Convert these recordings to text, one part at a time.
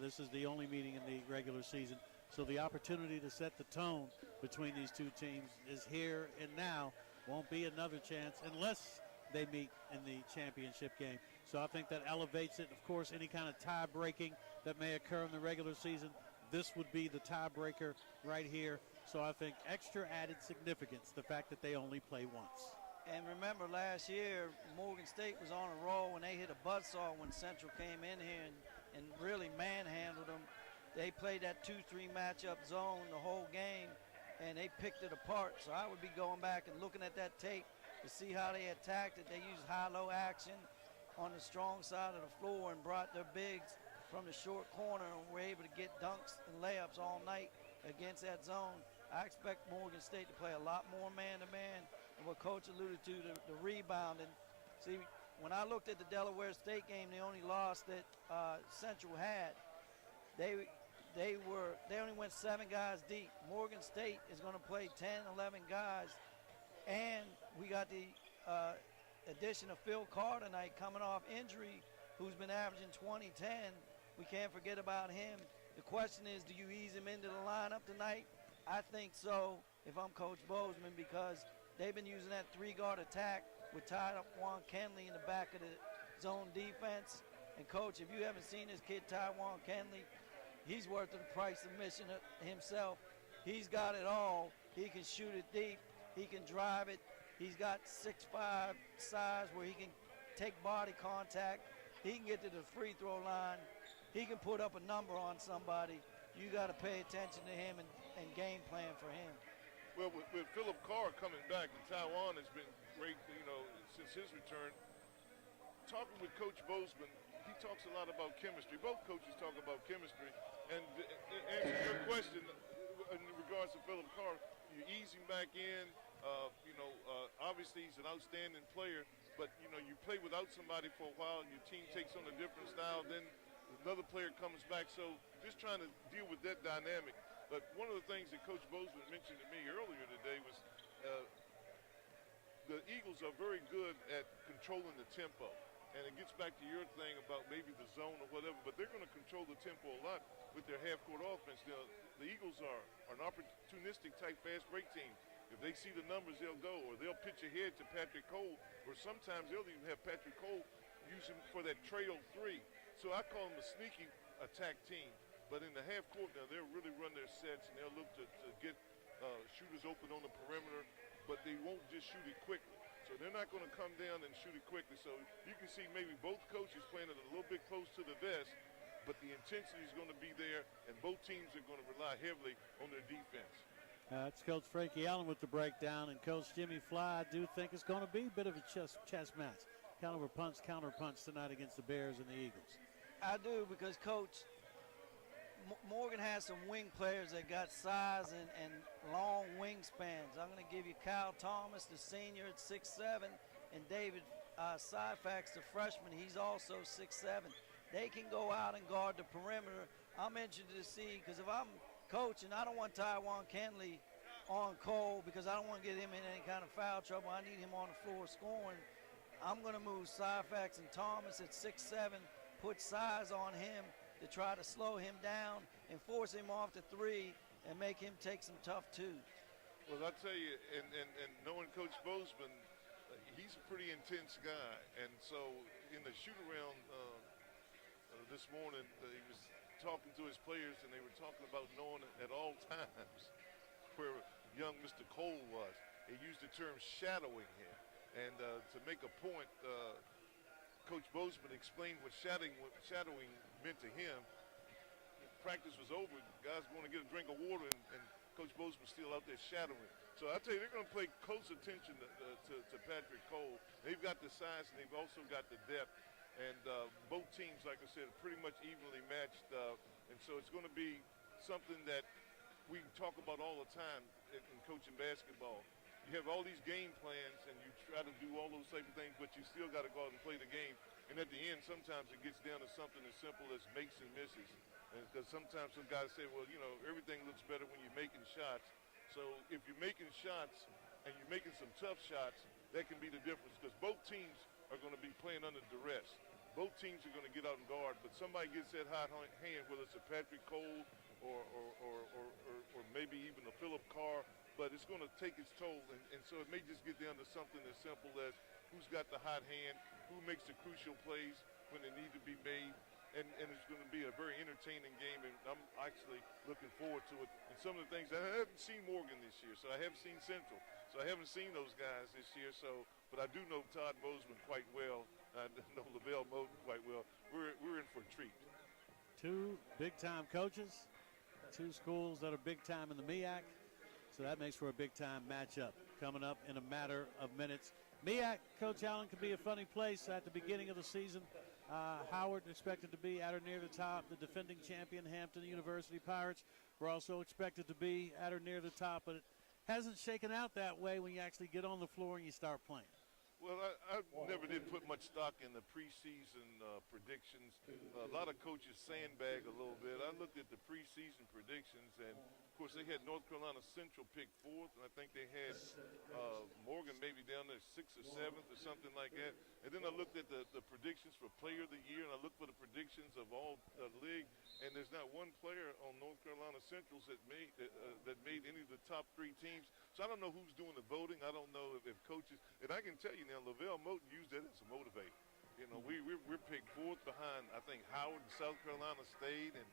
This is the only meeting in the regular season. So the opportunity to set the tone between these two teams is here and now. Won't be another chance unless they meet in the championship game. So I think that elevates it. Of course, any kind of tie breaking that may occur in the regular season, this would be the tiebreaker right here. So I think extra added significance, the fact that they only play once. And remember last year, Morgan State was on a roll when they hit a buzzsaw when Central came in here and really manhandled them. They played that 2-3 matchup zone the whole game, and they picked it apart. So I would be going back and looking at that tape to see how they attacked it. They used high-low action on the strong side of the floor and brought their bigs from the short corner and were able to get dunks and layups all night against that zone. I expect Morgan State to play a lot more man-to-man, and what Coach alluded to, the rebounding. See, when I looked at the Delaware State game, the only loss that Central had, they only went 7 guys deep. Morgan State is going to play 10, 11 guys, and we got the addition of Phil Carr tonight coming off injury, who's been averaging 20-10. We can't forget about him. The question is, do you ease him into the lineup tonight? I think so if I'm Coach Bozeman, because they've been using that 3-guard attack with Taiwan Kenley in the back of the zone defense. And, Coach, if you haven't seen this kid, Taiwan Kenley, he's worth the price of admission himself. He's got it all. He can shoot it deep. He can drive it. He's got 6'5" size where he can take body contact. He can get to the free throw line. He can put up a number on somebody. You got to pay attention to him and game plan for him. Well, with Philip Carr coming back, and Taiwan has been great, since his return. Talking with Coach Bozeman, he talks a lot about chemistry. Both coaches talk about chemistry. And to answer your question in regards to Philip Carr, you ease him back in. Obviously he's an outstanding player, but, you play without somebody for a while and your team takes on a different style, then another player comes back. So just trying to deal with that dynamic. But one of the things that Coach Bozeman mentioned to me earlier today was the Eagles are very good at controlling the tempo. And it gets back to your thing about maybe the zone or whatever, but they're going to control the tempo a lot with their half-court offense. Now, the Eagles are an opportunistic type fast break team. If they see the numbers, they'll go, or they'll pitch ahead to Patrick Cole, or sometimes they'll even have Patrick Cole use him for that trail 3. So I call them a sneaky attack team. But in the half court now, they'll really run their sets, and they'll look to get shooters open on the perimeter, but they won't just shoot it quickly. So they're not going to come down and shoot it quickly. So you can see maybe both coaches playing it a little bit close to the vest, but the intensity is going to be there, and both teams are going to rely heavily on their defense. It's Coach Frankie Allen with the breakdown, and Coach Jimmy Fly. I do think it's going to be a bit of a chess match. Counter punch tonight against the Bears and the Eagles. I do, because, Coach, Morgan has some wing players that got size and long wingspans. I'm going to give you Kyle Thomas, the senior, at 6'7", and David Syfax, the freshman. He's also 6'7". They can go out and guard the perimeter. I'm interested to see, because if I'm coaching, I don't want Taiwan Kenley on Cole, because I don't want to get him in any kind of foul trouble. I need him on the floor scoring. I'm going to move Syfax and Thomas at 6'7", put size on him to try to slow him down and force him off the 3 and make him take some tough 2s. Well, I'll tell you, and knowing Coach Bozeman, he's a pretty intense guy. And so in the shoot-around this morning, he was talking to his players, and they were talking about knowing at all times where young Mr. Cole was. He used the term shadowing him. And to make a point, Coach Bozeman explained what shadowing meant to him. Practice was over. Guys going to get a drink of water, and Coach Bozeman was still out there shadowing. So I tell you, they're going to pay close attention to Patrick Cole. They've got the size, and they've also got the depth. And both teams, like I said, are pretty much evenly matched. And so it's going to be something that we talk about all the time in coaching basketball. You have all these game plans, and you try to do all those type of things, but you still got to go out and play the game. And at the end, sometimes it gets down to something as simple as makes and misses. Because sometimes some guys say, well, everything looks better when you're making shots. So if you're making shots and you're making some tough shots, that can be the difference, because both teams are going to be playing under duress. both teams are going to get out and guard, but somebody gets that hot hand, whether it's a Patrick Cole or maybe even a Philip Carr, but it's going to take its toll, and so it may just get down to something as simple as who's got the hot hand, who makes the crucial plays when they need to be made, and it's going to be a very entertaining game, and I'm actually looking forward to it. And some of the things, I haven't seen Morgan this year, so I haven't seen Central, so I haven't seen those guys this year, but I do know Todd Bozeman quite well. I know Lavelle Moten quite well. We're in for a treat. Two big-time coaches, two schools that are big-time in the MEAC, so that makes for a big-time matchup coming up in a matter of minutes. MEAC, Coach Allen, could be a funny place at the beginning of the season. Howard expected to be at or near the top. The defending champion, Hampton University Pirates, were also expected to be at or near the top, but it hasn't shaken out that way when you actually get on the floor and you start playing. Well, I never did put much stock in the preseason predictions. A lot of coaches sandbag a little bit. I looked at the preseason predictions, and, of course, they had North Carolina Central pick 4th, and I think they had Morgan maybe down there 6th or 7th or something like that. And then I looked at the predictions for Player of the Year, and I looked for the predictions of all the league, and there's not one player on North Carolina Central's that made any of the top 3 teams. So I don't know who's doing the voting. I don't know if coaches – and I can tell you now, Lavelle Moten used that as a motivator. You know, we're picked 4th behind, I think, Howard and South Carolina State, and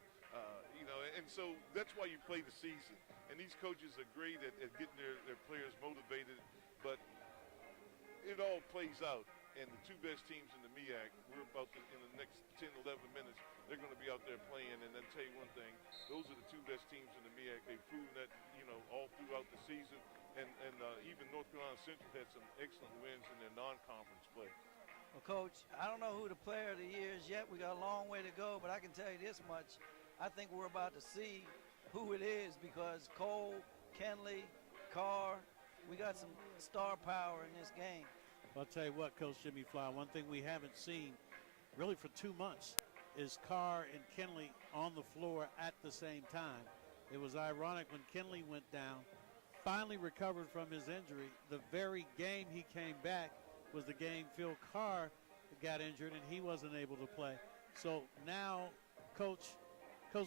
and so that's why you play the season. And these coaches are great at getting their players motivated, but it all plays out. And the 2 best teams in the MEAC, we're about to, in the next 10, 11 minutes, they're going to be out there playing. And I'll tell you one thing, those are the 2 best teams in the MEAC. They've proven that, all throughout the season. And even North Carolina Central had some excellent wins in their non-conference play. Well, Coach, I don't know who the player of the year is yet. We got a long way to go, but I can tell you this much. I think we're about to see who it is because Cole, Kenley, Carr, we got some star power in this game. I'll tell you what, Coach Jimmy Fly, one thing we haven't seen really for 2 months is Carr and Kenley on the floor at the same time. It was ironic when Kenley went down, finally recovered from his injury. The very game he came back was the game Phil Carr got injured and he wasn't able to play. So now Coach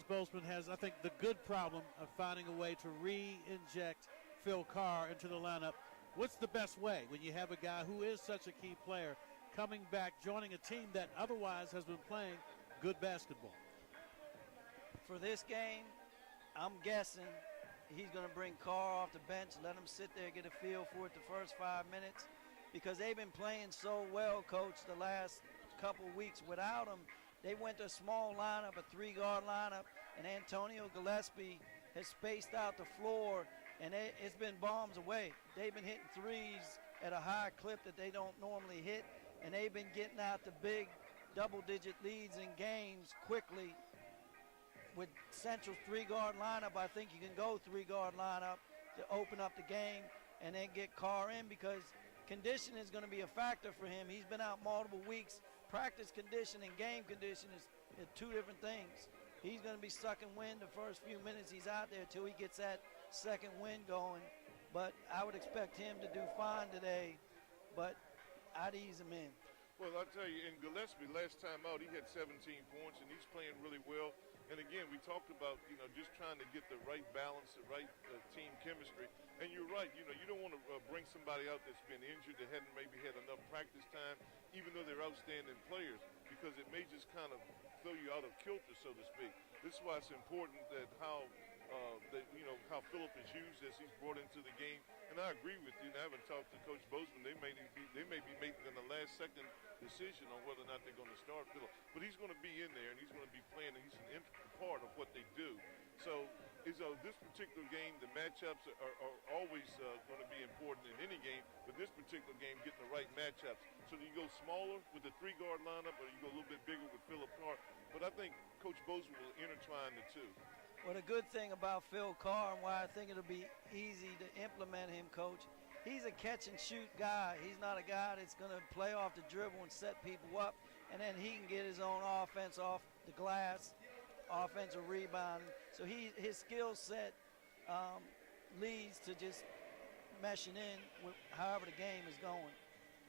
Bozeman has, I think, the good problem of finding a way to re-inject Phil Carr into the lineup. What's the best way when you have a guy who is such a key player coming back, joining a team that otherwise has been playing good basketball? For this game, I'm guessing he's going to bring Carr off the bench, let him sit there, get a feel for it the first 5 minutes, because they've been playing so well, Coach, the last couple of weeks. Without him, they went to a small lineup, a 3-guard lineup, and Antonio Gillespie has spaced out the floor, and it's been bombs away. They've been hitting threes at a high clip that they don't normally hit, and they've been getting out the big double-digit leads in games quickly. With Central's 3-guard lineup, I think you can go 3-guard lineup to open up the game and then get Carr in because condition is going to be a factor for him. He's been out multiple weeks. Practice condition and game condition is 2 different things. He's going to be sucking wind the first few minutes he's out there until he gets that second wind going. But I would expect him to do fine today, but I'd ease him in. Well, I'll tell you, in Gillespie, last time out, he had 17 points, and he's playing really well. And again, we talked about, just trying to get the right balance, the right team chemistry. And you're right, you don't want to bring somebody out that's been injured, that hadn't maybe had enough practice time, even though they're outstanding players, because it may just kind of throw you out of kilter, so to speak. This is why it's important that how Phillip is used as he's brought into the game. And I agree with you. And I haven't talked to Coach Bozeman. They may be making a last-second decision on whether or not they're going to start Phillip. But he's going to be in there, and he's going to be playing, and he's an integral part of what they do. So this particular game, the matchups are always going to be important in any game, but this particular game, getting the right matchups. So do you go smaller with the 3-guard lineup, or you go a little bit bigger with Philip Carr? But I think Coach Bozeman will intertwine the two. Well, the good thing about Phil Carr and why I think it'll be easy to implement him, Coach, he's a catch-and-shoot guy. He's not a guy that's going to play off the dribble and set people up, and then he can get his own offense off the glass, offensive rebound. So his skill set leads to just meshing in with however the game is going.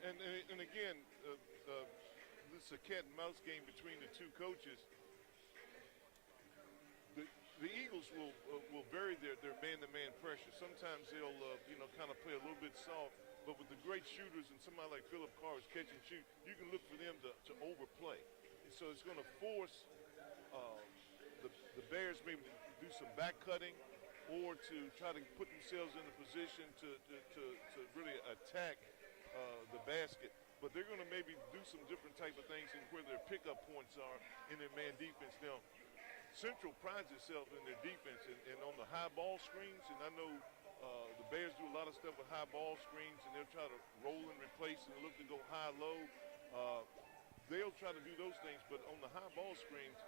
And again, this is a cat and mouse game between the two coaches. The Eagles will vary their man-to-man pressure. Sometimes they'll kind of play a little bit soft, but with the great shooters and somebody like Philip Carr's catch and shoot, you can look for them to overplay. And so it's going to force the Bears maybe to do some back cutting or to try to put themselves in a position to really attack the basket. But they're going to maybe do some different type of things and where their pickup points are in their man defense. Now, Central prides itself in their defense and on the high ball screens, and I know the Bears do a lot of stuff with high ball screens, and they'll try to roll and replace and look to go high-low. They'll try to do those things, but on the high ball screens,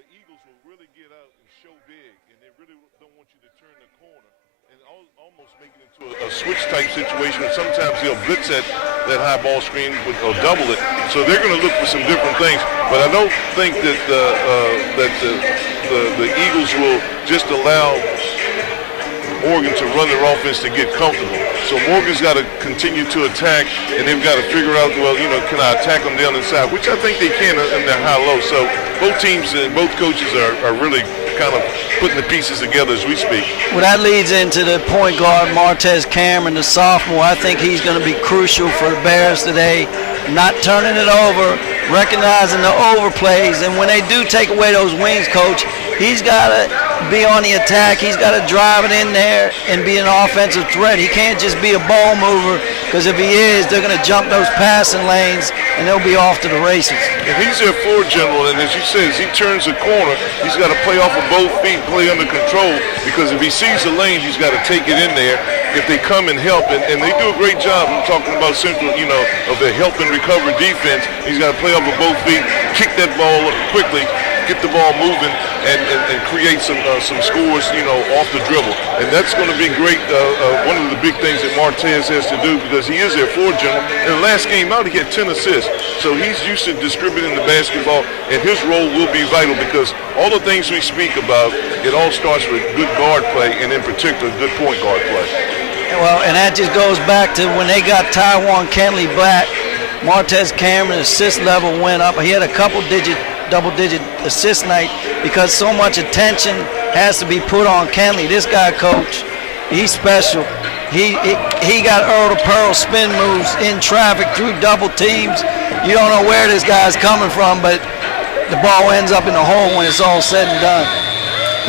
the Eagles will really get out and show big, and they really don't want you to turn the corner and almost make it into a switch-type situation. And sometimes they'll blitz that high ball screen or double it. So they're going to look for some different things. But I don't think that the Eagles will just allow Morgan to run their offense to get comfortable. So Morgan's got to continue to attack, and they've got to figure out, well, can I attack them down inside, which I think they can in their high-low. So both teams and both coaches are really kind of putting the pieces together as we speak. Well, that leads into the point guard, Martez Cameron, the sophomore. I think he's going to be crucial for the Bears today, not turning it over, recognizing the overplays, and when they do take away those wings, Coach, he's got to be on the attack. He's got to drive it in there and be an offensive threat. He can't just be a ball mover, because if he is, they're going to jump those passing lanes, and they'll be off to the races. And he's their floor general, and as you said, as he turns the corner, he's got to play off of both feet, play under control, because if he sees the lane, he's got to take it in there if they come and help. And they do a great job. I'm talking about Central, of the help and recover defense. He's got to play off of both feet, kick that ball up quickly, get the ball moving, and create some scores, off the dribble. And that's going to be great. One of the big things that Martez has to do, because he is their floor general. And the last game out, he had 10 assists. So he's used to distributing the basketball, and his role will be vital, because all the things we speak about, it all starts with good guard play, and in particular, good point guard play. Well, and that just goes back to when they got Tywan Kenley back, Martez Cameron's assist level went up. He had a double-digit assist night, because so much attention has to be put on Kenley. This guy, Coach, he's special. He got Earl to Pearl spin moves in traffic through double teams. You don't know where this guy's coming from, but the ball ends up in the hole when it's all said and done.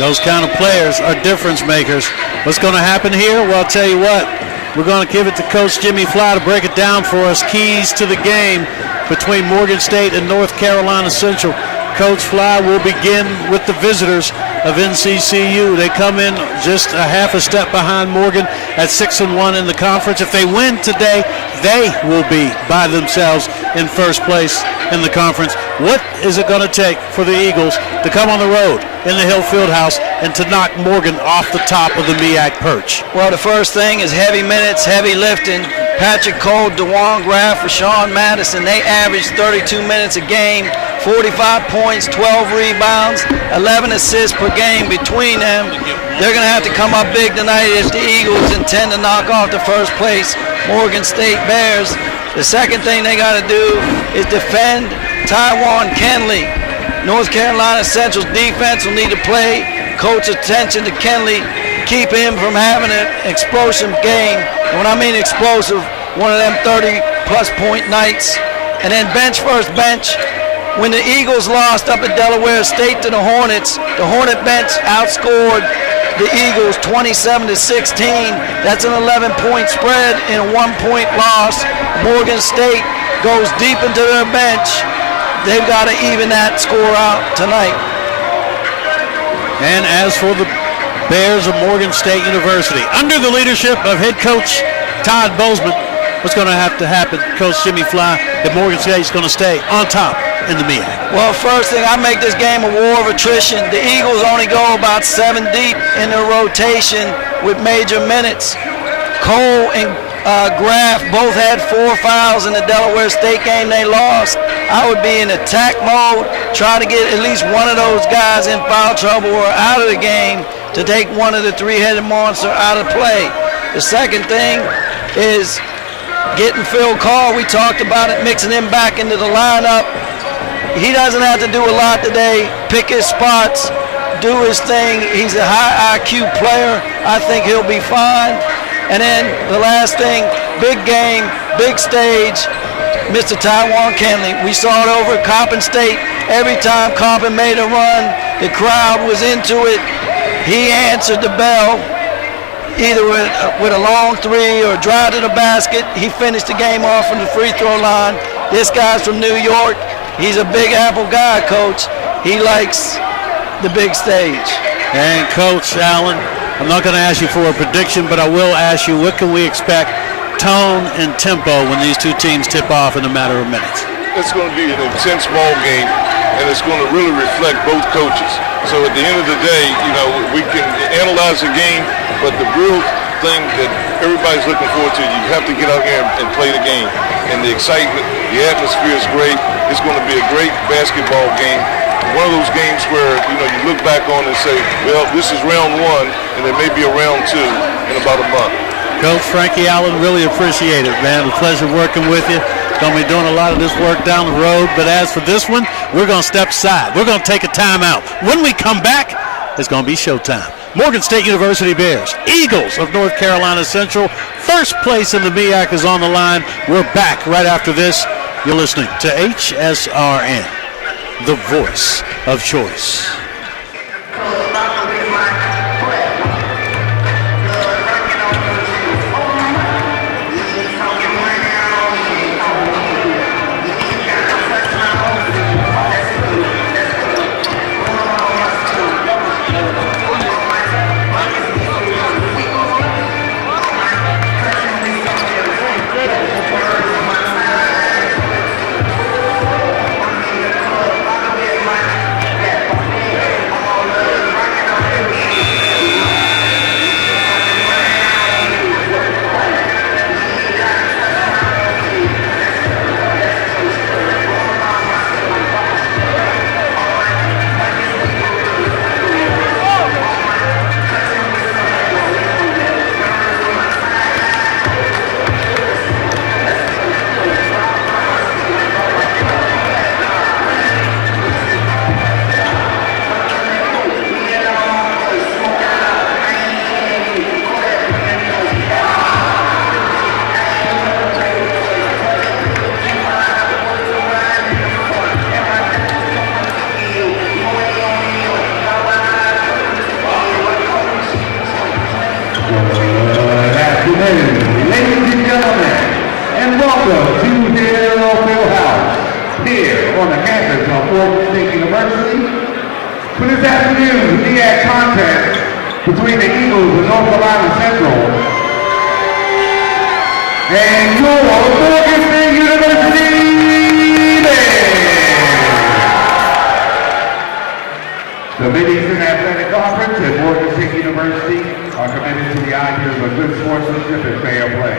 Those kind of players are difference makers. What's going to happen here? Well, I'll tell you what. We're going to give it to Coach Jimmy Fly to break it down for us. Keys to the game between Morgan State and North Carolina Central. Coach Fly will begin with the visitors of NCCU. They come in just a half a step behind Morgan at 6-1 in the conference. If they win today, they will be by themselves in first place in the conference. What is it going to take for the Eagles to come on the road in the Hill Fieldhouse and to knock Morgan off the top of the MEAC perch? Well, the first thing is heavy minutes, heavy lifting. Patrick Cole, DeJuan Graff, Rashawn Madison, they average 32 minutes a game, 45 points, 12 rebounds, 11 assists per game between them. They're going to have to come up big tonight if the Eagles intend to knock off the first place Morgan State Bears. The second thing they got to do is defend Tywan Kenley. North Carolina Central's defense will need to pay coach attention to Kenley, keep him from having an explosive game. And when I mean explosive, one of them 30-plus point nights. And then bench first bench. When the Eagles lost up at Delaware State to the Hornets, the Hornet bench outscored the Eagles 27-16. That's an 11-point spread in a 1-point loss. Morgan State goes deep into their bench. They've got to even that score out tonight. And as for the Bears of Morgan State University, under the leadership of head coach Todd Bozeman, what's going to have to happen, Coach Jimmy Fly, that Morgan State's going to stay on top in the MEAC? Well, first thing, I make this game a war of attrition. The Eagles only go about 7 deep in their rotation with major minutes. Cole and Graff both had 4 fouls in the Delaware State game they lost. I would be in attack mode, try to get at least one of those guys in foul trouble or out of the game to take one of the three-headed monster out of play. The second thing is getting Phil Carr, we talked about it, mixing him back into the lineup. He doesn't have to do a lot today. Pick his spots, do his thing. He's a high IQ player. I think he'll be fine. And then the last thing, big game, big stage, Mr. Taiwan Kenley. We saw it over at Coppin State. Every time Coppin made a run, the crowd was into it. He answered the bell, either with a long three or a drive to the basket. He finished the game off from the free throw line. This guy's from New York. He's a Big Apple guy, Coach. He likes the big stage. And Coach Allen, I'm not going to ask you for a prediction, but I will ask you, what can we expect tone and tempo when these two teams tip off in a matter of minutes? It's going to be an intense ball game, and it's going to really reflect both coaches. So at the end of the day, you know, we can analyze the game, but the real thing that everybody's looking forward to, you have to get out here and play the game. And the excitement, the atmosphere is great. It's going to be a great basketball game. One of those games where, you know, you look back on and say, well, this is round one, and there may be a round two in about a month. Coach Frankie Allen, really appreciate it, man. A pleasure working with you. Going to be doing a lot of this work down the road. But as for this one, we're going to step aside. We're going to take a timeout. When we come back, it's going to be showtime. Morgan State University Bears, Eagles of North Carolina Central. First place in the MEAC is on the line. We're back right after this. You're listening to HSRN, the voice of choice. Between the Eagles and North Carolina Central and your Morgan State University Bears. The Mid-Eastern Athletic Conference and Morgan State University are committed to the ideas of good sportsmanship and fair play.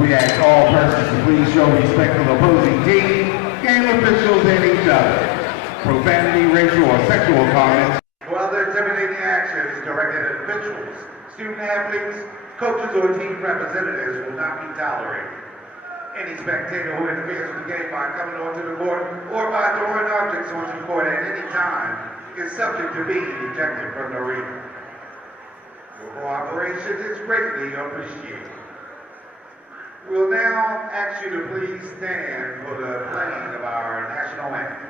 We ask all persons to please show respect for the opposing team, game officials, and each other. Profanity, racial, or sexual comments, or other intimidating actions directed at officials, student athletes, coaches, or team representatives will not be tolerated. Any spectator who interferes with the game by coming onto the court or by throwing objects onto the court at any time is subject to being ejected from the arena. Your cooperation is greatly appreciated. We'll now ask you to please stand for the playing of our national anthem.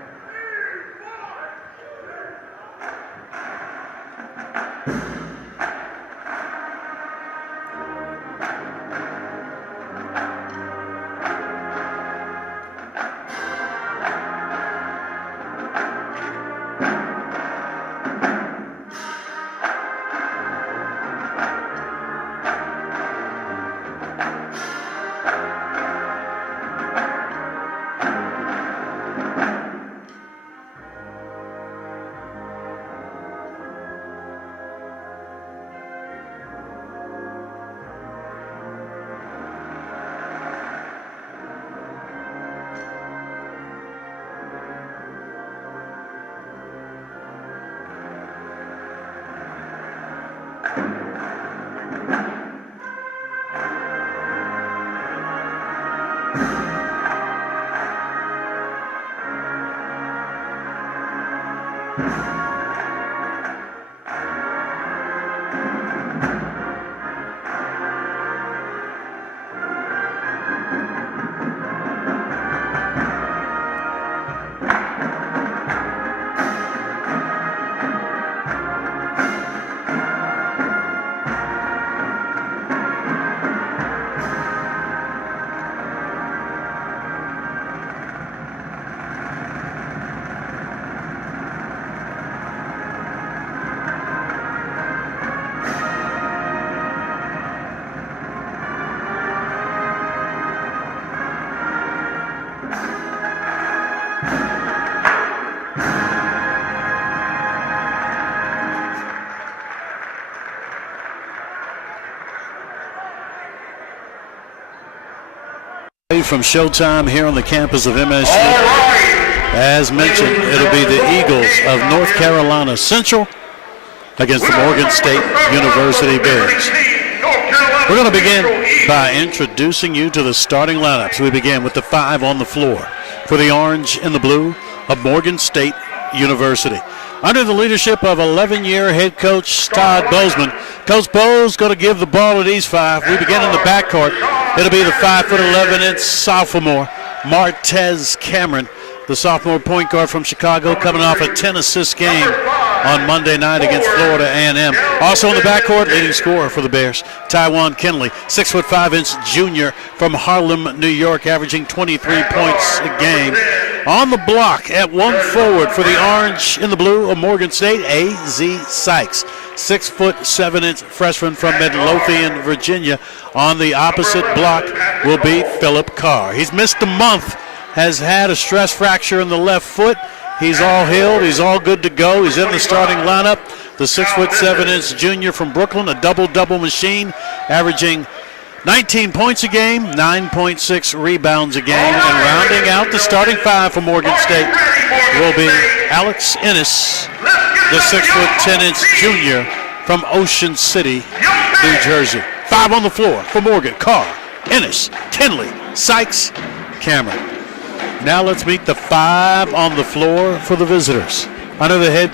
from Showtime here on the campus of MSU. As mentioned, it'll be the Eagles of North Carolina Central against the Morgan State University Bears. We're going to begin by introducing you to the starting lineups. We begin with the 5 on the floor for the orange and the blue of Morgan State University. Under the leadership of 11-year head coach Todd Bozeman, Coach Bo's going to give the ball to these 5. We begin in the backcourt. It'll be the 5'11" sophomore Martez Cameron, the sophomore point guard from Chicago, coming off a 10-assist game on Monday night against Florida A&M. Also in the backcourt, leading scorer for the Bears, Tywan Kinley, 6'5" junior from Harlem, New York, averaging 23 points a game. On the block at one forward for the orange and the blue of Morgan State, A.Z. Sykes, 6'7" freshman from Midlothian, Virginia. On the opposite block will be Philip Carr. He's missed a month, has had a stress fracture in the left foot. He's all healed. He's all good to go. He's in the starting lineup. The 6'7" junior from Brooklyn, a double-double machine, averaging 19 points a game, 9.6 rebounds a game. And rounding out the starting 5 for Morgan State will be Alex Ennis, the 6'10" junior from Ocean City, New Jersey. 5 on the floor for Morgan: Carr, Ennis, Kinley, Sykes, Cameron. Now let's meet the 5 on the floor for the visitors. Under the head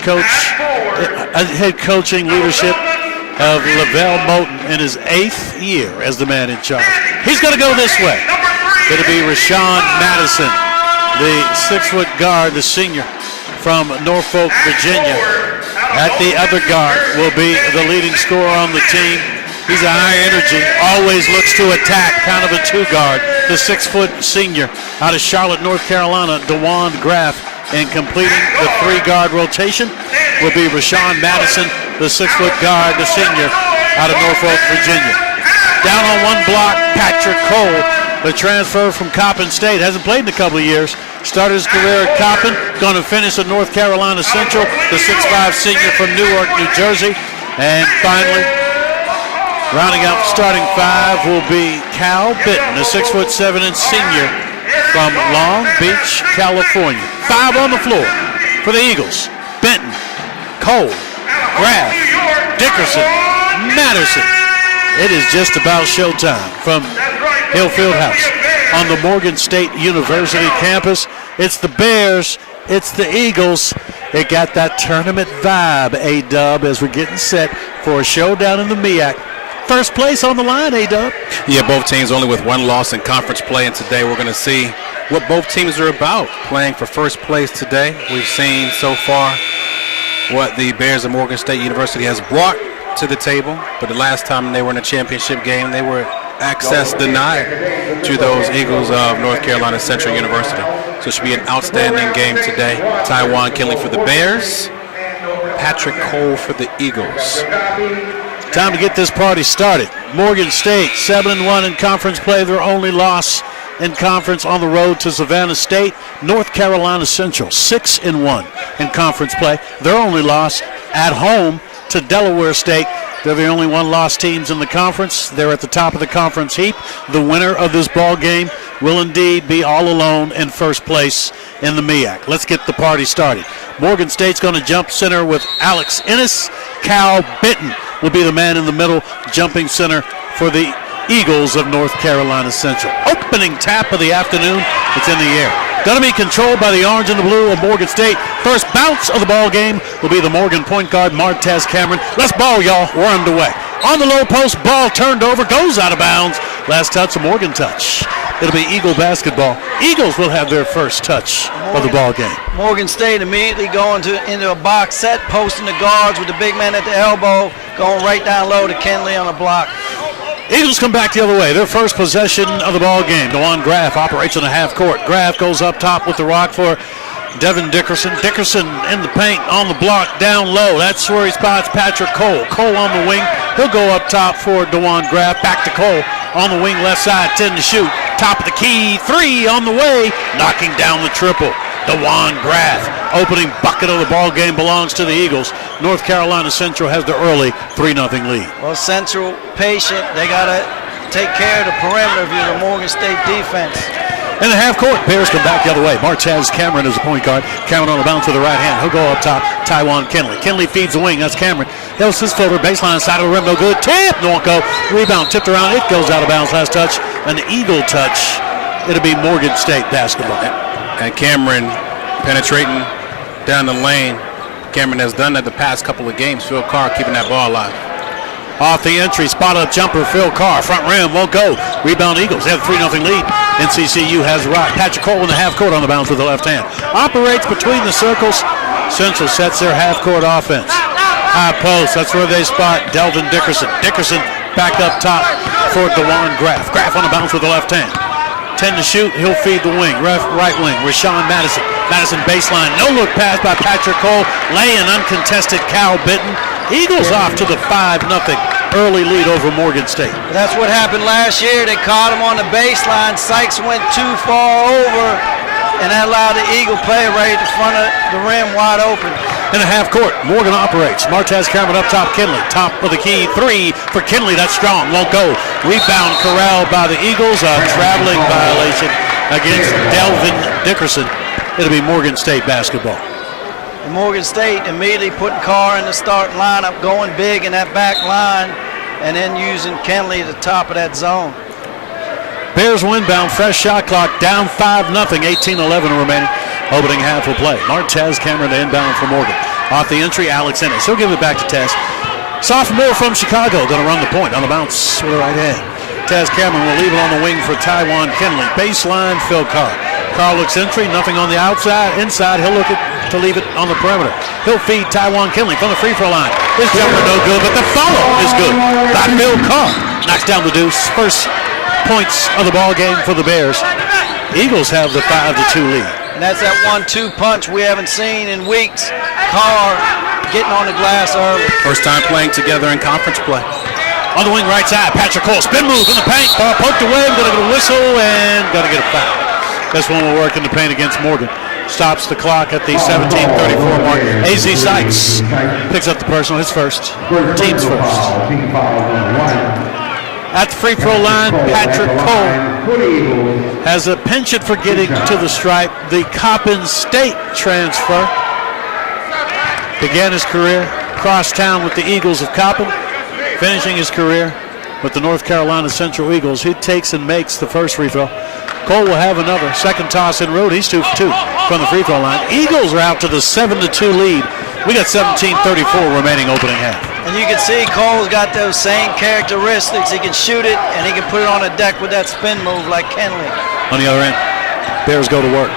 coaching leadership of Lavelle Moulton in his 8th year as the man in charge. He's going to go this way. It'll be Rashawn Madison, the 6-foot guard, the senior from Norfolk, Virginia. At the other guard will be the leading scorer on the team. He's a high energy, always looks to attack, kind of a 2-guard. The 6-foot senior out of Charlotte, North Carolina, DeWand Graff. And completing the 3-guard rotation will be Rashawn Madison, the 6-foot guard, the senior out of Norfolk, Virginia. Down on one block, Patrick Cole, the transfer from Coppin State. Hasn't played in a couple of years. Started his career at Coppin, going to finish at North Carolina Central, the 6'5" senior from Newark, New Jersey. And finally, rounding out the starting 5 will be Cal Bitton, the 6'7" senior from Long Beach, California. 5 on the floor for the Eagles: Benton, Cole, Graff, Dickerson, Madison. It is just about showtime from Hillfield House on the Morgan State University campus. It's the Bears, it's the Eagles. It got that tournament vibe, A-Dub, as we're getting set for a showdown in the MEAC. First place on the line, A-Dub. Yeah, both teams only with one loss in conference play, and today we're going to see what both teams are about, playing for first place today. We've seen so far what the Bears of Morgan State University has brought to the table, but the last time they were in a championship game, they were access denied to those Eagles of North Carolina Central University. So it should be an outstanding game today. Tywan Kinley for the Bears, Patrick Cole for the Eagles. Time to get this party started. Morgan State 7-1 in conference play, their only loss in conference on the road to Savannah State. North Carolina Central 6-1 in conference play, their only loss at home to Delaware State. They're the only one-loss teams in the conference. They're at the top of the conference heap. The winner of this ball game will indeed be all alone in first place in the MEAC. Let's get the party started. Morgan State's going to jump center with Alex Ennis. Cal Bitton will be the man in the middle, jumping center for the Eagles of North Carolina Central. Opening tap of the afternoon. It's in the air. Going to be controlled by the orange and the blue of Morgan State. First bounce of the ball game will be the Morgan point guard, Martez Cameron. Let's ball, y'all. We're underway. On the low post, ball turned over, goes out of bounds. Last touch, a Morgan touch. It'll be Eagle basketball. Eagles will have their first touch of the ball game. Morgan State immediately going into a box set, posting the guards with the big man at the elbow, going right down low to Kinley on the block. Eagles come back the other way. Their first possession of the ball game. DeWand Graff operates on the half court. Graff goes up top with the rock for Devin Dickerson. Dickerson in the paint on the block down low. That's where he spots Patrick Cole. Cole on the wing. He'll go up top for DeWand Graff. Back to Cole on the wing left side. 10 to shoot. Top of the key. 3 on the way. Knocking down the triple. DeWand Graff. Opening bucket of the ball game belongs to the Eagles. North Carolina Central has the early 3-0 lead. Well, Central patient. They got to take care of the perimeter of the Morgan State defense. In the half court, Bears come back the other way. Martez Cameron is the point guard. Cameron on the bounce with the right hand. He'll go up top. Tywan Kinley. Kinley feeds the wing. That's Cameron. Hills his floater. Baseline side of the rim. No good. Tip. Won't go. Rebound tipped around. It goes out of bounds. Last touch. An Eagle touch. It'll be Morgan State basketball. And Cameron penetrating down the lane. Cameron has done that the past couple of games. Phil Carr keeping that ball alive. Off the entry, spot up jumper, Phil Carr, front rim, won't go. Rebound Eagles, they have a 3-0 lead. NCCU has the rock. Patrick Cole in the half court on the bounce with the left hand. Operates between the circles. Central sets their half court offense. High post, that's where they spot Delvin Dickerson. Dickerson back up top for DeJuan Graff. Graff on the bounce with the left hand. 10 to shoot, he'll feed the wing. Right wing, Rashawn Madison. Madison baseline, no look pass by Patrick Cole. Laying uncontested, Cal Bitten. Eagles off to the 5-0 early lead over Morgan State. That's what happened last year. They caught him on the baseline. Sykes went too far over, and that allowed the Eagle player right in front of the rim wide open. In the half court, Morgan operates. Martez Cameron up top, Kinley. Top of the key, 3 for Kinley. That's strong, won't go. Rebound corralled by the Eagles. A traveling violation against Delvin Dickerson. It'll be Morgan State basketball. And Morgan State immediately putting Carr in the starting lineup, going big in that back line, and then using Kenley at the top of that zone. Bears windbound, fresh shot clock, down 5-0, 18-11 remaining. Opening half will play. Martez Cameron to inbound for Morgan. Off the entry, Alex Ennis. He'll give it back to Tez. Sophomore from Chicago going to run the point on the bounce with the right hand. Tez Cameron will leave it on the wing for Tywan Kinley. Baseline, Phil Carr. Carr looks entry, nothing on the outside. Inside, he'll look to leave it on the perimeter. He'll feed Tywan Kinley from the free throw line. His jumper no good, but the follow is good by Phil Carr. Knocks down the deuce. First points of the ball game for the Bears. Eagles have the 5-2 lead. And that's that 1-2 punch we haven't seen in weeks. Carr getting on the glass early. First time playing together in conference play. On the wing right side, Patrick Cole, spin move in the paint. Ball poked away, going to get a whistle and going to get a foul. This one will work in the paint against Morgan. Stops the clock at the 17:34 mark. A.Z. Sykes picks up the personal, his first. Team's first. At the free throw line, Patrick Cole has a penchant for getting to the stripe. The Coppin State transfer. Began his career crosstown with the Eagles of Coppin. Finishing his career with the North Carolina Central Eagles. He takes and makes the first free throw. Cole will have another. Second toss in road. He's 2 for 2 from the free throw line. Eagles are out to the 7-2 lead. We got 17:34 remaining opening half. And you can see Cole's got those same characteristics. He can shoot it, and he can put it on the deck with that spin move like Kenley. On the other end, Bears go to work.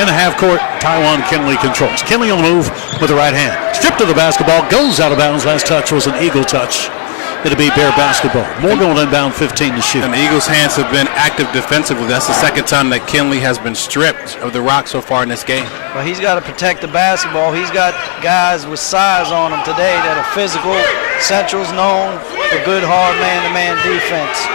In the half court, Tywan Kinley controls. Kinley on the move with the right hand. Stripped of the basketball, goes out of bounds. Last touch was an Eagle touch. It'll be Bear basketball. Morgan will inbound 15 to shoot. And the Eagles' hands have been active defensively. That's the second time that Kinley has been stripped of the rock so far in this game. Well, he's got to protect the basketball. He's got guys with size on him today that are physical. Central's known for good, hard man-to-man defense.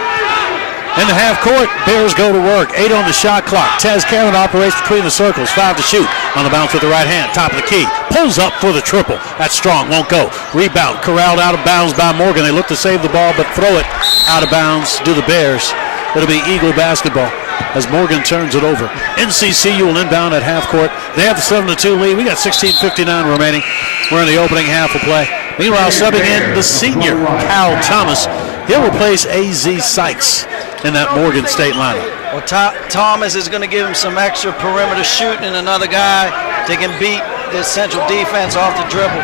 In the half court, Bears go to work. 8 on the shot clock. Tez Cameron operates between the circles. 5 to shoot. On the bounce with the right hand. Top of the key. Pulls up for the triple. That's strong. Won't go. Rebound. Corralled out of bounds by Morgan. They look to save the ball, but throw it out of bounds. Do the Bears. It'll be Eagle basketball as Morgan turns it over. NCCU will inbound at half court. They have the 7-2 lead. We got 16:59 remaining. We're in the opening half of play. Meanwhile, subbing in the senior, Cal Thomas. He'll replace A.Z. Sykes in that Morgan State lineup. Well, Thomas is going to give him some extra perimeter shooting and another guy that can beat this Central defense off the dribble.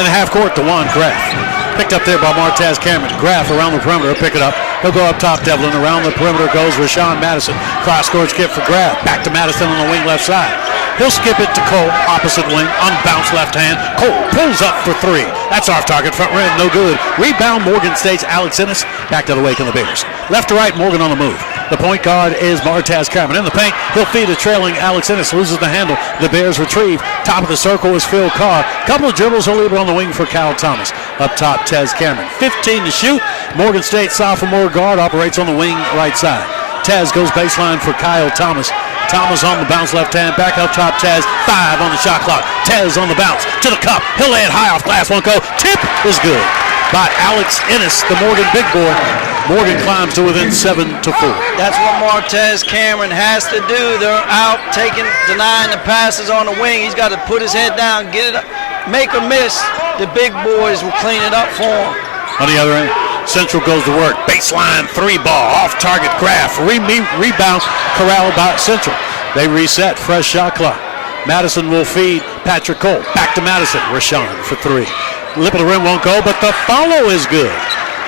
In the half court, DeJuan Graff. Picked up there by Martez Cameron. Graff around the perimeter, pick it up. He'll go up top, Devlin. Around the perimeter goes Rashawn Madison. Cross-court skip for Graff. Back to Madison on the wing left side. He'll skip it to Cole, opposite wing, unbounced left hand. Cole pulls up for 3. That's off target, front rim, no good. Rebound, Morgan State's Alex Ennis. Back to the wake on the Bears. Left to right, Morgan on the move. The point guard is Martez Cameron. In the paint, he'll feed a trailing Alex Ennis, loses the handle. The Bears retrieve. Top of the circle is Phil Carr. Couple of dribbles, he'll leave it on the wing for Cal Thomas. Up top, Tez Cameron. 15 to shoot. Morgan State sophomore guard operates on the wing right side. Tez goes baseline for Kyle Thomas. Thomas on the bounce left hand, back up top, Tez. 5 on the shot clock. Tez on the bounce to the cup. He'll lay it high off glass, won't go. Tip is good. by Alex Ennis, the Morgan big boy. Morgan climbs to within 7-4. That's what Martez Cameron has to do. They're out denying the passes on the wing. He's got to put his head down, get it up, make a miss. The big boys will clean it up for him. On the other end, Central goes to work. Baseline 3 ball, off target Graff. Rebound corralled by Central. They reset, fresh shot clock. Madison will feed Patrick Cole. Back to Madison. Rashawn for 3. Lip of the rim won't go, but the follow is good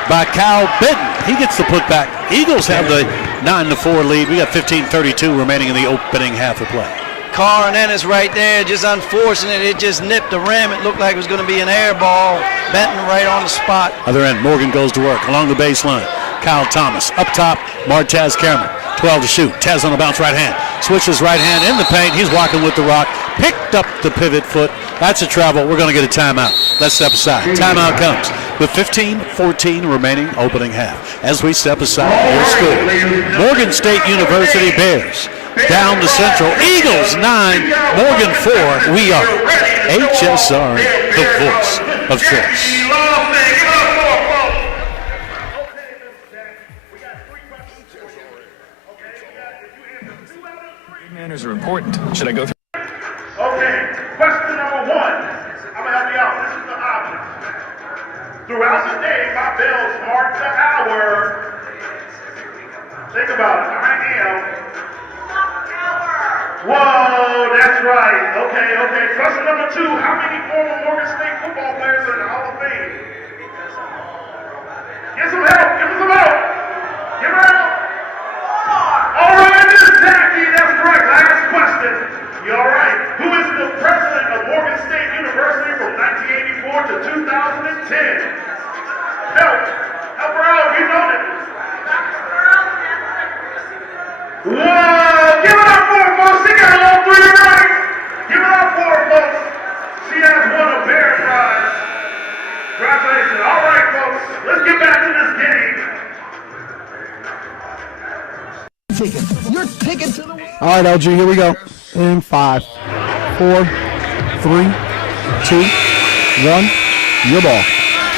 by Kyle Benton. He gets the putback. Eagles have the 9-4 lead. We got 15:32 remaining in the opening half of play. Carr and Ennis right there, just unfortunate. It just nipped the rim. It looked like it was going to be an air ball. Benton right on the spot. Other end, Morgan goes to work along the baseline. Kyle Thomas up top, Martez Cameron. 12 to shoot. Tez on the bounce right hand. Switches right hand in the paint. He's walking with the rock. Picked up the pivot foot. That's a travel. We're going to get a timeout. Let's step aside. Timeout comes with 15:14 remaining opening half. As we step aside, your score. Morgan State University Bears down to Central. Eagles 9, Morgan 4. We are HSR, the voice of choice. Manners are important. Should I go through? Okay, question number 1. I'm going to help you out. This is the object. Throughout the day, my bells mark the hour. Think about it. I am. Whoa, that's right. Okay. Question number 2. How many former Morgan State football players are in the Hall of Fame? Get some help. Give us some help. Give her help. All right, Miss Jackie, that's correct. Last question. You all right? Who is the president of Morgan State University from 1984 to 2010? Help her out. You know it. Whoa! Give it up for her, folks. She got all 3 right. Give it up for her, folks. She has won a Bear Prize. Congratulations. All right, folks. Let's get back to this game. Your ticket to the world. All right, LG, here we go. In 5, 4, 3, 2, 1. Your ball.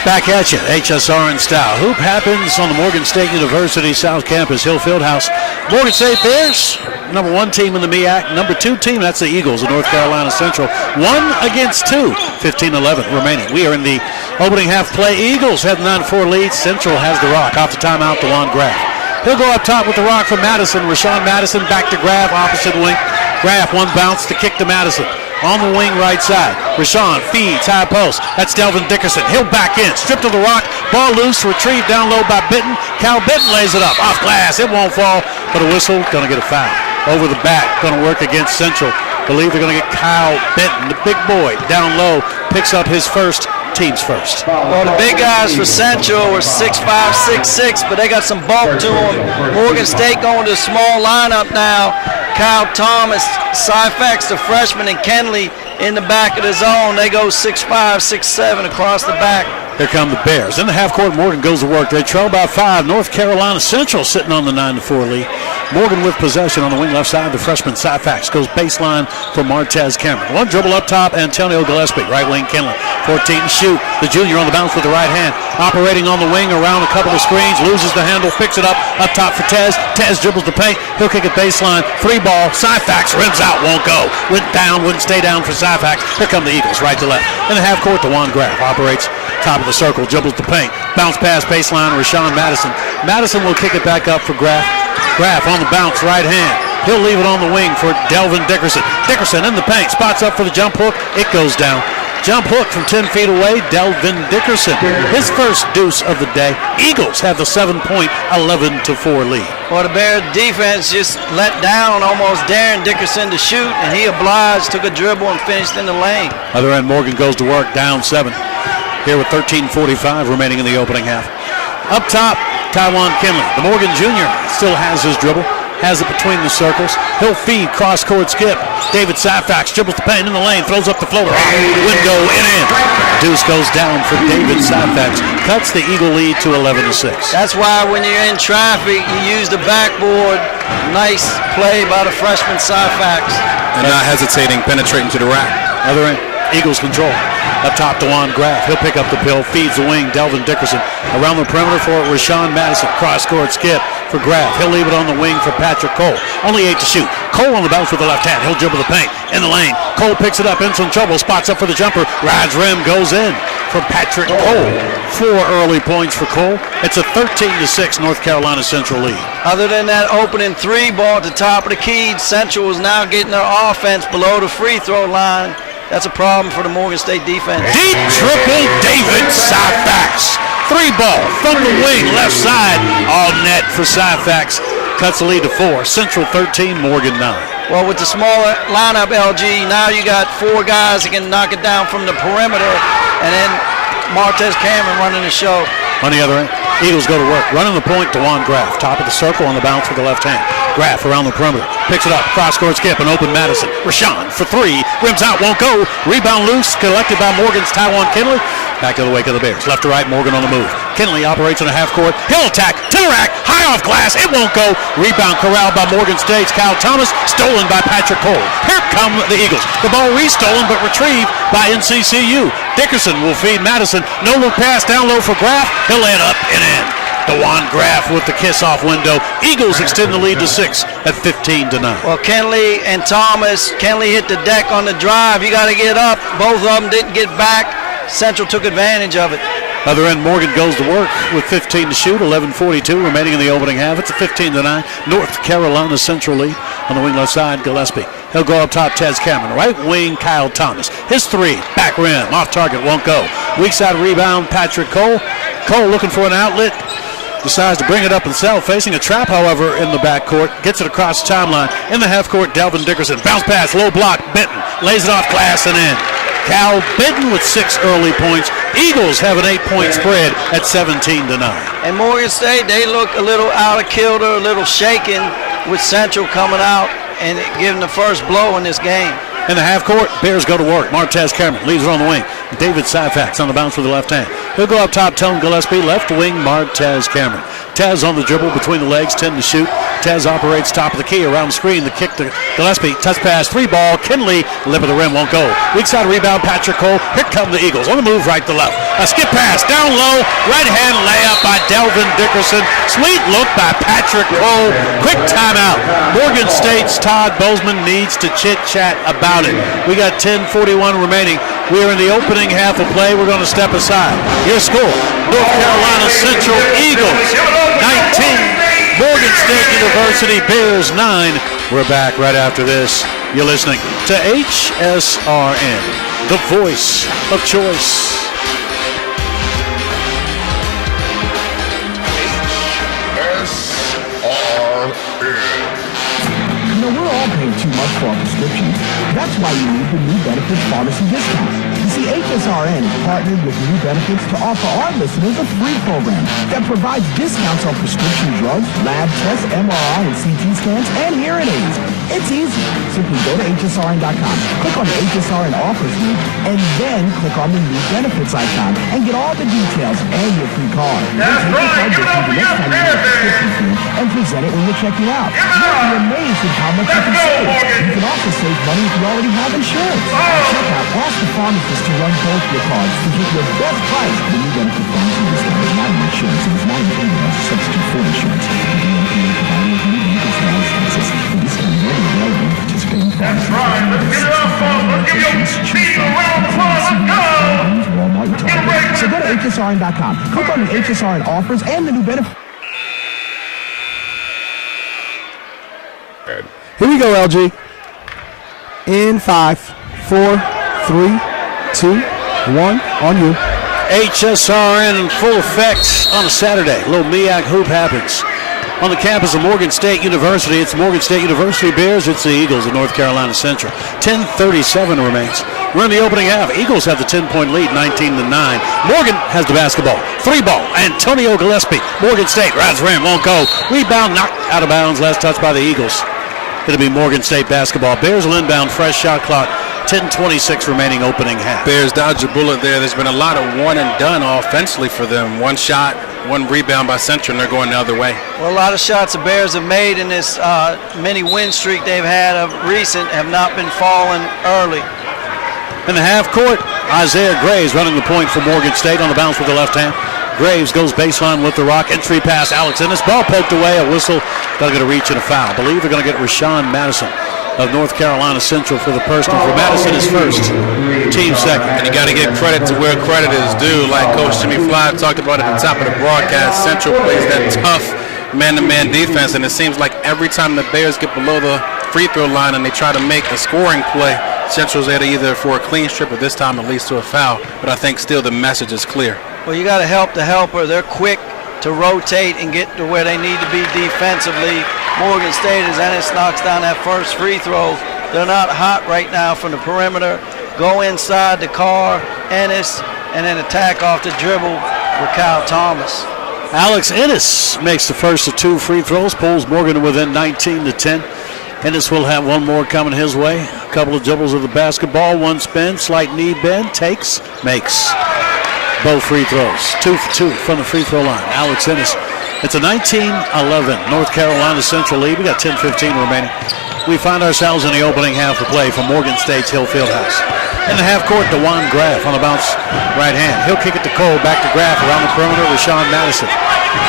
Back at you, HSR in style. Hoop happens on the Morgan State University South Campus, Hill Fieldhouse. Morgan State Bears, number 1 team in the MEAC. Number 2 team, that's the Eagles of North Carolina Central. 1 against 2, 15-11 remaining. We are in the opening half play. Eagles have 9-4 lead. Central has the rock. Off the timeout, DeJuan Graff. He'll go up top with the rock for Madison. Rashawn Madison back to Graff, opposite wing. Graff, 1 bounce to kick to Madison. On the wing right side. Rashawn feeds, high post. That's Delvin Dickerson. He'll back in. Stripped to the rock. Ball loose. Retrieved down low by Benton. Cal Benton lays it up. Off glass. It won't fall. But a whistle. Going to get a foul. Over the back. Going to work against Central. Believe they're going to get Kyle Benton, the big boy, down low. Picks up his first. Teams first. Well, the big guys for Central are 6'5", 6'6", but they got some bulk to them. Morgan State going to a small lineup now. Kyle Thomas, Syfax, the freshman, and Kenley in the back of the zone. They go 6'5", 6'7" across the back. Here come the Bears. In the half court, Morgan goes to work. They trail by 5. North Carolina Central sitting on the 9-4 lead. Morgan with possession on the wing left side. The freshman Syfax goes baseline for Martez Cameron. 1 dribble up top, Antonio Gillespie. Right wing Kenley. 14 to shoot. The junior on the bounce with the right hand. Operating on the wing around a couple of screens. Loses the handle. Picks it up top for Tez. Tez dribbles the paint. He'll kick it baseline. 3 ball. Syfax rims out. Won't go. Went down. Wouldn't stay down for Syfax. Here come the Eagles right to left. In the half court, DeJuan Graff operates top of the circle. Dribbles the paint. Bounce pass baseline. Rashawn Madison. Madison will kick it back up for Graff. Graff on the bounce, right hand. He'll leave it on the wing for Delvin Dickerson. Dickerson in the paint, spots up for the jump hook. It goes down. Jump hook from 10 feet away, Delvin Dickerson. His first deuce of the day. Eagles have the 7-point, 11-4 lead. Well, the Bears defense just let down, almost daring Dickerson to shoot, and he obliged, took a dribble, and finished in the lane. Other end, Morgan goes to work, down 7. Here with 13:45 remaining in the opening half. Up top, Tywan Kinley. The Morgan Jr. still has his dribble. Has it between the circles. He'll feed, cross-court skip. David Syfax dribbles the paint in the lane, throws up the floater. Window in. Deuce goes down for David Syfax. Cuts the Eagle lead to 11-6. That's why when you're in traffic, you use the backboard. Nice play by the freshman Syfax. And not hesitating, penetrating to the rack. Other end. Eagles control. Up top to Juan Graff. He'll pick up the pill, feeds the wing. Delvin Dickerson around the perimeter for Rashawn Madison. Cross-court skip for Graff. He'll leave it on the wing for Patrick Cole. Only 8 to shoot. Cole on the bounce with the left hand. He'll dribble the paint in the lane. Cole picks it up in some trouble. Spots up for the jumper. Rides rim, goes in for Patrick Cole. 4 early points for Cole. It's a 13-6 North Carolina Central lead. Other than that opening 3 ball at the top of the key, Central is now getting their offense below the free throw line. That's a problem for the Morgan State defense. Deep triple, David Syfax. 3 ball from the wing, left side, all net for Syfax. Cuts the lead to 4. Central 13, Morgan 9. Well, with the smaller lineup, LG, now you got 4 guys that can knock it down from the perimeter, and then Martez Cameron running the show. On the other end, Eagles go to work, running the point to Juan Graff. Top of the circle on the bounce with the left hand. Graff around the perimeter, picks it up, cross-court skip, and open Madison. Rashawn for 3, rims out, won't go. Rebound loose, collected by Morgan's Tywan Kinley. Back to the wake of the Bears. Left to right, Morgan on the move. Kinley operates in a half court. He'll attack to the rack, high off glass. It won't go. Rebound corralled by Morgan State's Kyle Thomas, stolen by Patrick Cole. Here come the Eagles. The ball re-stolen but retrieved by NCCU. Dickerson will feed Madison. No look pass down low for Graff. He'll lay it up and in. DeJuan Graff with the kiss-off window. Eagles extend the lead to 6 at 15-9. Well, Kenley and Thomas. Kenley hit the deck on the drive. You got to get up. Both of them didn't get back. Central took advantage of it. Other end, Morgan goes to work with 15 to shoot, 11:42 remaining in the opening half. It's a 15-9 North Carolina Central lead. On the wing left side, Gillespie. He'll go up top, Tez Cameron. Right wing, Kyle Thomas. His 3, back rim, off target, won't go. Weak side rebound, Patrick Cole. Cole looking for an outlet. Decides to bring it up himself, facing a trap, however, in the backcourt. Gets it across the timeline. In the half court, Delvin Dickerson. Bounce pass, low block, Benton. Lays it off glass and in. Cal Benton with 6 early points. Eagles have an 8-point spread at 17-9. And Morgan State, they look a little out of kilter, a little shaken with Central coming out and giving the first blow in this game. In the half court, Bears go to work. Martez Cameron leaves it on the wing. David Syfax on the bounce with the left hand. He'll go up top, Tone Gillespie. Left wing, Martez Cameron. Tez on the dribble between the legs, 10 to shoot. Tez operates top of the key around the screen. The kick to Gillespie. Touch pass, 3 ball. Kinley, lip of the rim, won't go. Weak side rebound, Patrick Cole. Here come the Eagles. On the move, right to left. A skip pass, down low. Right hand layup by Delvin Dickerson. Sweet look by Patrick Cole. Quick timeout. Morgan State's Todd Bozeman needs to chit-chat about it. We got 10:41 remaining. We are in the opening half of play. We're going to step aside. Your score, North Carolina Central Eagles 19, Morgan State University Bears 9. We're back right after this. You're listening to HSRN, the voice of choice. We're all paying too much for our prescriptions. That's why you need the New Benefits Pharmacy Discount. You see, HSRN is partnered with New Benefits to offer our listeners a free program that provides discounts on prescription drugs, lab tests, MRI and CT scans, and hearing aids. It's easy. Simply go to HSRN.com, click on the HSRN offers link, and then click on the New Benefits icon and get all the details and your free card. That's right. The next time you get a prescription fee and present it when you're checking out. You'll be amazed at how much you can save. You can also save money if you already have insurance. At checkout, ask the pharmacist to run both your cards to get your best price. The New Benefit Pharmacy Discount is not an insurance and is not intended as a substitute for insurance. That's right. Let's get it up, folks. Let's give your feet around the floor. Let's go. Get ready. So go to HSRN.com. Click on the HSRN offers and the New Benefit. Here we go, LG. In 5, 4, 3, 2, 1. On you. HSRN in full effect on a Saturday. A little MEAC hoop happens. On the campus of Morgan State University, it's Morgan State University Bears. It's the Eagles of North Carolina Central. 10:37 remains. We're in the opening half. Eagles have the 10-point lead, 19-9. Morgan has the basketball. 3 ball. Antonio Gillespie. Morgan State rides rim, won't go. Rebound knocked out of bounds. Last touch by the Eagles. It'll be Morgan State basketball. Bears will inbound. Fresh shot clock. 10:26 remaining opening half. Bears dodge a bullet there. There's been a lot of one and done offensively for them. 1 shot, 1 rebound by Central, and they're going the other way. Well, a lot of shots the Bears have made in this mini win streak they've had of recent have not been falling early. In the half court, Isaiah Graves running the point for Morgan State on the bounce with the left hand. Graves goes baseline with the rock. Entry pass, Alex Ennis. Ball poked away. A whistle. They'll get a reach and a foul. I believe they're going to get Rashawn Madison of North Carolina Central for the personal. For Madison is first, team second. And you got to give credit to where credit is due. Like Coach Jimmy Fly talked about at the top of the broadcast, Central plays that tough man-to-man defense, and it seems like every time the Bears get below the free throw line and they try to make a scoring play, Central's there either for a clean strip or this time it leads to a foul. But I think still the message is clear. Well, you got to help the helper. They're quick to rotate and get to where they need to be defensively. Morgan State, as Ennis knocks down that first free throw, they're not hot right now from the perimeter. Go inside the car, Ennis, and then attack off the dribble with Kyle Thomas. Alex Ennis makes the first of 2 free throws, pulls Morgan within 19-10. Ennis will have one more coming his way. A couple of dribbles of the basketball, one spin, slight knee bend, takes, makes. Both free throws, 2 for 2 from the free throw line. Alex Ennis. It's a 19-11 North Carolina Central lead. We got 10:15 remaining. We find ourselves in the opening half of play from Morgan State's Hill Fieldhouse. In the half court, DeJuan Graff on the bounce right hand. He'll kick it to Cole, back to Graff around the perimeter with Rashawn Madison.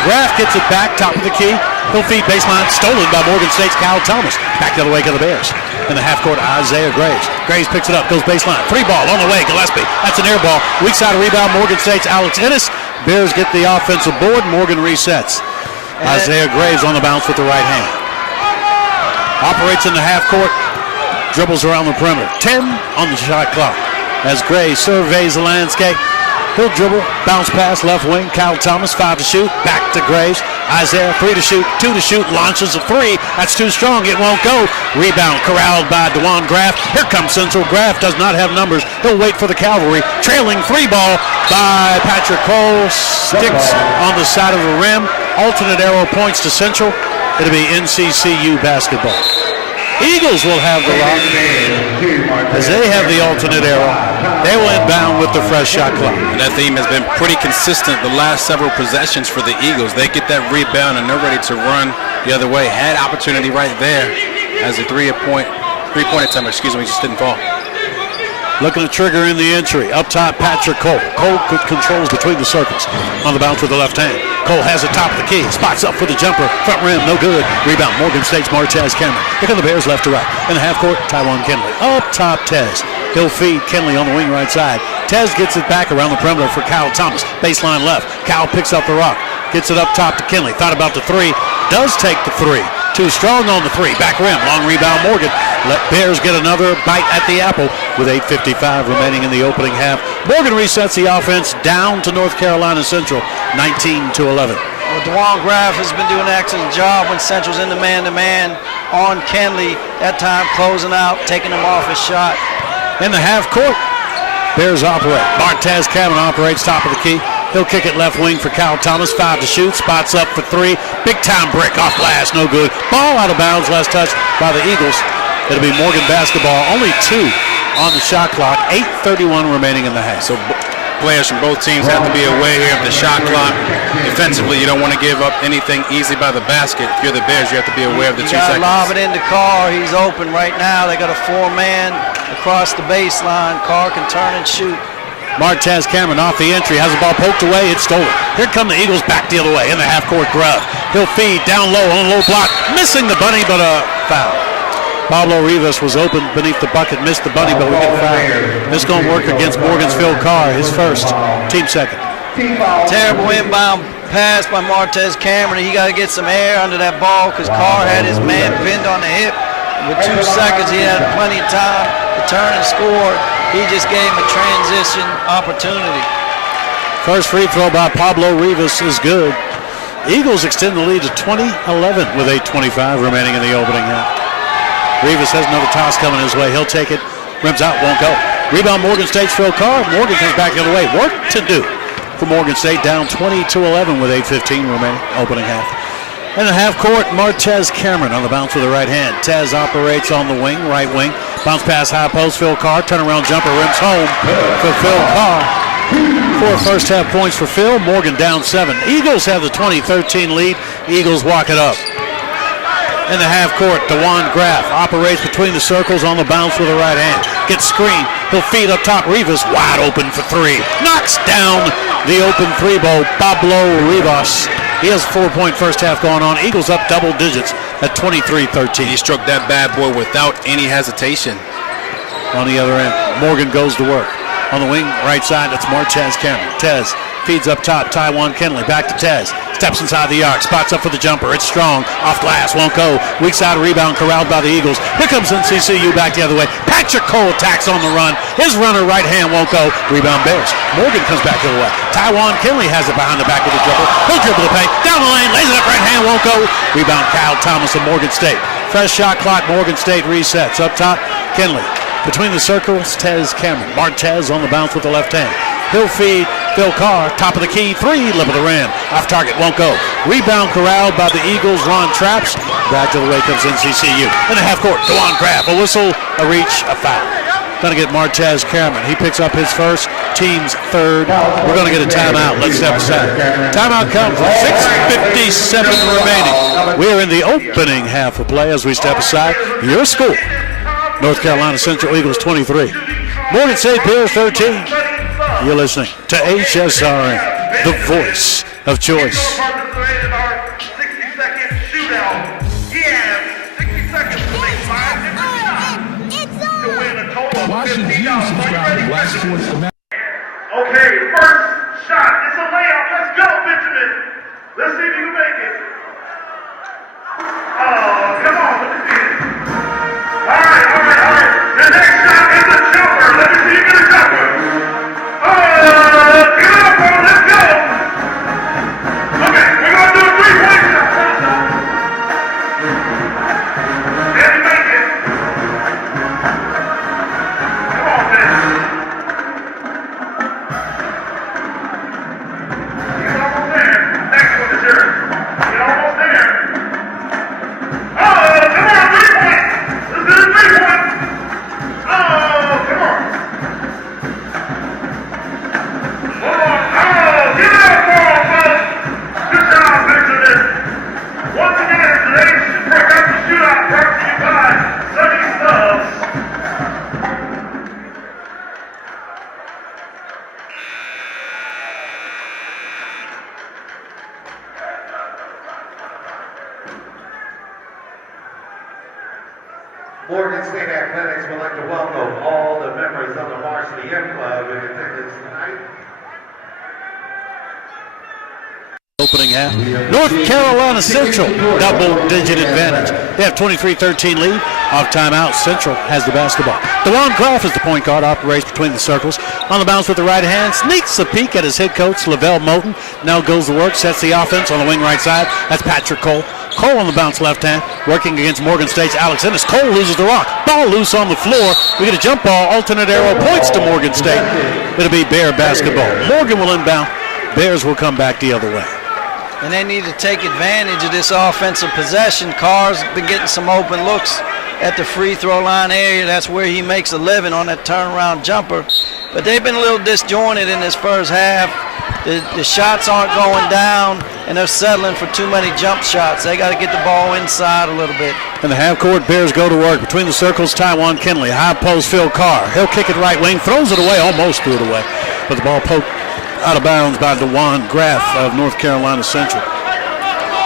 Graff gets it back, top of the key. He'll feed baseline, stolen by Morgan State's Kyle Thomas. Back the other way to the Bears. In the half court, Isaiah Graves. Graves picks it up, goes baseline. 3 ball on the way, Gillespie. That's an air ball. Weak side rebound, Morgan State's Alex Ennis. Bears get the offensive board. Morgan resets. Isaiah Graves on the bounce with the right hand. Operates in the half court. Dribbles around the perimeter. 10 on the shot clock. As Graves surveys the landscape, he'll dribble, bounce pass, left wing. Kyle Thomas, 5 to shoot. Back to Graves. Isaiah, 3 to shoot, 2 to shoot. Launches a 3. That's too strong. It won't go. Rebound corralled by DeJuan Graff. Here comes Central. Graff does not have numbers. He'll wait for the cavalry. Trailing 3 ball by Patrick Cole. Sticks on the side of the rim. Alternate arrow points to Central. It'll be NCCU basketball. Eagles will have the rock as they have the alternate arrow. They will inbound with the fresh shot clock. And that theme has been pretty consistent the last several possessions for the Eagles. They get that rebound and they're ready to run the other way. Had opportunity right there as a three-point attempt, just didn't fall. Looking to trigger in the entry. Up top, Patrick Cole. Cole controls between the circles. On the bounce with the left hand. Cole has it top of the key. Spots up for the jumper. Front rim, no good. Rebound, Morgan State's Martez Cameron. Look at the Bears left to right. In the half court, Tywan Kenley. Up top, Tez. He'll feed Kenley on the wing right side. Tez gets it back around the perimeter for Kyle Thomas. Baseline left. Kyle picks up the rock. Gets it up top to Kenley. Thought about the 3. Does take the 3. Too strong on the 3. Back rim. Long rebound, Morgan. Let Bears get another bite at the apple with 8:55 remaining in the opening half. Morgan resets the offense down to North Carolina Central, 19-11. Well, DeJuan Graff has been doing an excellent job when Central's in the man-to-man on Kenley. That time closing out, taking him off his shot. In the half court, Bears operate. Martez Cameron operates top of the key. He'll kick it left wing for Kyle Thomas. 5 to shoot. Spots up for 3. Big time brick off glass. No good. Ball out of bounds. Last touch by the Eagles. It'll be Morgan basketball. Only 2 on the shot clock. 8:31 remaining in the half. So players from both teams have to be aware here of the shot clock. Defensively, you don't want to give up anything easy by the basket. If you're the Bears, you have to be aware of the 2 seconds. You got to lob it into Carr. He's open right now. They got a 4-man across the baseline. Carr can turn and shoot. Martez Cameron off the entry, has the ball poked away, it's stolen. Here come the Eagles back the other way in the half-court grub. He'll feed down low on a low block, missing the bunny, but a foul. Pablo Rivas was open beneath the bucket, missed the bunny, but we get a foul. This is going to work against Morgan's Phil Carr, his first, team second. Terrible inbound pass by Martez Cameron. He got to get some air under that ball because Carr had his man pinned on the hip. With 2 seconds, he had plenty of time to turn and score. He just gave him a transition opportunity. First free throw by Pablo Rivas is good. Eagles extend the lead to 20-11 with 8:25 remaining in the opening half. Rivas has another toss coming his way. He'll take it. Rims out, won't go. Rebound, Morgan State's Phil Carr. Morgan comes back the other way. Work to do for Morgan State, down 20-11 with 8:15 remaining opening half. In the half court, Martez Cameron on the bounce with the right hand. Tez operates on the wing, right wing. Bounce pass, high post, Phil Carr. Turnaround jumper, rims home for Phil Carr. 4 first half points for Phil. Morgan down 7. Eagles have the 20-13 lead. Eagles walk it up. In the half court, DeJuan Graff operates between the circles on the bounce with the right hand. Gets screened. He'll feed up top. Rivas wide open for three. Knocks down the open three ball. Pablo Rivas. He has a 4-point first half going on. Eagles up double digits at 23-13. He struck that bad boy without any hesitation. On the other end, Morgan goes to work. On the wing, right side, that's Martez Cameron. Tez feeds up top, Tywan Kenley. Back to Tez. Steps inside the arc, spots up for the jumper. It's strong, off glass, won't go. Weak side rebound, corralled by the Eagles. Here comes NCCU back the other way. Patrick Cole attacks on the run. His runner right hand won't go. Rebound Bears. Morgan comes back to the way. Tywan Kenley has it behind the back of the dribble. He'll dribble the paint. Down the lane, lays it up right hand, won't go. Rebound Kyle Thomas of Morgan State. Fresh shot clock, Morgan State resets. Up top, Kenley. Between the circles, Tez Cameron. Martez on the bounce with the left hand. He'll feed Phil Carr, top of the key, three, lip of the rim. Off target, won't go. Rebound corralled by the Eagles, Ron Traps. Back to the way comes NCCU. In the half court, DeJuan Graff, a whistle, a reach, a foul. Going to get Martez Cameron. He picks up his first, team's third. We're going to get a timeout. Let's step aside. Timeout comes with 6:57 remaining. We're in the opening half of play as we step aside. Your score, North Carolina Central Eagles 23. Morgan State Bears 13. You're listening to HSRN, the voice of choice. 60-second shootout. He has 60 seconds to make 5 different shots to win a total of $50. Okay, first shot. It's a layup. Let's go, Benjamin. Let's see if you can make it. Oh, come on. Let me see it. All right. The next shot is a jumper. Let me see you get a jumper. Beautiful. Let's go. Okay, we're going to do a 3-point shot. Can you make it? Come on, man. He's almost there. Next one is yours. You're almost there. Oh, come on, 3-point. Let's do a 3-point. Oh, come on. Once again, today's Progressive Shootout brought to you by Sunny Stubbs. Morgan State Athletics would like to welcome all the members of the Varsity M Club in attendance tonight. Opening half. North Carolina Central, double-digit advantage. They have 23-13 lead. Off timeout, Central has the basketball. DeJuan Graff is the point guard, operates between the circles. On the bounce with the right hand, sneaks a peek at his head coach, Lavelle Moulton. Now goes to work, sets the offense on the wing right side. That's Patrick Cole. Cole on the bounce left hand, working against Morgan State's Alex Ennis. Cole loses the rock. Ball loose on the floor. We get a jump ball, alternate arrow, points to Morgan State. It'll be Bear basketball. Morgan will inbound. Bears will come back the other way. And they need to take advantage of this offensive possession. Carr's been getting some open looks at the free throw line area. That's where he makes a living on that turnaround jumper. But they've been a little disjointed in this first half. The shots aren't going down, and they're settling for too many jump shots. They got to get the ball inside a little bit. In the half-court, Bears go to work. Between the circles, Tywan Kenley. High post, Phil Carr. He'll kick it right wing, throws it away, almost threw it away. But the ball poked out of bounds by DeJuan Graff of North Carolina Central.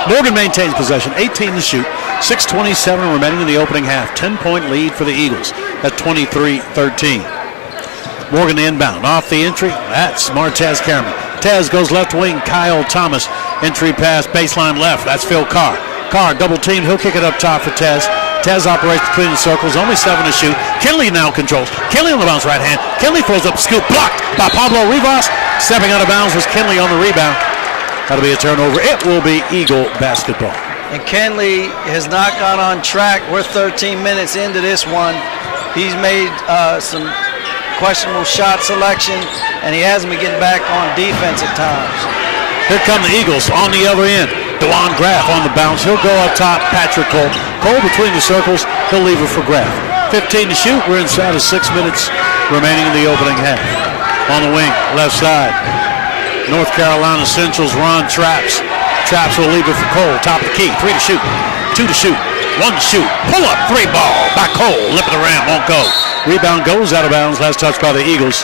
Morgan maintains possession, 18 to shoot, 6:27 remaining in the opening half. 10-point lead for the Eagles at 23-13. Morgan inbound, off the entry, that's Martez Cameron. Tez goes left wing, Kyle Thomas. Entry pass, baseline left, that's Phil Carr. Carr double teamed, he'll kick it up top for Tez. Tez operates between the circles, only 7 to shoot. Kenley now controls. Kenley on the bounce right hand. Kenley throws up a scoop, blocked by Pablo Rivas. Stepping out of bounds was Kenley on the rebound. That'll be a turnover. It will be Eagle basketball. And Kenley has not gone on track. We're 13 minutes into this one. He's made some questionable shot selection, and he hasn't been getting back on defense at times. Here come the Eagles on the other end. DeJuan Graff on the bounce. He'll go up top. Patrick Cole. Cole between the circles. He'll leave it for Graff. 15 to shoot. We're inside of 6 minutes remaining in the opening half. On the wing, left side. North Carolina Central's Ron Traps. Traps will leave it for Cole. Top of the key. 3 to shoot. 2 to shoot. 1 to shoot. Pull up 3 ball by Cole. Lip of the rim. Won't go. Rebound goes out of bounds. Last touch by the Eagles.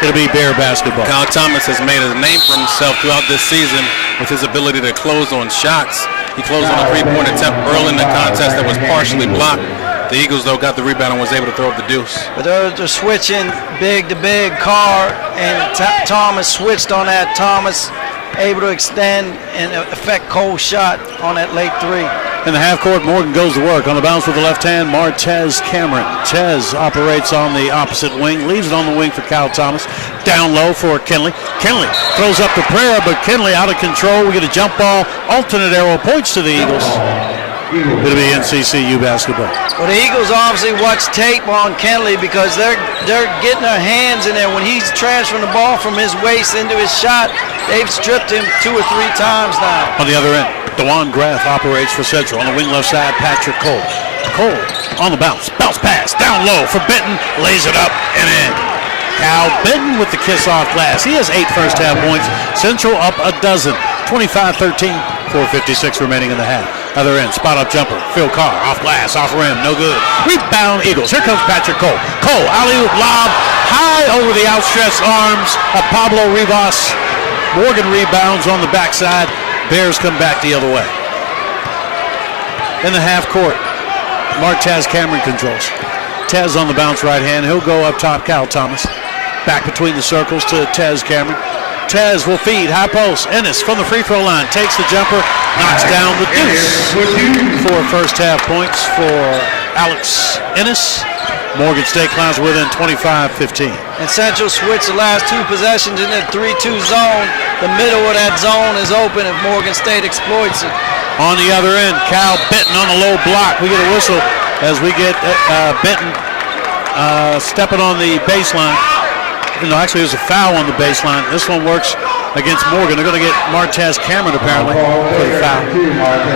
It'll be Bear basketball. Kyle Thomas has made a name for himself throughout this season with his ability to close on shots. He closed on a three-point attempt early in the contest that was partially blocked. The Eagles, though, got the rebound and was able to throw up the deuce. But they're switching big to big. Carr and Thomas switched on that. Thomas able to extend and affect Cole's shot on that late three. In the half court, Morgan goes to work. On the bounce with the left hand, Martez Cameron. Tez operates on the opposite wing, leaves it on the wing for Kyle Thomas. Down low for Kinley. Kinley throws up the prayer, but Kinley out of control. We get a jump ball. Alternate arrow points to the Eagles. It'll be NCCU basketball. Well, the Eagles obviously watch tape on Kinley because they're getting their hands in there. When he's transferring the ball from his waist into his shot, they've stripped him 2 or 3 times now. On the other end, DeJuan Graff operates for Central. On the wing left side, Patrick Cole. Cole on the bounce. Bounce pass down low for Benton. Lays it up and in. Cal Benton with the kiss off glass. He has 8 first half points. Central up a dozen. 25-13. 4:56 remaining in the half. Other end, spot up jumper. Phil Carr off glass, off rim, no good. Rebound Eagles. Here comes Patrick Cole. Cole, alley-oop lob, high over the outstretched arms of Pablo Rivas. Morgan rebounds on the backside. Bears come back the other way. In the half court, Martez Cameron controls. Tez on the bounce right hand. He'll go up top, Kyle Thomas. Back between the circles to Tez Cameron. Tez will feed, high post. Ennis from the free throw line takes the jumper, knocks down the deuce. 4 first half points for Alex Ennis. Morgan State climbs within 25-15. And Central switched the last 2 possessions in the 3-2 zone. The middle of that zone is open if Morgan State exploits it. On the other end, Cal Benton on a low block. We get a whistle as we get Benton stepping on the baseline. No, actually, there's a foul on the baseline. This one works against Morgan. They're going to get Martez Cameron, apparently, for the foul.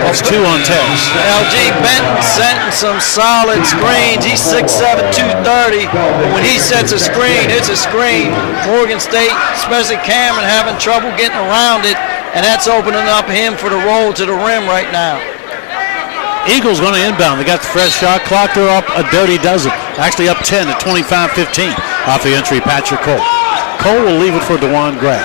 That's 2 on Tez. LG Benton setting some solid screens. He's 6'7", 230. But when he sets a screen, it's a screen. Morgan State, especially Cameron, having trouble getting around it, and that's opening up him for the roll to the rim right now. Eagles going to inbound. They got the fresh shot clock. They're up a dirty dozen. Actually up 10 at 25-15. Off the entry, Patrick Cole. Cole will leave it for DeJuan Graff.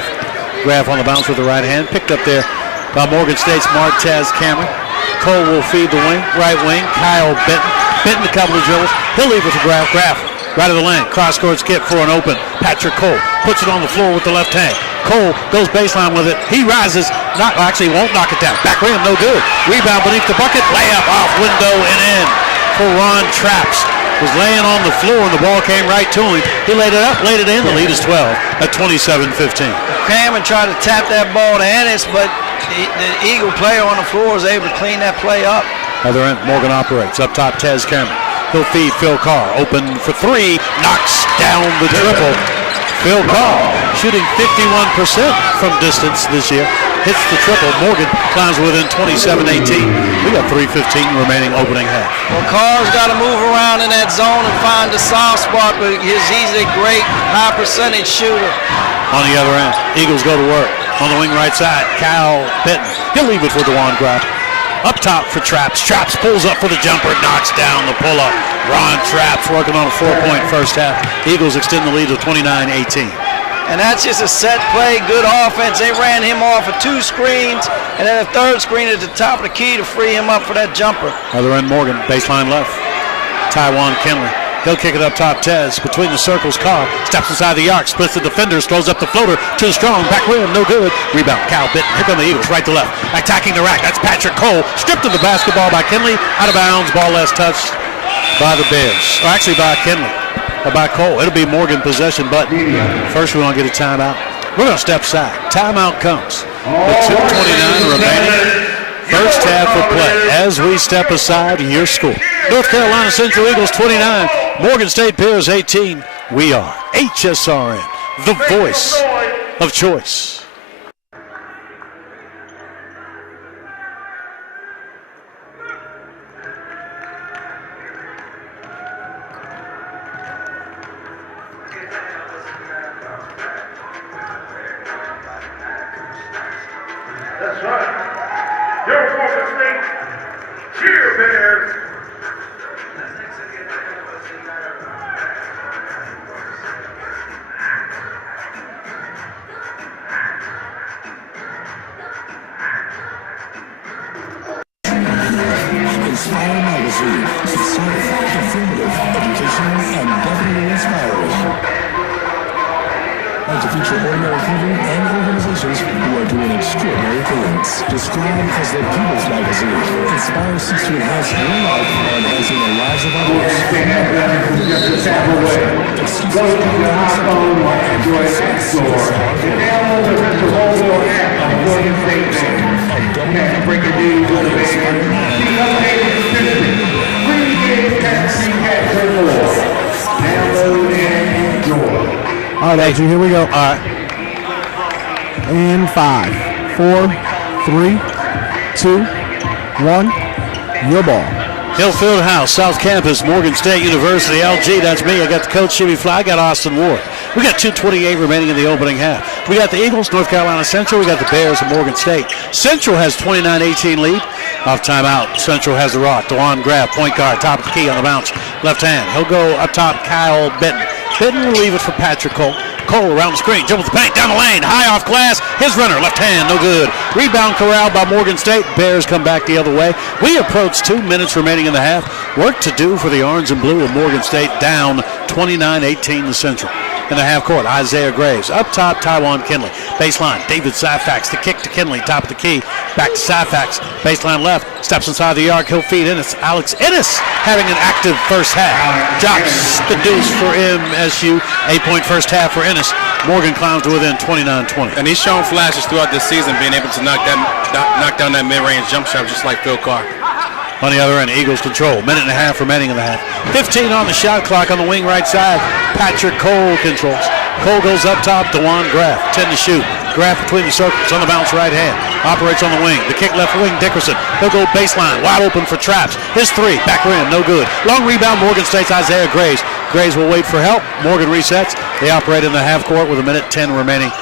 Graff on the bounce with the right hand. Picked up there by Morgan State's Martez Cameron. Cole will feed the wing, right wing. Kyle Benton. Benton a couple of dribbles. He'll leave it for Graff. Graff right of the lane. Cross-court skip for an open. Patrick Cole puts it on the floor with the left hand. Cole goes baseline with it. He rises. Actually won't knock it down. Back rim, no good. Rebound beneath the bucket. Layup off window and in for Ron Traps. Was laying on the floor and the ball came right to him. He laid it up, laid it in. The lead is 12 at 27-15. Cameron tried to tap that ball to Ennis, but the Eagle player on the floor was able to clean that play up. Other end, Morgan operates. Up top, Tez Cameron. He'll feed Phil Carr. Open for 3. Knocks down the triple. Phil Carr shooting 51% from distance this year. Hits the triple. Morgan climbs within 27-18. We got 3:15 remaining opening half. Well, Carr's got to move around in that zone and find the soft spot, but he's a great high percentage shooter. On the other end, Eagles go to work. On the wing right side, Kyle Benton. He'll leave it for DeJuan Graff. Up top for Traps. Traps pulls up for the jumper, knocks down the pull-up. Ron Traps working on a 4-point first half. Eagles extend the lead to 29-18. And that's just a set play, good offense. They ran him off of 2 screens, and then a 3rd screen at the top of the key to free him up for that jumper. Other end, Morgan, baseline left. Taiwan Kinley. He'll kick it up top, Tez. Between the circles, Carr steps inside the arc, splits the defenders, throws up the floater. Too strong, back rim, no good. Rebound, Cal Benton. Here come the Eagles, right to left. Attacking the rack, that's Patrick Cole. Stripped of the basketball by Kinley. Out of bounds, ball last touched by the Bears. Or actually by Kinley. Or by Cole. It'll be Morgan possession, but first we're going to get a timeout. We're going to step aside. Timeout comes. The 2:29 remaining. First half of play. As we step aside, your score. North Carolina Central Eagles 29, Morgan State Bears 18. We are HSRN, the voice of choice. That's right. Your Morgan State Cheer Bears. Inspire Magazine. Exciting, informative, educational, and definitely inspiring. And to feature ordinary people and organizations who are doing extraordinary things. Described as the People's Magazine, Inspire seeks to enhance your life by enhancing the lives of others. Go to your iPhone or Android App Store and download the Mr. Mobile app on Morgan State Bank. Catch breaking news on the Bay. See updated statistics. Free games, free cash, and more. Download and enjoy. All right, LG, here we go. All right. And 5, 4, 3, 2, 1. Your ball. Hillfield House, South Campus, Morgan State University. LG, that's me. I got the coach, Jimmy Fly. I got Austin Ward. We got 2:28 remaining in the opening half. We got the Eagles, North Carolina Central. We got the Bears of Morgan State. Central has 29-18 lead. Off timeout, Central has the rock. DeJuan Graff, point guard, top of the key on the bounce. Left hand. He'll go up top, Kyle Benton. Benton will leave it for Patrick Cole. Cole around the screen, dribbles the paint, down the lane, high off glass. His runner, left hand, no good. Rebound corralled by Morgan State. Bears come back the other way. We approach 2 minutes remaining in the half. Work to do for the orange and blue of Morgan State, down 29-18 to Central. In the half court, Isaiah Graves. Up top, Tywan Kinley. Baseline, David Syfax. The kick to Kinley, top of the key. Back to Syfax. Baseline left. Steps inside the arc. He'll feed Ennis. Alex Ennis having an active first half. Jocks the deuce for MSU. 8-point first half for Ennis. Morgan climbs to within 29-20. And he's shown flashes throughout this season, being able to knock down that mid-range jump shot just like Phil Carr. On the other end, Eagles control. Minute and a half remaining in the half. 15 on the shot clock on the wing right side. Patrick Cole controls. Cole goes up top. DeJuan Graff, 10 to shoot. Graff between the circles on the bounce right hand. Operates on the wing. The kick left wing, Dickerson. He'll go baseline, wide open for traps. His three, back rim, no good. Long rebound, Morgan State's Isaiah Graves. Graves will wait for help. Morgan resets. They operate in the half court with a minute 10 remaining.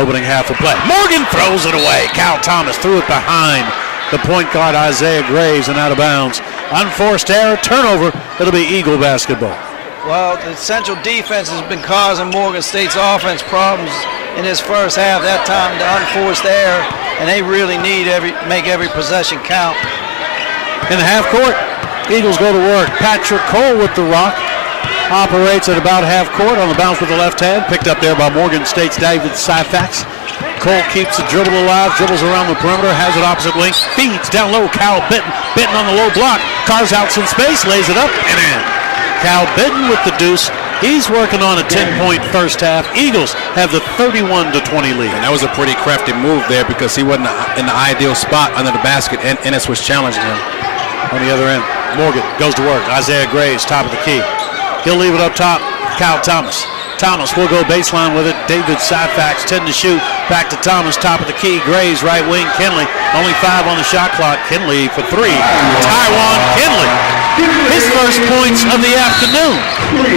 Opening half of play. Morgan throws it away. Cal Thomas threw it behind the point guard Isaiah Graves and out of bounds. Unforced error, turnover. It'll be Eagle basketball. Well, the Central defense has been causing Morgan State's offense problems in this first half. That time, the unforced error, and they really need make every possession count. In the half court, Eagles go to work. Patrick Cole with the rock. Operates at about half court on the bounce with the left hand. Picked up there by Morgan State's David Syfax. Cole keeps the dribble alive, dribbles around the perimeter, has it opposite wing, feeds down low, Cal Benton. Benton on the low block, carves out some space, lays it up, and in. Cal Benton with the deuce. He's working on a 10-point first half. Eagles have the 31-20 lead. And that was a pretty crafty move there because he wasn't in the ideal spot under the basket, and Ennis was challenging him. On the other end, Morgan goes to work. Isaiah Graves, top of the key. He'll leave it up top, Cal Thomas. Thomas will go baseline with it. David Syfax, 10 to shoot. Back to Thomas, top of the key. Graves, right wing. Kinley, only 5 on the shot clock. Kinley for 3. Tywan Kinley, his first points of the afternoon.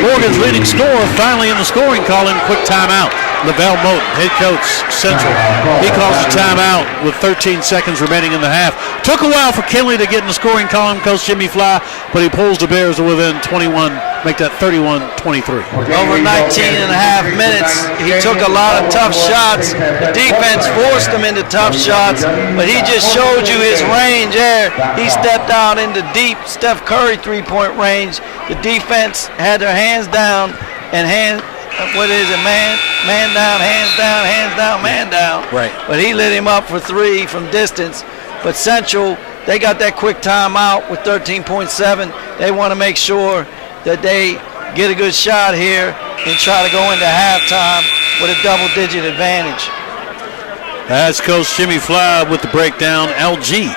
Morgan's leading scorer finally in the scoring column. Quick timeout. Lavelle Moten, head coach, Central. He calls the timeout with 13 seconds remaining in the half. Took a while for Kinley to get in the scoring column, Coach Jimmy Fly, but he pulls the Bears to within 21, make that 31-23. Over 19 and a half minutes, he took a lot of tough shots. The defense forced him into tough shots, but he just showed you his range there. He stepped out into deep Steph Curry three-point range. The defense had their hands down and man down, hands down, hands down, man down. Right. But he lit him up for 3 from distance. But Central, they got that quick timeout with 13.7. They want to make sure that they get a good shot here and try to go into halftime with a double-digit advantage. That's Coach Jimmy Fly with the breakdown. LG,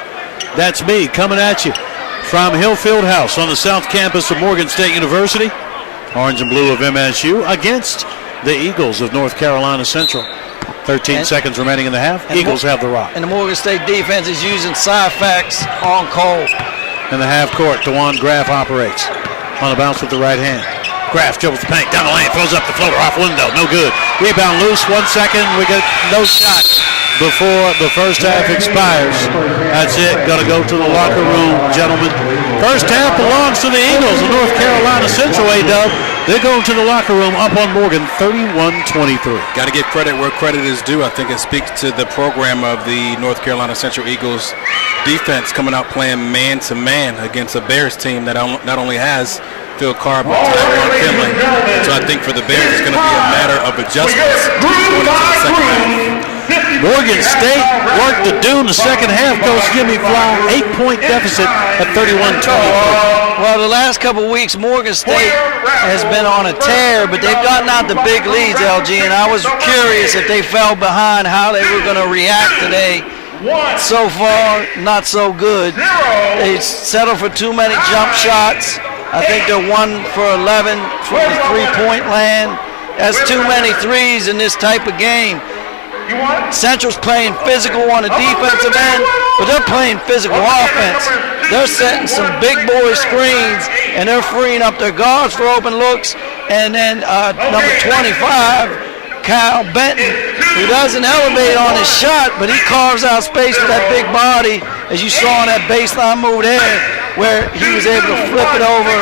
that's me coming at you from Hillfield House on the South Campus of Morgan State University. Orange and blue of MSU against the Eagles of North Carolina Central. 13 seconds remaining in the half. Eagles have the rock. And the Morgan State defense is using Syfax on Cole. In the half court, DeJuan Graff operates on the bounce with the right hand. Graff dribbles the paint, down the lane, throws up the floater off window, no good. Rebound loose, 1 second, we got no shot. before the first half expires. That's it. Got to go to the locker room, gentlemen. First half belongs to the Eagles of North Carolina Central, A-Dub. They're going to the locker room up on Morgan 31-23. Got to give credit where credit is due. I think it speaks to the program of the North Carolina Central Eagles defense coming out playing man-to-man against a Bears team that not only has Phil Carr, but Tyron Finley. So I think for the Bears, it's going to be a matter of adjustments going into the second half. Morgan State worked to do in the second half. Coach Jimmy Fly, 8-point deficit at 31-23. Well, the last couple of weeks, Morgan State has been on a tear, but they've gotten out the big leads, LG, and I was curious if they fell behind, how they were going to react today. So far, not so good. They settled for too many jump shots. I think they're 1 for 11 from the three-point land. That's too many threes in this type of game. Central's playing physical on the defensive end, but they're playing physical offense. They're setting some big boy screens, and they're freeing up their guards for open looks. And then number 25, Kyle Benton, who doesn't elevate on his shot, but he carves out space with that big body, as you saw on that baseline move there, where he was able to flip it over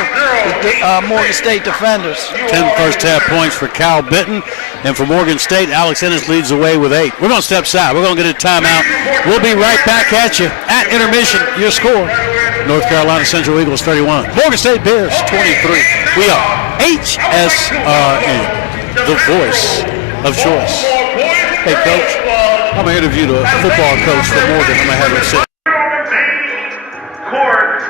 the Morgan State defenders. 10 first half points for Kyle Benton. And for Morgan State, Alex Ennis leads the way with 8. We're going to step aside. We're going to get a timeout. We'll be right back at you at intermission. Your score, North Carolina Central Eagles 31. Morgan State Bears 23. We are HSRN, the voice of choice. Hey, Coach, I'm going to interview the football coach for Morgan. I'm going to have him sit. Court,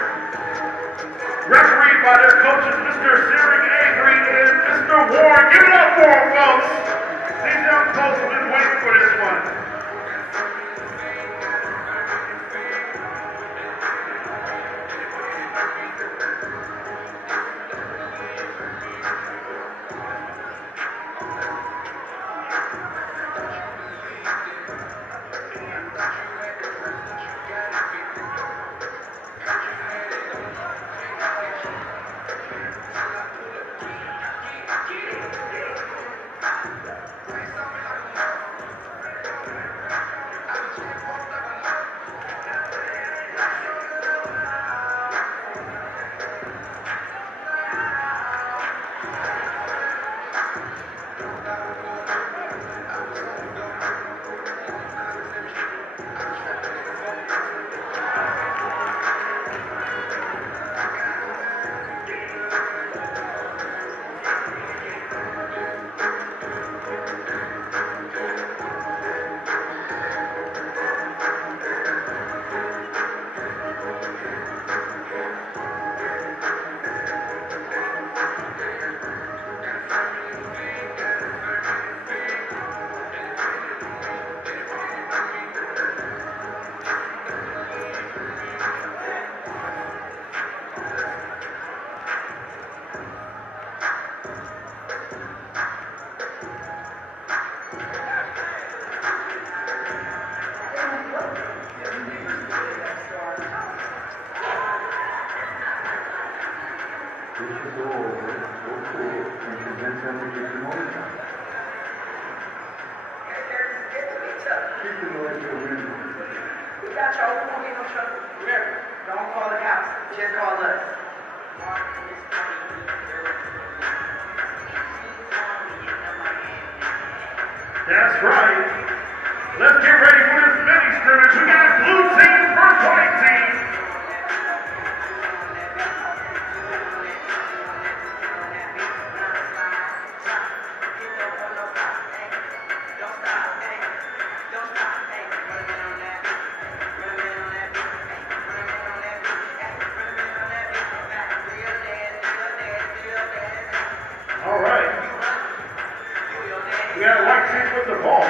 refereed by their coaches, Mr. Searing Avery and Mr. Warren. Give it up for them, folks. These young folks have been waiting for this one. That's right. Let's get ready for this mini scrimmage. We got blue team versus white team. All right. We got white team with the ball.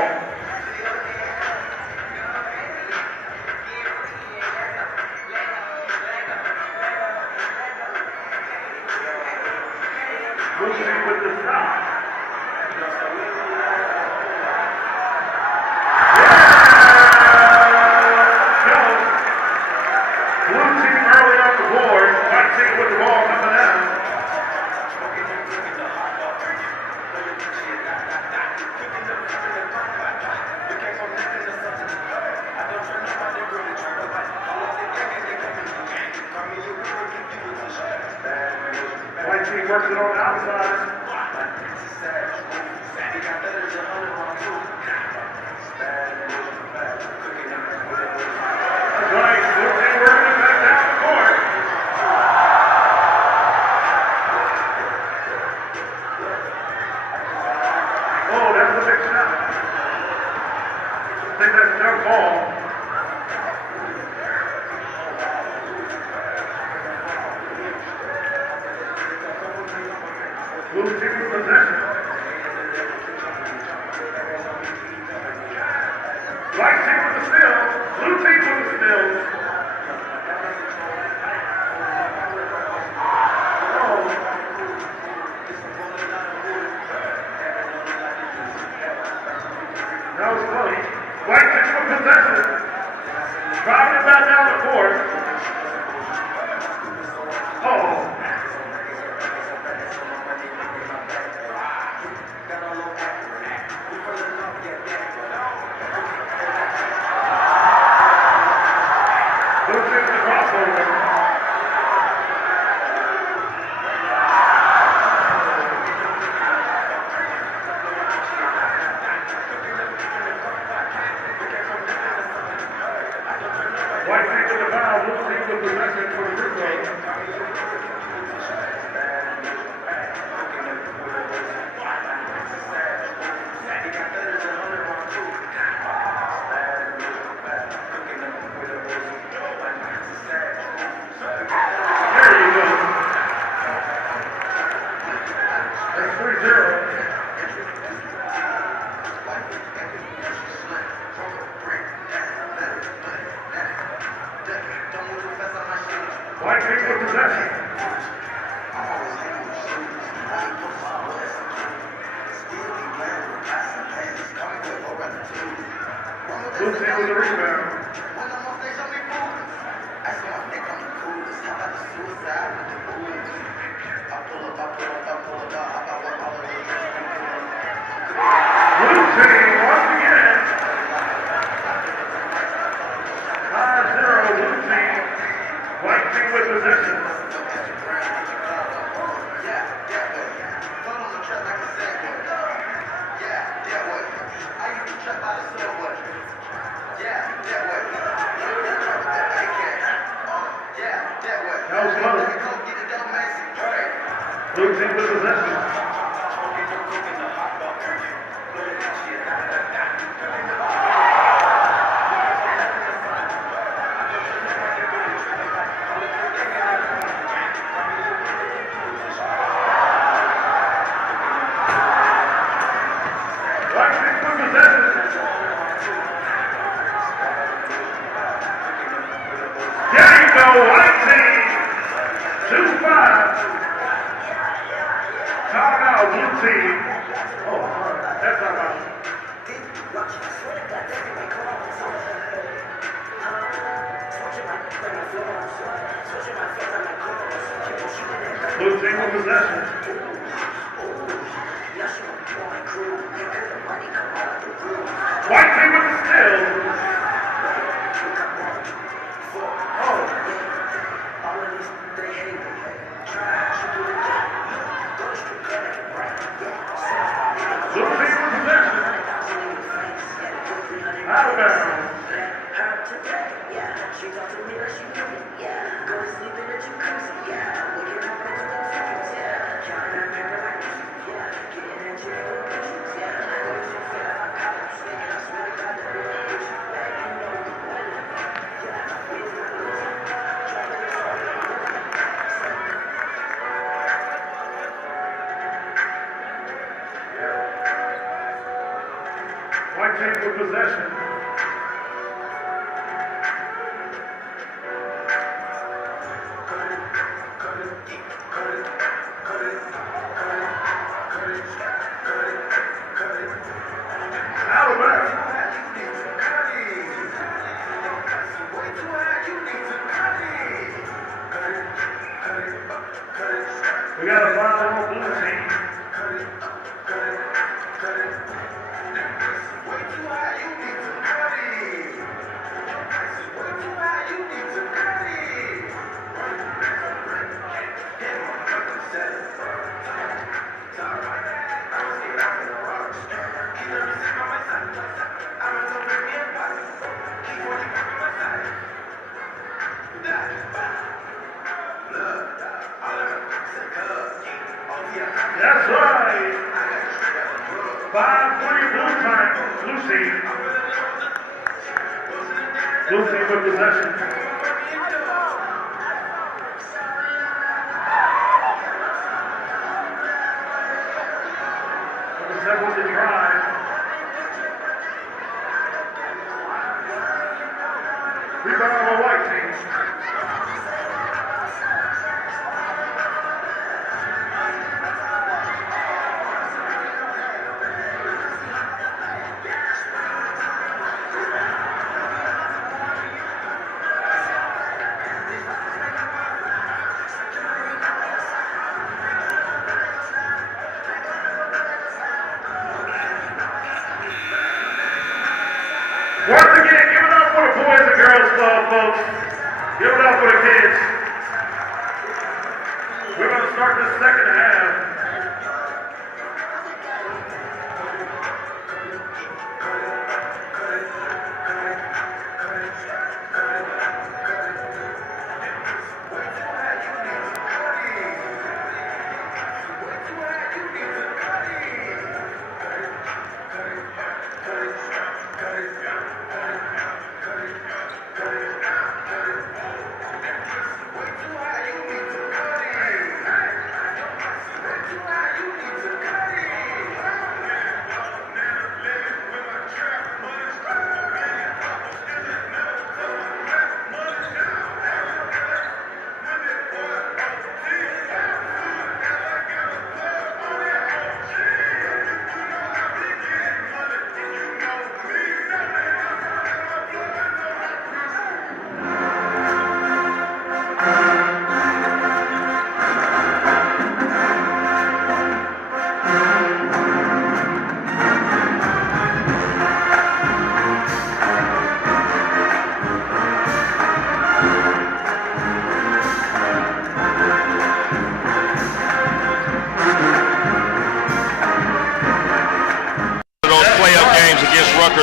works it on the outside. That's right. Blue team working it back down the court. Oh, that was a big shot. I think that's a jump ball. Blue team with possession. White team with the steal. Blue team with the steal. That was close. White team with possession. Driving it back down the court. White team with the foul, blue team with possession for the free throw. There you go. That's 3-0. White team with possession. Blue team with the rebound. Blue team once again. 5-0 blue team. White team with possession. That was close. Blue team with possession. White team with possession. There you go, white team. 2-5. Timeout, blue team. Oh, that's not right. Blue team with possession. White team with the steal. Blue team with possession. Out of bounds. White team with possession. team. Blue team with possession. Number 7 with the drive. Rebound on the white team. Once again, give it up for the Boys and Girls Club, folks. Give it up for the kids. We're going to start this second half.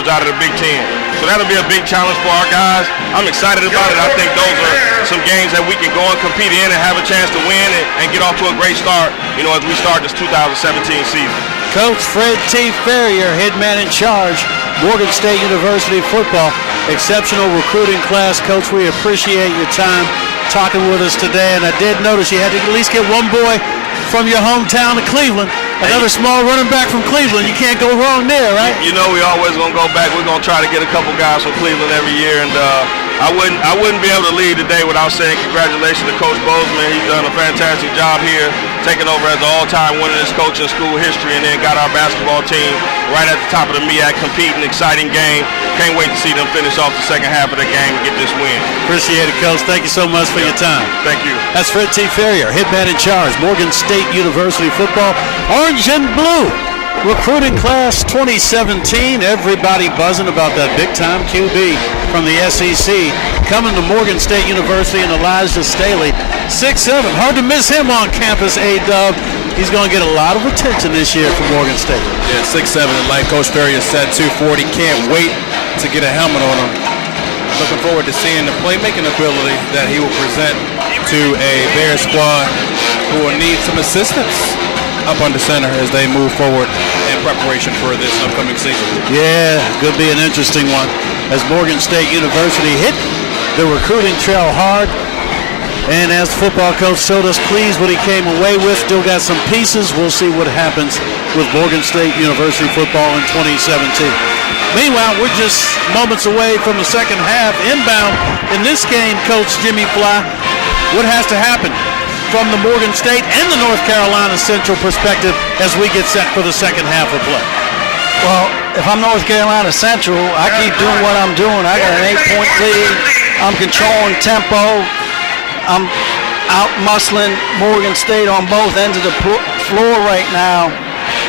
Out of the Big Ten. So that'll be a big challenge for our guys. I'm excited about it. I think those are some games that we can go and compete in and have a chance to win and get off to a great start, you know, as we start this 2017 season. Coach Fred T. Ferrier, head man in charge, Morgan State University football. Exceptional recruiting class. Coach, we appreciate your time talking with us today. And I did notice you had to at least get one boy from your hometown of Cleveland. Another small running back from Cleveland. You can't go wrong there, right? You know we always going to go back. We're going to try to get a couple guys from Cleveland every year. And I wouldn't be able to leave today without saying congratulations to Coach Bozeman. He's done a fantastic job here, taking over as the all-time winningest coach in school history, and then got our basketball team right at the top of the MEAC, competing, exciting game. Can't wait to see them finish off the second half of the game and get this win. Appreciate it, Coach. Thank you so much for your time. Thank you. That's Fred T. Ferrier, head man in charge, Morgan State University football. Orange and blue. Recruiting class 2017. Everybody buzzing about that big-time QB from the SEC coming to Morgan State University, and Elijah Staley, 6'7". Hard to miss him on campus, A-Dub. He's going to get a lot of attention this year from Morgan State. Yeah, 6'7", and like Coach Ferrier said, 240. Can't wait to get a helmet on him. Looking forward to seeing the playmaking ability that he will present to a Bear squad who will need some assistance up under center as they move forward in preparation for this upcoming season. Yeah, could be an interesting one as Morgan State University hit the recruiting trail hard. And as the football coach showed us, pleased what he came away with. Still got some pieces. We'll see what happens with Morgan State University football in 2017. Meanwhile, we're just moments away from the second half. Inbound in this game, Coach Jimmy Fly, what has to happen from the Morgan State and the North Carolina Central perspective as we get set for the second half of play? Well, if I'm North Carolina Central, I keep doing what I'm doing. I got an 8-point lead. I'm controlling tempo. I'm out muscling Morgan State on both ends of the floor right now.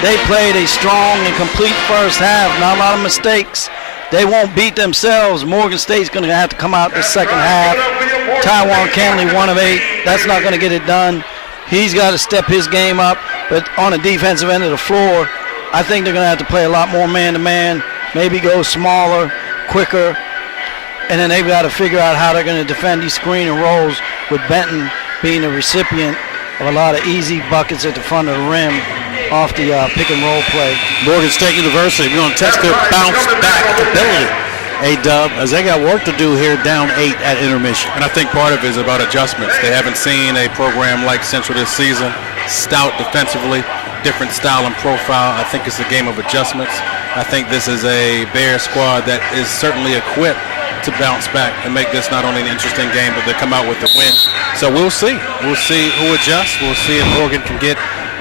They played a strong and complete first half. Not a lot of mistakes. They won't beat themselves. Morgan State's going to have to come out the second half. Tywan Kenley, 1 of 8. That's not going to get it done. He's got to step his game up. But on the defensive end of the floor, I think they're going to have to play a lot more man-to-man, maybe go smaller, quicker. And then they've got to figure out how they're going to defend these screen and rolls with Benton being the recipient of a lot of easy buckets at the front of the rim off the pick and roll play. Morgan State University, we're going to test their bounce back ability. A-Dub, as they got work to do here, down 8 at intermission. And I think part of it is about adjustments. They haven't seen a program like Central this season. Stout defensively, different style and profile. I think it's a game of adjustments. I think this is a Bears squad that is certainly equipped to bounce back and make this not only an interesting game, but they come out with the win. So we'll see. We'll see who adjusts. We'll see if Morgan can get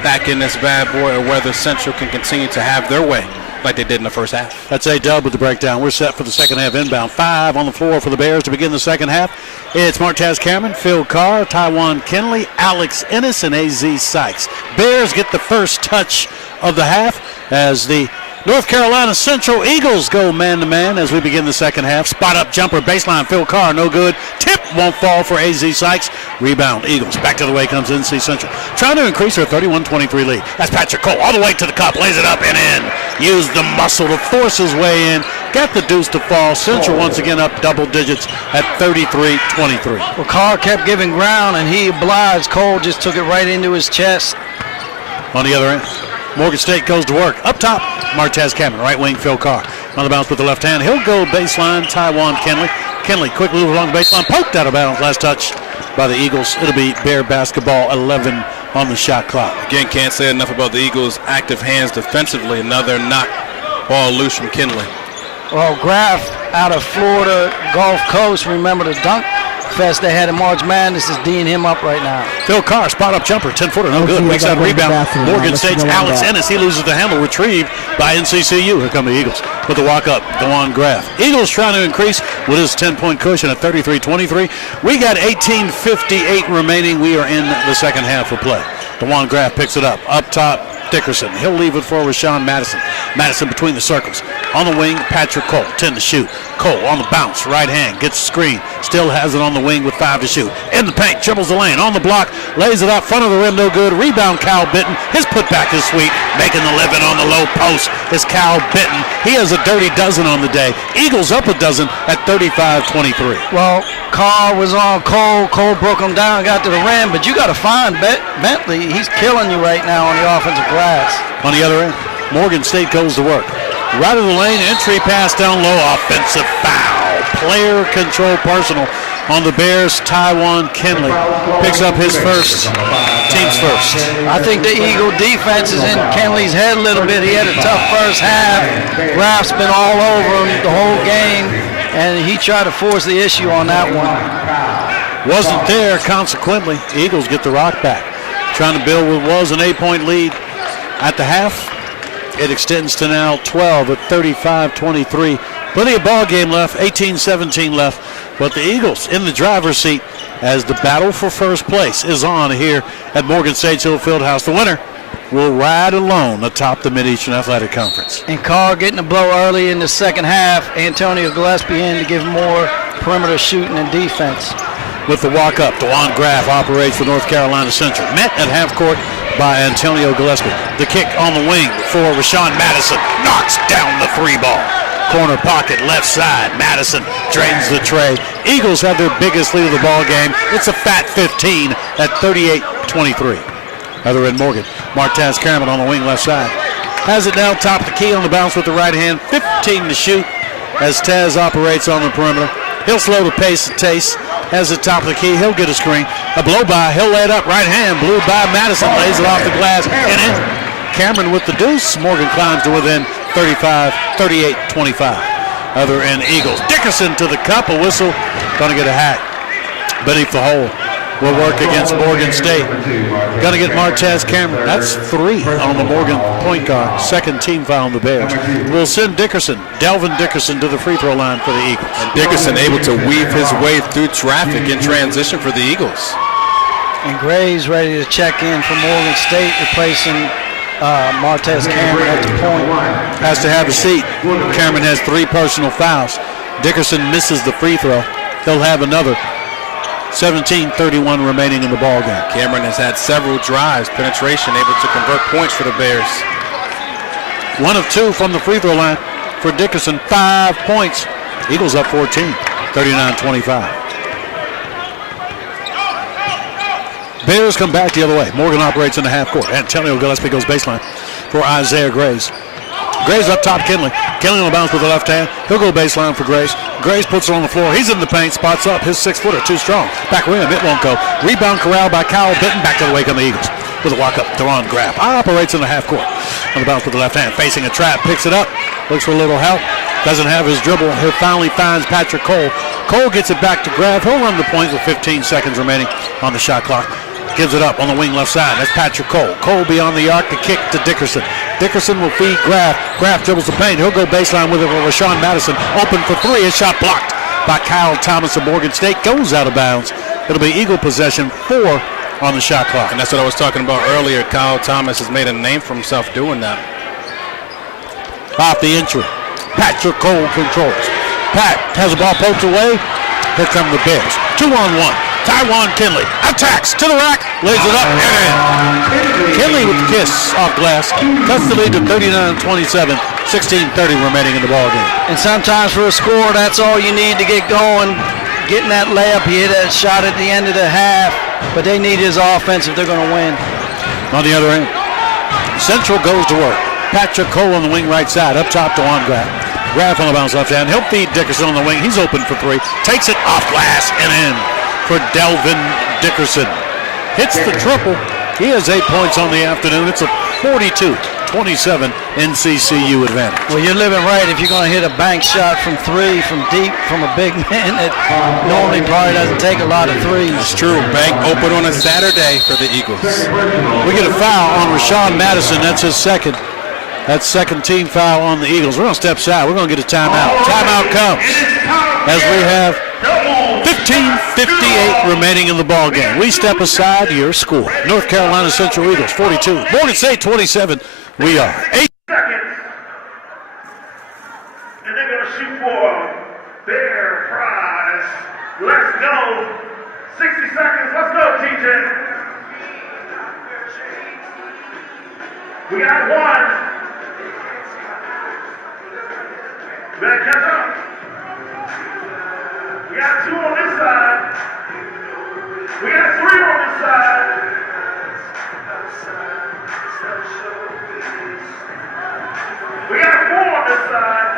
back in this bad boy or whether Central can continue to have their way like they did in the first half. That's A-Dub with the breakdown. We're set for the second half inbound. 5 on the floor for the Bears to begin the second half. It's Martez Cameron, Phil Carr, Tywan Kinley, Alex Ennis, and A.Z. Sykes. Bears get the first touch of the half as the North Carolina Central Eagles go man-to-man as we begin the second half. Spot-up jumper, baseline, Phil Carr, no good. Tip won't fall for A.Z. Sykes. Rebound, Eagles. Back to the way comes NC Central. Trying to increase their 31-23 lead. That's Patrick Cole all the way to the cup, lays it up and in. Used the muscle to force his way in. Got the deuce to fall. Central once again up double digits at 33-23. Well, Carr kept giving ground, and he obliged. Cole just took it right into his chest. On the other end, Morgan State goes to work. Up top, Martez Cameron, right wing, Phil Carr. On the bounce with the left hand. He'll go baseline, Tywan Kinley. Kinley, quick move along the baseline, poked out of bounds. Last touch by the Eagles. It'll be Bear basketball, 11 on the shot clock. Again, can't say enough about the Eagles' active hands defensively. Another knock ball loose from Kinley. Well, Graf out of Florida Gulf Coast, remember the dunk fest they had in March Madness is D'ing him up right now. Phil Carr, spot-up jumper, 10-footer, no good. Makes that rebound. Morgan State's Alex Ennis, he loses the handle, retrieved by NCCU. Here come the Eagles with the walk-up, DeJuan Graf. Eagles trying to increase with his 10-point cushion at 33-23. We got 18:58 remaining. We are in the second half of play. DeJuan Graf picks it up top, Dickerson. He'll leave it for Rashawn Madison. Madison between the circles. On the wing, Patrick Cole, 10 to shoot. Cole on the bounce, right hand, gets the screen. Still has it on the wing with 5 to shoot. In the paint, dribbles the lane, on the block, lays it up, front of the rim, no good. Rebound, Cal Bitten. His putback is sweet. Making the living on the low post is Cal Bitten. He has a dirty dozen on the day. Eagles up a dozen at 35-23. Well, Carr was on Cole. Cole broke him down, got to the rim, but you got to find Bentley. He's killing you right now on the offensive glass. On the other end, Morgan State goes to work. Right of the lane, entry pass down low, offensive foul. Player control personal on the Bears. Tywan Kinley picks up his first, team's first. I think the Eagle defense is in Kinley's head a little bit. He had a tough first half. Graf's been all over him the whole game, and he tried to force the issue on that one. Wasn't there, consequently, the Eagles get the rock back. Trying to build what was an 8-point lead at the half. It extends to now 12 at 35-23. Plenty of ball game left, 18-17 left. But the Eagles in the driver's seat as the battle for first place is on here at Morgan State's Hill Fieldhouse. The winner will ride alone atop the Mid-Eastern Athletic Conference. And Carr getting a blow early in the second half. Antonio Gillespie in to give more perimeter shooting and defense. With the walk-up, DeJuan Graf operates for North Carolina Central. Met at half court by Antonio Gillespie. The kick on the wing for Rashawn Madison. Knocks down the 3 ball. Corner pocket, left side. Madison drains the tray. Eagles have their biggest lead of the ball game. It's a fat 15 at 38-23. Other end, Morgan. Martez Cameron on the wing, left side. Has it now, top the key on the bounce with the right hand. 15 to shoot as Taz operates on the perimeter. He'll slow the pace and taste. Has the top of the key. He'll get a screen. A blow by. He'll lay it up. Right hand. Blew by Madison. Lays it off the glass. And in. Cameron with the deuce. Morgan climbs to within 38-25. Other end, Eagles. Dickerson to the cup. A whistle. Going to get a hat beneath the hole. Will work against Morgan State. Going to get Martez Cameron. That's 3 on the Morgan point guard. Second team foul on the Bears. We'll send Delvin Dickerson to the free throw line for the Eagles. And Dickerson able to weave his way through traffic in transition for the Eagles. And Gray's ready to check in for Morgan State, replacing Martez Cameron at the point. Has to have a seat. Cameron has 3 personal fouls. Dickerson misses the free throw. He'll have another. 17:31 remaining in the ball game. Cameron has had several drives, penetration, able to convert points for the Bears. 1 of 2 from the free throw line for Dickerson. 5 points. Eagles up 14, 39-25. Bears come back the other way. Morgan operates in the half court. Antonio Gillespie goes baseline. for Isaiah Grace. Grace up top, Kinley. Kinley on the bounce with the left hand. He'll go baseline for Grace. Grace puts it on the floor. He's in the paint, spots up. His 6-footer, too strong. Back rim, it won't go. Rebound corralled by Kyle Benton. Back to the wake on the Eagles. With a walk up, Deron Graff operates in the half court. On the bounce with the left hand, facing a trap, picks it up, looks for a little help. Doesn't have his dribble. He finally finds Patrick Cole. Cole gets it back to Graff. He'll run the point with 15 seconds remaining on the shot clock. Gives it up on the wing left side. That's Patrick Cole. Cole beyond the arc to kick to Dickerson. Dickerson will feed Graff. Graff dribbles the paint. He'll go baseline with it for Rashawn Madison. Open for three. His shot blocked by Kyle Thomas of Morgan State. Goes out of bounds. It'll be Eagle possession, 4 on the shot clock. And that's what I was talking about earlier. Kyle Thomas has made a name for himself doing that. Off the entry. Patrick Cole controls. Pat has the ball poked away. Here come the Bears. 2-on-1. Tywan Kinley attacks to the rack, lays it up and in. Kinley with the kiss off glass, cuts the lead to 39-27, 16:30 remaining in the ball game. And sometimes for a score, that's all you need to get going. Getting that layup, he hit that shot at the end of the half, but they need his offense if they're going to win. On the other end, Central goes to work. Patrick Cole on the wing right side, up top to Graff. Graff on the bounce left hand. He'll feed Dickerson on the wing. He's open for three. Takes it off glass and in for Delvin Dickerson. Hits the triple. He has 8 points on the afternoon. It's a 42-27 NCCU advantage. Well, you're living right if you're going to hit a bank shot from three, from deep, from a big man that normally probably doesn't take a lot of threes. That's true. Bank open on a Saturday for the Eagles. We get a foul on Rashawn Madison. That's his second. That's second team foul on the Eagles. We're going to step aside. We're going to get a timeout. Timeout comes as we have 15:58 remaining in the ball game. We step aside. Your score: North Carolina Central Eagles 42, Morgan State 27. We are 8 seconds. And they're going to shoot for their prize. Let's go. 60 seconds. Let's go, TJ. We got one. Better catch up. We got 2 on this side. We got 3 on this side. We got 4 on this side.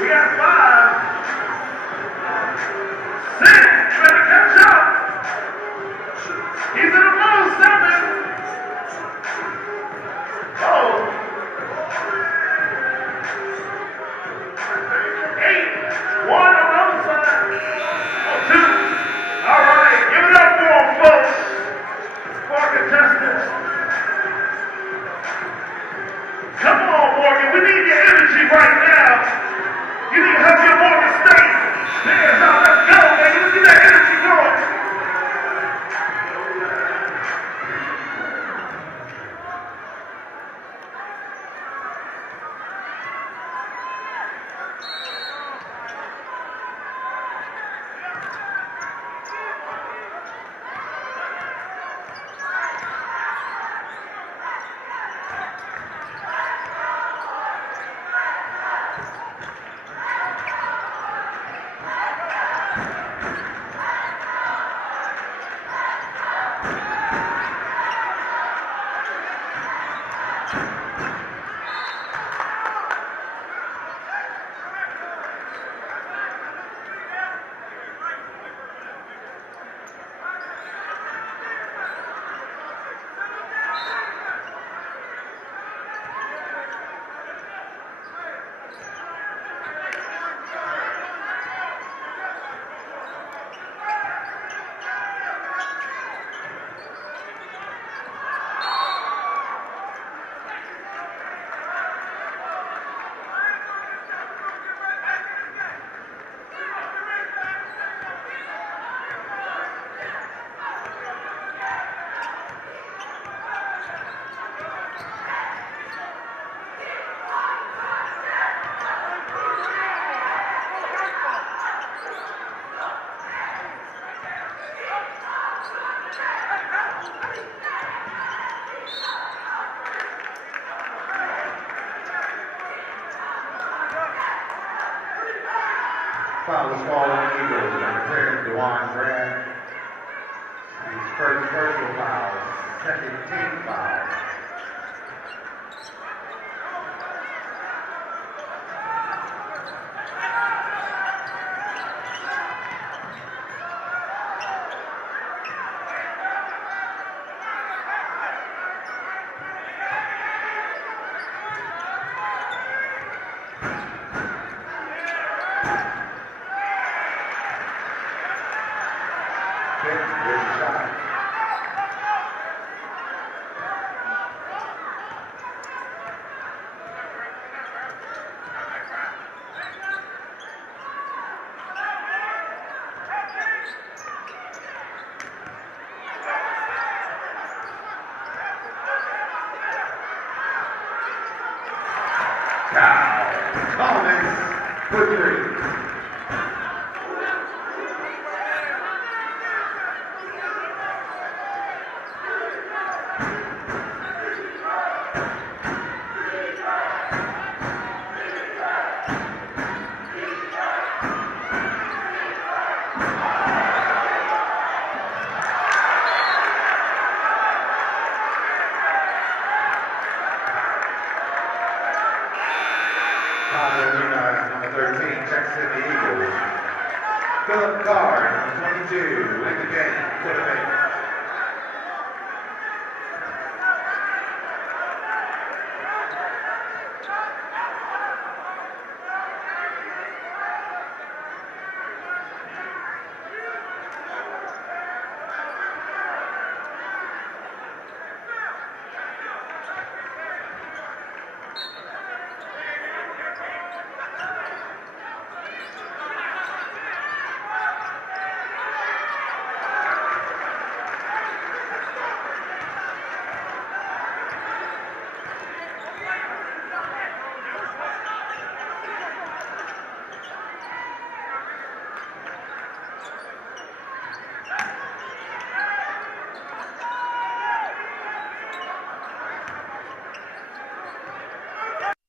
We got 5. 6. You better catch up. He's in the low 7. Oh. 8. 1 on the other side. 2. All right. Give it up for them, folks. For our contestants. Come on, Morgan. We need your energy right now. You need to help your Morgan State. There's how. Let's go, baby. Let's get that energy going. Foul is called on the Eagles. Number 10, Deron Graff. First personal foul, second team foul. Number 13, checks in the Eagles. Philip Card, number 22, in the game for the Bengals.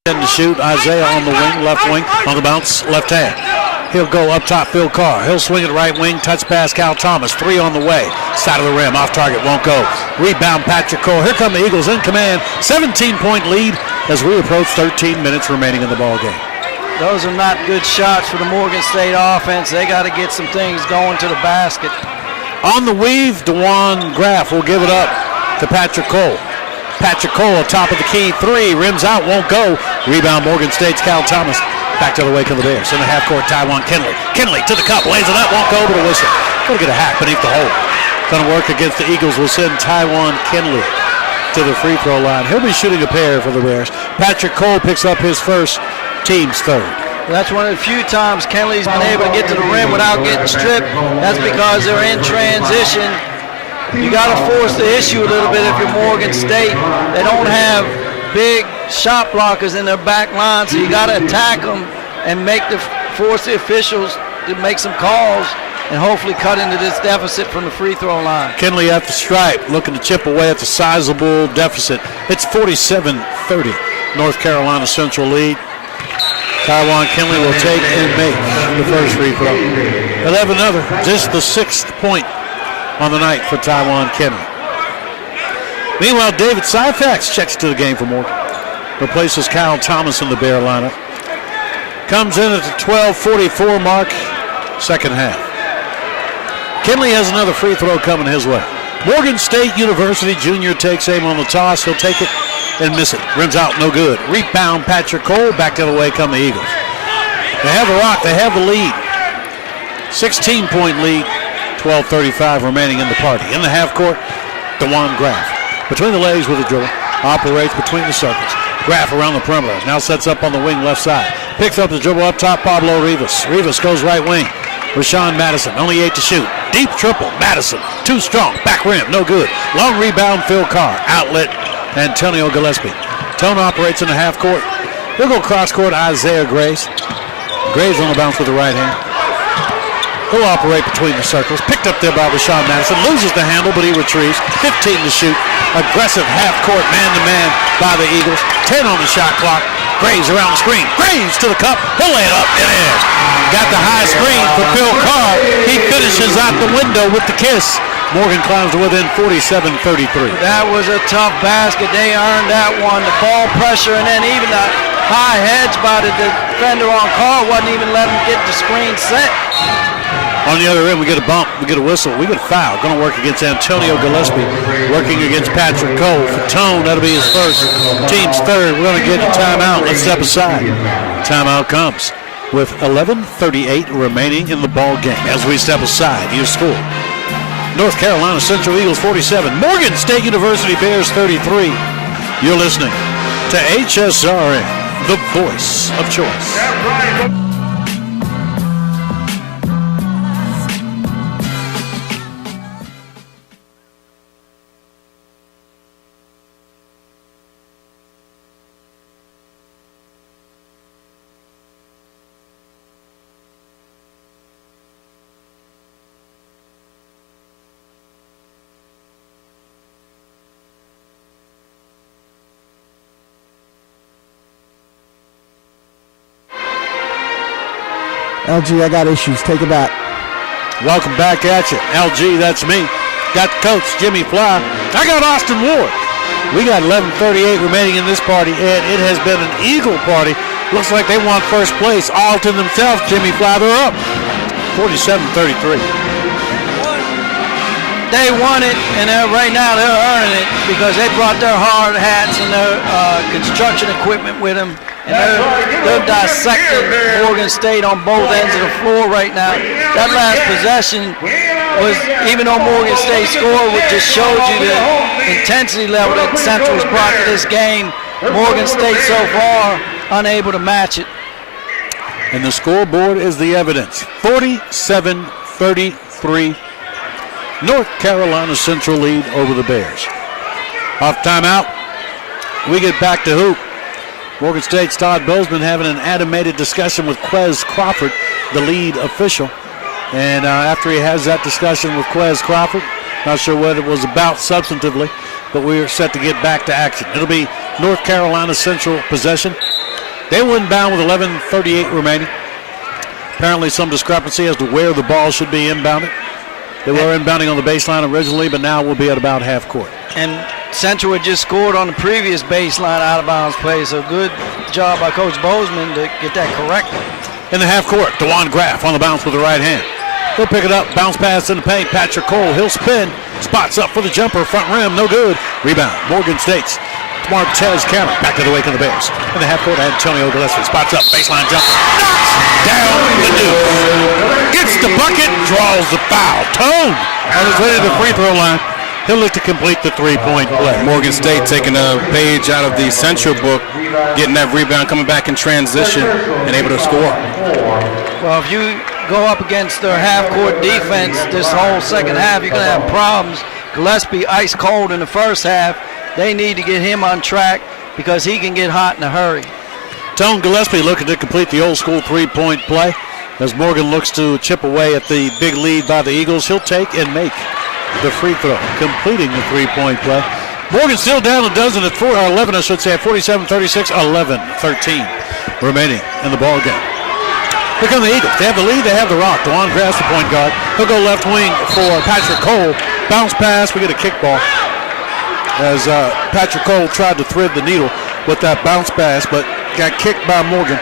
To shoot, Isaiah on the wing, left wing, on the bounce, left hand. He'll go up top, Phil Carr. He'll swing it right wing, touch pass, Cal Thomas. 3 on the way, side of the rim, off target, won't go. Rebound, Patrick Cole. Here come the Eagles in command. 17-point lead as we approach 13 minutes remaining in the ball game. Those are not good shots for the Morgan State offense. They got to get some things going to the basket. On the weave, DeJuan Graff will give it up to Patrick Cole. Patrick Cole, top of the key, 3, rims out, won't go. Rebound, Morgan State's Cal Thomas. Back to the wake of the Bears. In the half court, Taiwan Kinley. Kinley to the cup, lays it up, won't go, but a whistle. Going to get a hack beneath the hole. Going to work against the Eagles. Will send Taiwan Kinley to the free throw line. He'll be shooting a pair for the Bears. Patrick Cole picks up his first, team's third. That's one of the few times Kinley's been able to get to the rim without getting stripped. That's because they're in transition. You got to force the issue a little bit if you're Morgan State. They don't have big shot blockers in their back line, so you got to attack them and force the officials to make some calls and hopefully cut into this deficit from the free throw line. Kinley at the stripe, looking to chip away at the sizable deficit. It's 47-30. North Carolina Central lead. Taiwan Kinley will take and make the first free throw. 11 other, just the 6th point on the night for Taiwan Kinley. Meanwhile, David Syfax checks to the game for Morgan. Replaces Kyle Thomas in the Bear lineup. Comes in at the 12:44 mark, second half. Kinley has another free throw coming his way. Morgan State University junior takes aim on the toss. He'll take it and miss it. Rims out, no good. Rebound, Patrick Cole. Back the other way come the Eagles. They have the rock. They have the lead. 16-point lead. 12:35 remaining in the party. In the half court, DeJuan Graff. Between the legs with a dribble. Operates between the circles. Graff around the perimeter. Now sets up on the wing left side. Picks up the dribble up top, Pablo Rivas. Rivas goes right wing. Rashawn Madison, only 8 to shoot. Deep triple, Madison. Too strong, back rim, no good. Long rebound, Phil Carr. Outlet, Antonio Gillespie. Tone operates in the half court. He'll go cross court, Isaiah Graves. Graves on the bounce with the right hand. He'll operate between the circles. Picked up there by Rashawn Madison. Loses the handle, but he retrieves. 15 to shoot. Aggressive half-court man-to-man by the Eagles. 10 on the shot clock. Graves around the screen. Graves to the cup. He'll lay it up. It is. Got the high screen for Phil Carr. He finishes out the window with the kiss Morgan climbs to within 47-33. That was a tough basket. They earned that one. The ball pressure and then even the high hedge by the defender on Carl wasn't even letting him get the screen set. On the other end, we get a bump, we get a whistle, we get a foul. Going to work against Antonio Gillespie, working against Patrick Cole. For Tone, that'll be his first, team's third. We're going to get a timeout. Let's step aside. Timeout comes with 11:38 remaining in the ball game. As we step aside, your score: North Carolina Central Eagles 47, Morgan State University Bears 33. You're listening to HSRN, the voice of choice. LG, I got issues. Take it back. Welcome back at you. LG, that's me. Got Coach Jimmy Fly. I got Austin Ward. We got 11:38 remaining in this party, and it has been an Eagle party. Looks like they want first place all to themselves. Jimmy Fly, they're up 47-33. They won it, and right now they're earning it because they brought their hard hats and their construction equipment with them. And they're dissecting Morgan State on both ends of the floor right now. That last possession was, even though Morgan State scored, which just showed you the intensity level that Central's brought to this game, Morgan State so far unable to match it. And the scoreboard is the evidence. 47-33. North Carolina Central lead over the Bears. Off timeout, we get back to hoop. Morgan State's Todd Bozeman having an animated discussion with Quez Crawford, the lead official. And after he has that discussion with Quez Crawford, not sure what it was about substantively, but we're set to get back to action. It'll be North Carolina Central possession. They will inbound with 11:38 remaining. Apparently some discrepancy as to where the ball should be inbounded. They were inbounding on the baseline originally, but now we'll be at about half court. And Central had just scored on the previous baseline out of bounds play, so good job by Coach Bozeman to get that correct. In the half court, DeJuan Graff on the bounce with the right hand. He'll pick it up, bounce pass in the paint. Patrick Cole, he'll spin, spots up for the jumper, front rim, no good. Rebound, Morgan State's Martez Cameron, back to the wake of the Bears. In the half court, Antonio Gillespie spots up, baseline jumper, knocks down the deuce. Gets the bucket, draws the foul. Tone on his way to the free throw line. He'll look to complete the three-point play. Morgan State taking a page out of the Central book, getting that rebound, coming back in transition, and able to score. Well, if you go up against their half-court defense this whole second half, you're going to have problems. Gillespie ice cold in the first half. They need to get him on track because he can get hot in a hurry. Tone Gillespie looking to complete the old-school three-point play. As Morgan looks to chip away at the big lead by the Eagles, he'll take and make the free throw, completing the three-point play. Morgan still down a dozen at 11, I should say, at 47-36, 11-13 remaining in the ball game. Here come the Eagles. They have the lead, they have the rock. DeJuan Graff, the point guard. He'll go left wing for Patrick Cole. Bounce pass, we get a kickball. As Patrick Cole tried to thread the needle with that bounce pass, but got kicked by Morgan.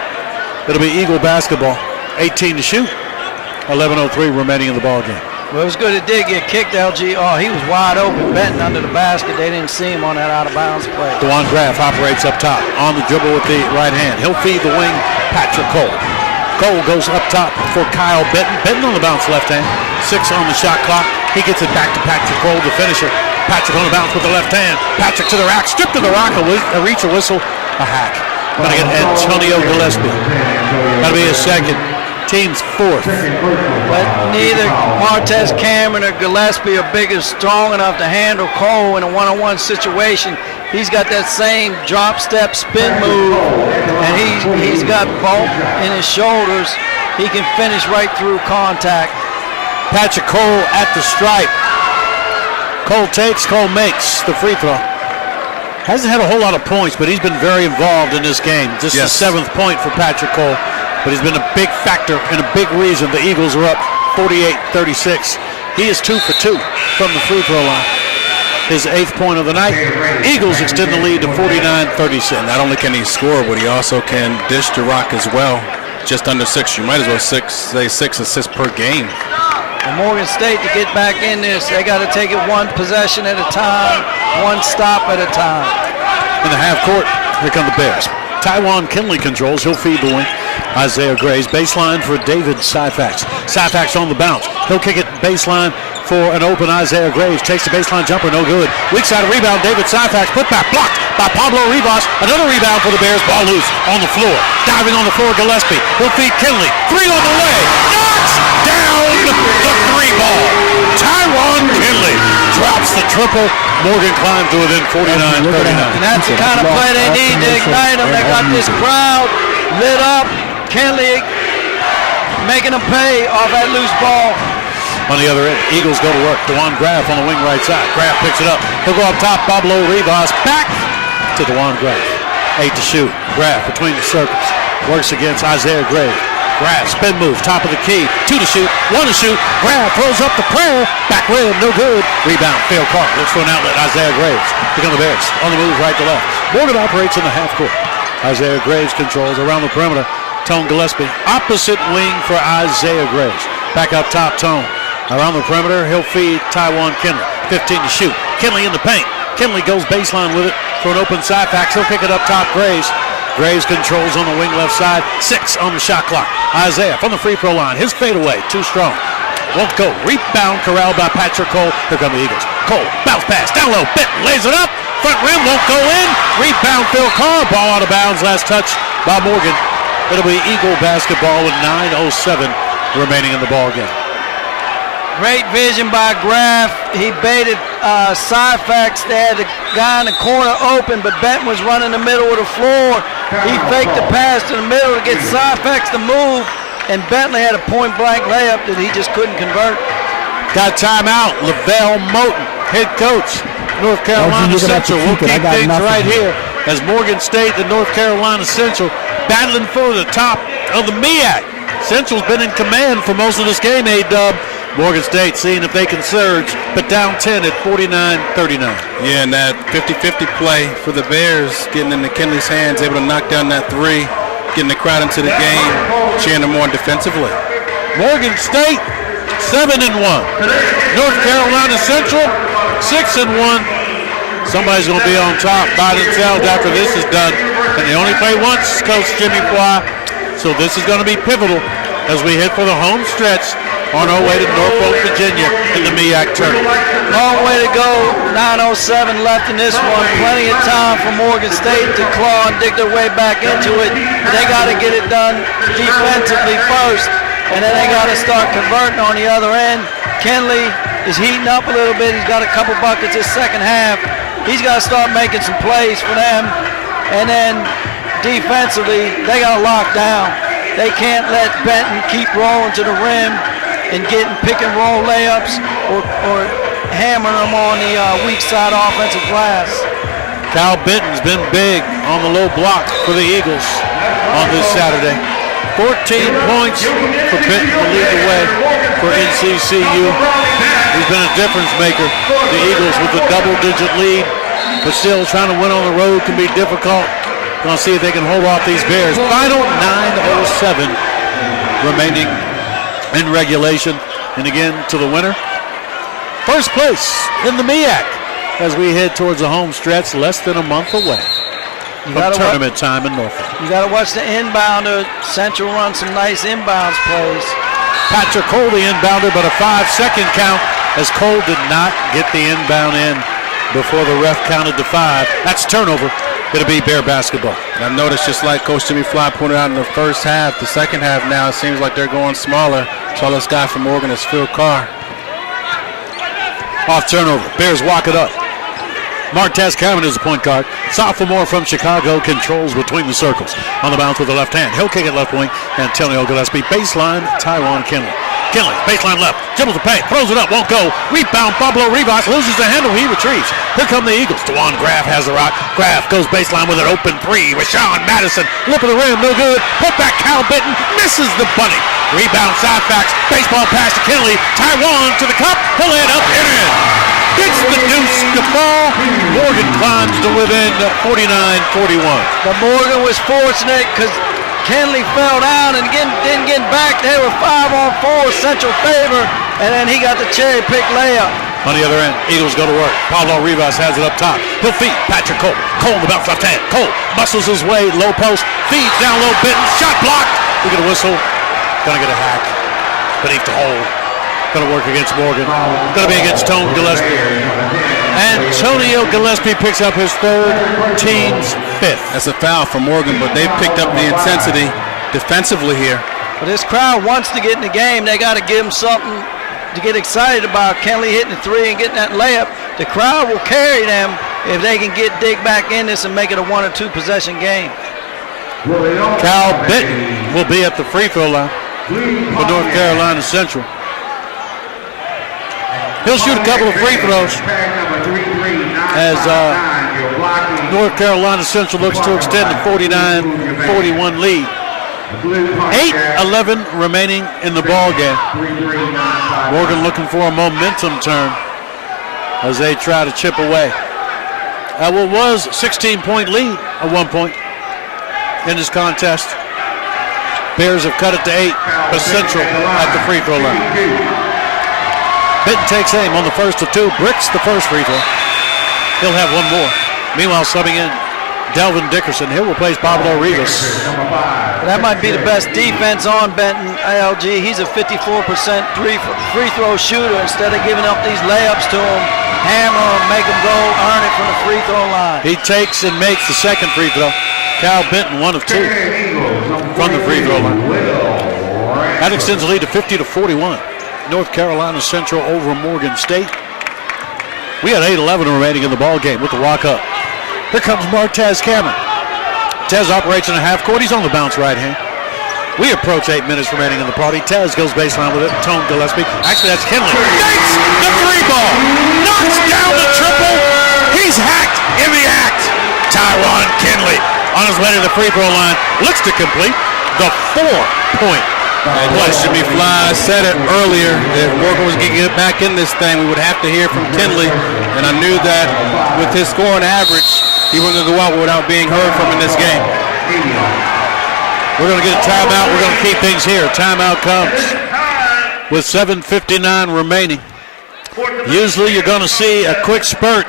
It'll be Eagle basketball. 18 to shoot. 11:03 remaining in the ball game. Well, it was good. It did get kicked, LG. Oh, he was wide open, betting under the basket. They didn't see him on that out-of-bounds play. DeJuan Graff operates up top on the dribble with the right hand. He'll feed the wing, Patrick Cole. Cole goes up top for Kyle Benton. Benton on the bounce left hand. 6 on the shot clock. He gets it back to Patrick Cole, the finisher. Patrick on the bounce with the left hand. Patrick to the rack, stripped to the rack, a reach, a whistle, a hack. Gonna get Antonio Gillespie. That'll be his second. Team's fourth. But neither Martez Cameron or Gillespie are big and strong enough to handle Cole in a one-on-one situation. He's got that same drop step spin move, and he's got bump in his shoulders. He can finish right through contact. Patrick Cole at the stripe. Cole takes, Cole makes the free throw. Hasn't had a whole lot of points, but he's been very involved in this game. Just the 7th point for Patrick Cole. But he's been a big factor and a big reason the Eagles are up 48-36 He is 2 for 2 from the free throw line. His 8th point of the night. Eagles extend the lead to 49-36. Not only can he score, but he also can dish the rock as well. Just under 6. You might as well say 6 assists per game. And Morgan State, to get back in this, they got to take it one possession at a time, one stop at a time. In the half court, here come the Bears. Tywan Kinley controls. He'll feed the wing. Isaiah Graves, baseline for David Syfax. Syfax on the bounce. He'll kick it baseline for an open Isaiah Graves. Takes the baseline jumper, no good. Weak side rebound, David Syfax. Put back, blocked by Pablo Rivas. Another rebound for the Bears. Ball loose on the floor. Diving on the floor, Gillespie. He'll feed Kinley. 3 on the way. Knocks down the 3 ball. Tywan Kinley drops the triple. Morgan climbs to within 49-39. And that's the kind of play they need to ignite them. They got this crowd lit up. Kinley making them pay off that loose ball. On the other end, Eagles go to work. DeJuan Graff on the wing right side. Graff picks it up. He'll go up top. Pablo Rivas back to DeJuan Graff. 8 to shoot. Graff between the circles. Works against Isaiah Graves. Graff spin move. Top of the key. 2 to shoot. 1 to shoot. Graff throws up the prayer. Back rim. No good. Rebound. Phil Carr looks for an outlet. Isaiah Graves. Here come the Bears. On the move right to left. Morgan operates in the half court. Isaiah Graves controls around the perimeter. Tone Gillespie. Opposite wing for Isaiah Graves. Back up top, Tone. Around the perimeter, he'll feed Tywan Kinley. 15 to shoot. Kinley in the paint. Kinley goes baseline with it for an open Syfax. He'll pick it up top, Graves. Graves controls on the wing left side. 6 on the shot clock. Isaiah from the free throw line. His fadeaway, too strong. Won't go. Rebound corralled by Patrick Cole. Here come the Eagles. Cole, bounce pass, down low. Benton lays it up. Front rim won't go in. Rebound Phil Carr. Ball out of bounds. Last touch by Morgan. It'll be Eagle basketball with 9:07 remaining in the ball game. Great vision by Graff. He baited Syfax. They had the guy in the corner open, but Benton was running the middle of the floor. He faked the pass to the middle to get Syfax to move, and Bentley had a point-blank layup that he just couldn't convert. Got timeout. Lavelle Moten, head coach, North Carolina Central. We'll keep things right here as Morgan State and North Carolina Central battling for the top of the MEAC. Central's been in command for most of this game, A-Dub. Morgan State seeing if they can surge, but down 10 at 49-39. Yeah, and that 50-50 play for the Bears, getting into Kinley's hands, able to knock down that 3, getting the crowd into the game, cheering them on defensively. Morgan State, 7-1. North Carolina Central, 6-1. Somebody's going to be on top by themselves after this is done. And they only play once, Coach Jimmy Fly. So this is going to be pivotal as we head for the home stretch on our way to Norfolk, Virginia in the MEAC tournament. Long way to go. 9:07 left in this one. Plenty of time for Morgan State to claw and dig their way back into it. They got to get it done defensively first, and then they got to start converting on the other end. Kinley is heating up a little bit. He's got a couple buckets this second half. He's got to start making some plays for them. And then defensively, they got to lock down. They can't let Benton keep rolling to the rim and getting pick and roll layups or hammering them on the weak side offensive glass. Kyle Benton's been big on the low block for the Eagles on this Saturday. 14 points for Benton to lead the way for NCCU. He's been a difference maker. The Eagles with a double-digit lead, but still trying to win on the road can be difficult. Going to see if they can hold off these Bears. Final 9:07 remaining in regulation. And again, to the winner, first place in the MEAC as we head towards the home stretch, less than a month away from tournament time in Norfolk. You got to watch the inbounder. Central run some nice inbounds plays. Patrick Cole, the inbounder, but a 5-second count as Cole did not get the inbound in before the ref counted to 5. That's turnover. It'll be Bear basketball. And I've noticed, just like Coach Jimmy Fly pointed out in the first half, the second half now it seems like they're going smaller. Tallest guy from Oregon is Phil Carr. Off turnover. Bears walk it up. Martez Cameron is the point guard. Sophomore from Chicago controls between the circles. On the bounce with the left hand. He'll kick it left wing. Antonio Gillespie. Baseline, Tywan Kinley. Kinley, baseline left. Dribbles the paint. Throws it up. Won't go. Rebound, Pablo Rivas. Loses the handle. He retrieves. Here come the Eagles. DeJuan Graff has the rock. Graff goes baseline with an open 3. Rashawn Madison. Lip of the rim. No good. Put back Cal Benton. Misses the bunny. Rebound, side backs, baseball pass to Kinley. Taiwan to the cup. He'll head up and in. Gets the deuce to fall. Morgan climbs to within 49-41. But Morgan was fortunate because Kenley fell down and didn't get back. They were 5-on-4, Central favor, and then he got the cherry pick layup. On the other end, Eagles go to work. Pablo Rivas has it up top. He'll feed Patrick Cole. Cole in the bounce left hand. Cole muscles his way, low post, feeds down low, Benton. Shot blocked. We get a whistle. Gonna get a hack beneath the hole. Gonna work against Morgan. Gonna be against Tone Gillespie. Antonio Gillespie picks up his third, team's fifth. That's a foul for Morgan, but they've picked up the intensity defensively here. But this crowd wants to get in the game. They got to give them something to get excited about. Kenley hitting the three and getting that layup. The crowd will carry them if they can dig back in this and make it a 1 or 2 possession game. Cal Benton will be at the free throw line for North Carolina Central. He'll shoot a couple of free throws as North Carolina Central looks to extend the 49-41 lead. 8:11 remaining in the ball game. Morgan looking for a momentum turn as they try to chip away at what was a 16-point lead at one point in this contest. Bears have cut it to 8, but Central at the free throw line. Benton takes aim on the first of 2, bricks the first free throw. He'll have one more. Meanwhile, subbing in Delvin Dickerson. He'll replace Pablo Rivas. That might be the best defense on Benton, ALG. He's a 54% free throw shooter. Instead of giving up these layups to him, hammer him, make him go, earn it from the free throw line. He takes and makes the second free throw. Cal Benton, 1 of 2 from the free throw line. That extends the lead to 50-41. North Carolina Central over Morgan State. We had 8:11 remaining in the ball game with the walk up. Here comes Martez Cameron. Tez operates in a half court. He's on the bounce right hand. We approach 8 minutes remaining in the party. Tez goes baseline with it. Tone Gillespie. Actually, that's Kinley. Takes the 3-ball. Knocks down the triple. He's hacked in the act. Tyron Kinley on his way to the free throw line. Looks to complete the 4-point. And Jimmy Fly said it earlier. If Morgan was going to get back in this thing, we would have to hear from Kinley. And I knew that with his scoring average, he wasn't going to go out without being heard from in this game. We're going to get a timeout. We're going to keep things here. Timeout comes with 7:59 remaining. Usually you're going to see a quick spurt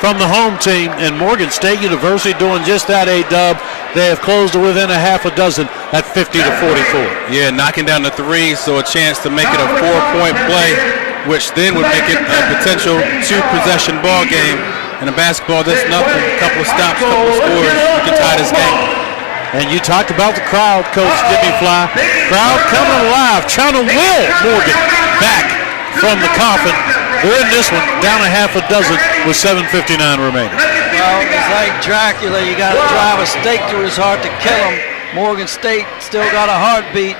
from the home team, and Morgan State University doing just that, A-Dub. They have closed to within a half a dozen at 50-44. Yeah, knocking down the threes, so a chance to make it a 4-point play, which then would make it a potential 2-possession ball game. In a basketball, that's nothing. A couple of stops, a couple of scores, you can tie this game. And you talked about the crowd, Coach Jimmy Fly. Crowd coming alive, trying to will Morgan back from the coffin. They're in this one, down a half a dozen with 7:59 remaining. Well, it's like Dracula. You got to drive a stake through his heart to kill him. Morgan State still got a heartbeat.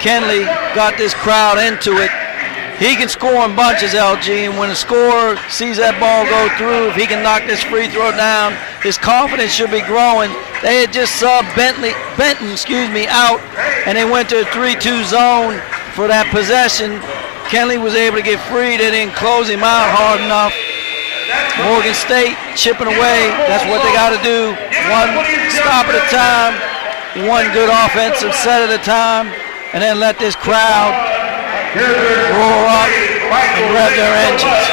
Kenley got this crowd into it. He can score in bunches, LG, and when a scorer sees that ball go through, if he can knock this free throw down, his confidence should be growing. They had just subbed Benton, out, and they went to a 3-2 zone for that possession. Kenley was able to get free. They didn't close him out hard enough. Morgan State chipping away. That's what they got to do. One stop at a time, one good offensive set at a time, and then let this crowd roar up and rev their engines.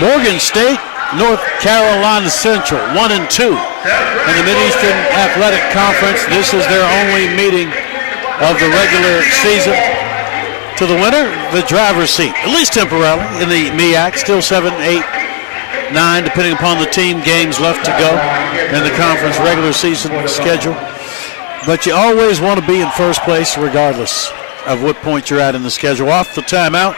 Morgan State, North Carolina Central, 1-2 in the Mid-Eastern Athletic Conference. This is their only meeting of the regular season. To the winner, the driver's seat, at least temporarily, in the MEAC. Still 7, 8, 9, depending upon the team, games left to go in the conference regular season schedule. But you always want to be in first place regardless of what point you're at in the schedule. Off the timeout,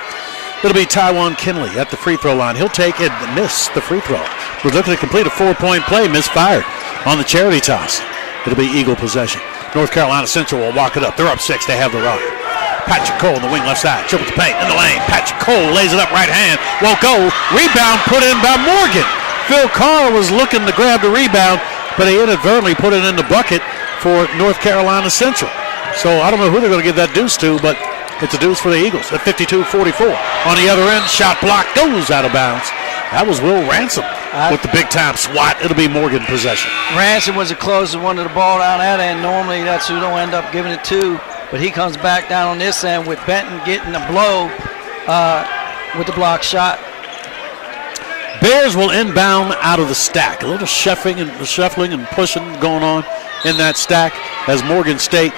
it'll be Tywan Kinley at the free throw line. He'll take and miss the free throw. We're looking to complete a 4-point play, misfired on the charity toss. It'll be Eagle possession. North Carolina Central will walk it up. They're up 6. They have the rock. Patrick Cole in the wing left side. Triple to paint in the lane. Patrick Cole lays it up right hand. Won't go. Rebound put in by Morgan. Phil Carr was looking to grab the rebound, but he inadvertently put it in the bucket for North Carolina Central. So I don't know who they're going to give that deuce to, but it's a deuce for the Eagles at 52-44. On the other end, shot block goes out of bounds. That was Will Ransom with the big-time swat. It'll be Morgan possession. Ransom was the closest one to the ball down that end. Normally that's who they'll end up giving it to, but he comes back down on this end with Benton getting a blow with the block shot. Bears will inbound out of the stack. A little shuffling and pushing going on in that stack as Morgan State.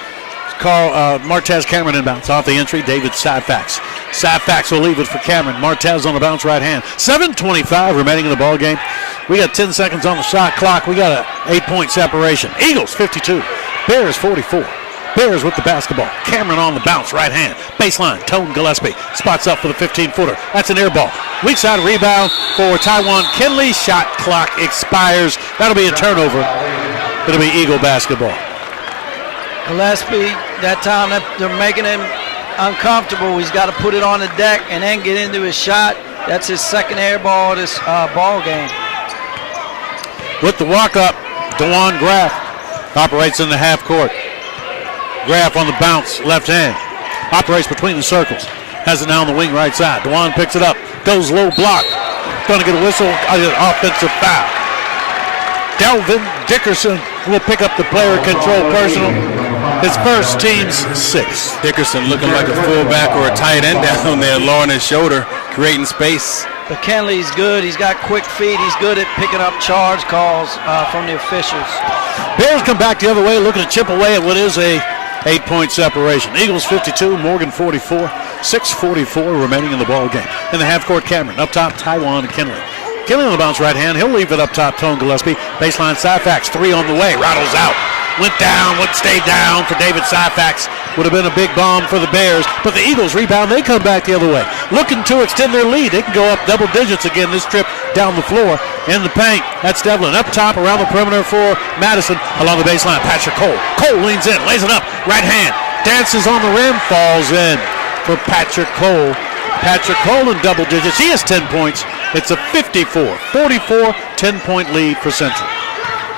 Martez Cameron inbounds off the entry. David Syfax. Syfax will leave it for Cameron. Martez on the bounce right hand. 7:25 remaining in the ball game. We got 10 seconds on the shot clock. We got an 8-point separation. Eagles 52, Bears 44. Bears with the basketball. Cameron on the bounce right hand. Baseline. Tone Gillespie spots up for the 15-footer. That's an air ball. Weak side rebound for Tywan Kinley. Shot clock expires. That'll be a turnover. It'll be Eagle basketball. Gillespie, that time they're making him uncomfortable. He's got to put it on the deck and then get into his shot. That's his second air ball of this ball game. With the walk-up, DeJuan Graff operates in the half court. Graff on the bounce, left hand. Operates between the circles. Has it now on the wing right side. DeJuan picks it up. Goes low block. Going to get a whistle. Offensive foul. Delvin Dickerson will pick up the player control personal. His first, team's 6. Dickerson looking like a fullback or a tight end down there, lowering his shoulder, creating space. But Kenley's good. He's got quick feet. He's good at picking up charge calls from the officials. Bears come back the other way, looking to chip away at what is a 8-point separation. Eagles 52, Morgan 44, 6:44 remaining in the ball game. In the half court, Cameron up top, Tywan Kinley. Kinley on the bounce right hand. He'll leave it up top, Tone Gillespie. Baseline, Syfax, 3 on the way. Rattles out. Stayed down for David Syfax. Would have been a big bomb for the Bears, but the Eagles rebound. They come back the other way, looking to extend their lead. They can go up double digits again this trip down the floor in the paint. That's Devlin up top around the perimeter for Madison along the baseline. Patrick Cole. Cole leans in, lays it up, right hand, dances on the rim, falls in for Patrick Cole. Patrick Cole in double digits. He has 10 points. It's a 54-44 10-point lead for Central.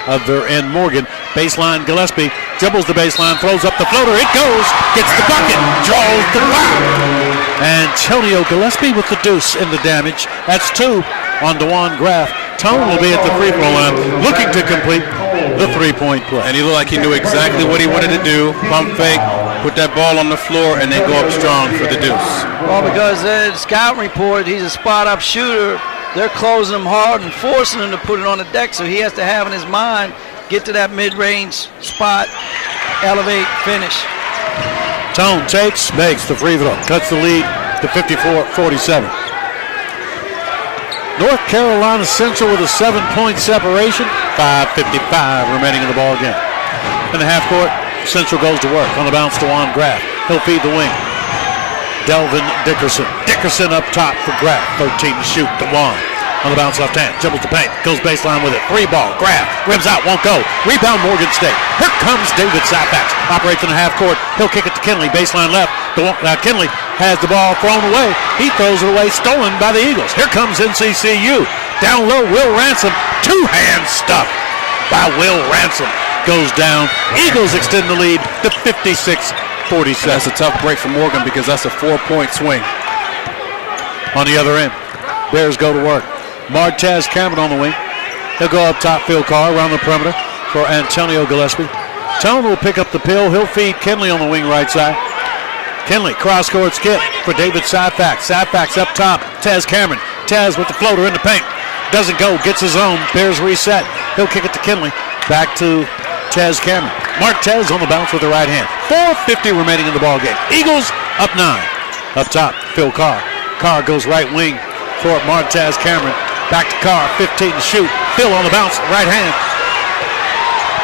Other end, Morgan. Baseline, Gillespie dribbles the baseline, throws up the floater. It goes, gets the bucket, draws the foul. Antonio Gillespie with the deuce in the damage. That's 2 on DeJuan Graff. Tone will be at the free throw line looking to complete the 3-point play. And he looked like he knew exactly what he wanted to do. Pump fake, put that ball on the floor, and then go up strong for the deuce. Well, because the scout report, he's a spot-up shooter. They're closing him hard and forcing him to put it on the deck, so he has to have in his mind, get to that mid-range spot, elevate, finish. Tone takes, makes the free throw, cuts the lead to 54-47. North Carolina Central with a 7-point separation, 5:55 remaining in the ball game. In the half court, Central goes to work on the bounce to Juan Graff. He'll feed the wing. Delvin Dickerson. Dickerson up top for Graff. 13 to shoot. DeJuan on the bounce left hand. Dribbles the paint. Goes baseline with it. 3 ball. Graff. Rims out. Won't go. Rebound Morgan State. Here comes David Syfax. Operates in the half court. He'll kick it to Kinley. Baseline left. Kinley has the ball thrown away. He throws it away. Stolen by the Eagles. Here comes NCCU. Down low. Will Ransom. 2-hand stuff by Will Ransom. Goes down. Eagles extend the lead to 56-47. That's a tough break for Morgan because that's a 4-point swing. On the other end, Bears go to work. Martez Cameron on the wing. He'll go up top, Phil Carr around the perimeter for Antonio Gillespie. Tone will pick up the pill. He'll feed Kinley on the wing right side. Kinley, cross-court skip for David Syfax. Syfax up top, Tez Cameron. Tez with the floater in the paint. Doesn't go, gets his own. Bears reset. He'll kick it to Kinley. Back to Tez Cameron. Martez on the bounce with the right hand. 4:50 remaining in the ball game. Eagles up 9. Up top, Phil Carr. Carr goes right wing for Martez Cameron. Back to Carr, 15 to shoot. Phil on the bounce, right hand.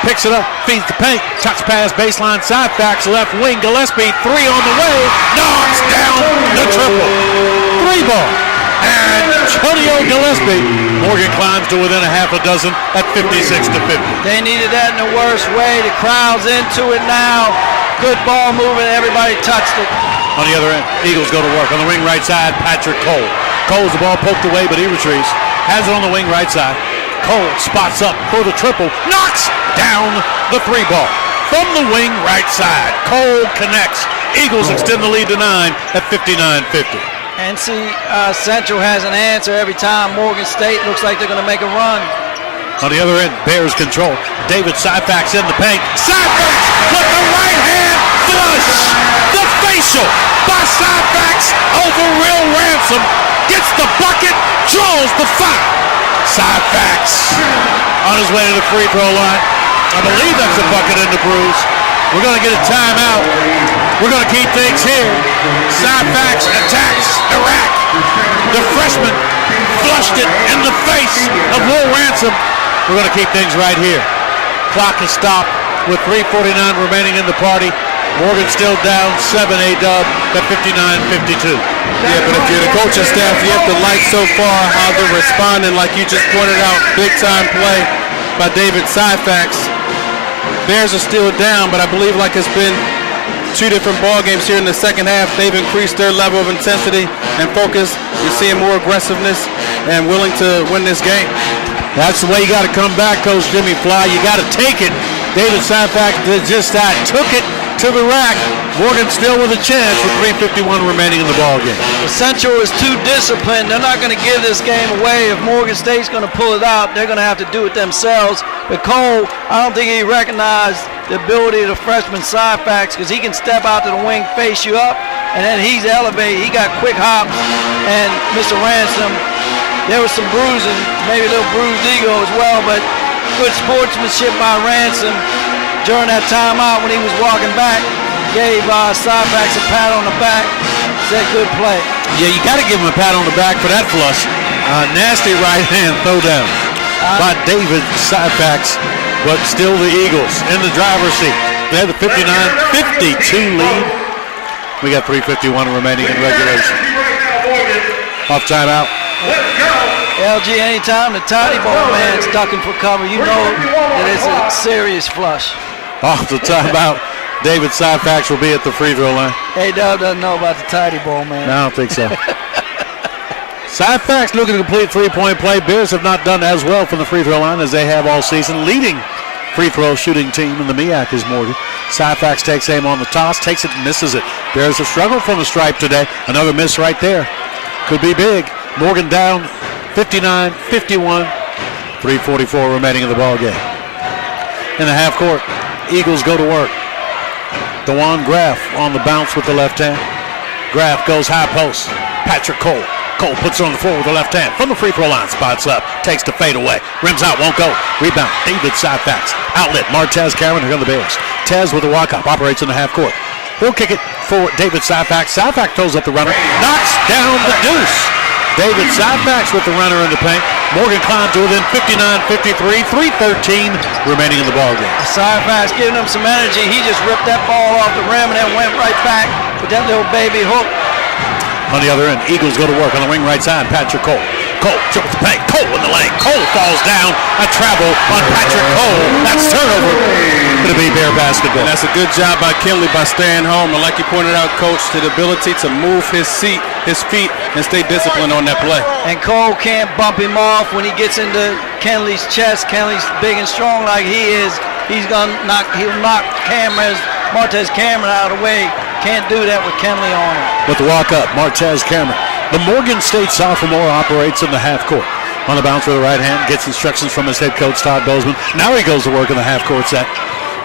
Picks it up, feeds the paint. Touch pass, baseline, Syfax, left wing. Gillespie, 3 on the way. Knocks down the triple. 3 ball. Antonio Gillespie. Morgan climbs to within a half a dozen at 56-50. They needed that in the worst way. The crowd's into it now. Good ball movement. Everybody touched it. On the other end, Eagles go to work. On the wing right side, Patrick Cole. Cole's the ball poked away, but he retrieves. Has it on the wing right side. Cole spots up for the triple. Knocks down the 3 ball. from the wing right side. Cole connects. Eagles extend the lead to 9 at 59-50. NC Central has an answer every time. Morgan State looks like they're going to make a run. On the other end, Bears control. David Syfax in the paint. Syfax with the right hand flush. The facial by Syfax over Will Ransom. Gets the bucket, draws the foul. Syfax on his way to the free throw line. I believe that's a bucket in the Bruise. We're going to get a timeout. We're going to keep things here. Syfax attacks the rack. The freshman flushed it in the face of Will Ransom. We're going to keep things right here. Clock is stopped with 3:49 remaining in the party. Morgan still down 7-8 dub at 59-52. Yeah, but if you're the coaching staff, you have to like so far how they're responding. Like you just pointed out, big time play by David Syfax. Bears are still down, but I believe like it's been two different ball games here in the second half. They've increased their level of intensity and focus. You're seeing more aggressiveness and willing to win this game. That's the way you got to come back, Coach Jimmy Fly. You got to take it. David Syfax did just that. Took it to the rack. Morgan still with a chance with 3:51 remaining in the ball game. Central is too disciplined. They're not going to give this game away. If Morgan State's going to pull it out, they're going to have to do it themselves. But Cole, I don't think he recognized the ability of the freshman Syfax because he can step out to the wing, face you up, and then he's elevated. He got quick hops. And Mr. Ransom, there was some bruising, maybe a little bruised ego as well, but good sportsmanship by Ransom during that timeout when he was walking back. Gave Syfax a pat on the back. Said good play. Yeah, you got to give him a pat on the back for that flush. Nasty right hand throw down by David Syfax, but still the Eagles in the driver's seat. They have the 59-52 lead. We got 3:51 remaining in regulation. Off timeout. LG, anytime the tidy ball man's ducking for cover, you know that it's a serious flush. Off the timeout, David Syfax will be at the free throw line. A-Dub doesn't know about the tidy ball man. No, I don't think so. Syfax looking to complete three-point play. Bears have not done as well from the free throw line as they have all season. Leading free throw shooting team in the MEAC is Morgan. Syfax takes aim on the toss, takes it and misses it. Bears have struggled from the stripe today. Another miss right there. Could be big. Morgan down 59-51. 3:44 remaining in the ball game. In the half court, Eagles go to work. DeJuan Graff on the bounce with the left hand. Graff goes high post. Patrick Cole. Cole puts it on the floor with the left hand. From the free throw line, spots up. Takes the fade away. Rims out, won't go. Rebound, David Syfax. Outlet, Martez Cameron, here on the Bears. Tez with a walk-up, operates in the half court. He'll kick it for David Syfax. Syfax throws up the runner. Knocks down the deuce. David Syfax with the runner in the paint. Morgan climbed to within 59-53, 3:13 remaining in the ballgame. Syfax giving him some energy. He just ripped that ball off the rim and then went right back with that little baby hook. On the other end, Eagles go to work on the wing right side. Patrick Cole. Cole trips the paint. Cole in the lane. Cole falls down. A travel on Patrick Cole. That's turnover. Going to be Bear basketball. And that's a good job by Kinley by staying home. And like you pointed out, Coach, the ability to move his feet, and stay disciplined on that play. And Cole can't bump him off when he gets into Kenley's chest. Kenley's big and strong like he is. He'll knock Martez Cameron out of the way. Can't do that with Kenley on him. With the walk-up, Martez Cameron. The Morgan State sophomore operates in the half court. On the bounce with the right hand, gets instructions from his head coach, Todd Bozeman. Now he goes to work in the half court set.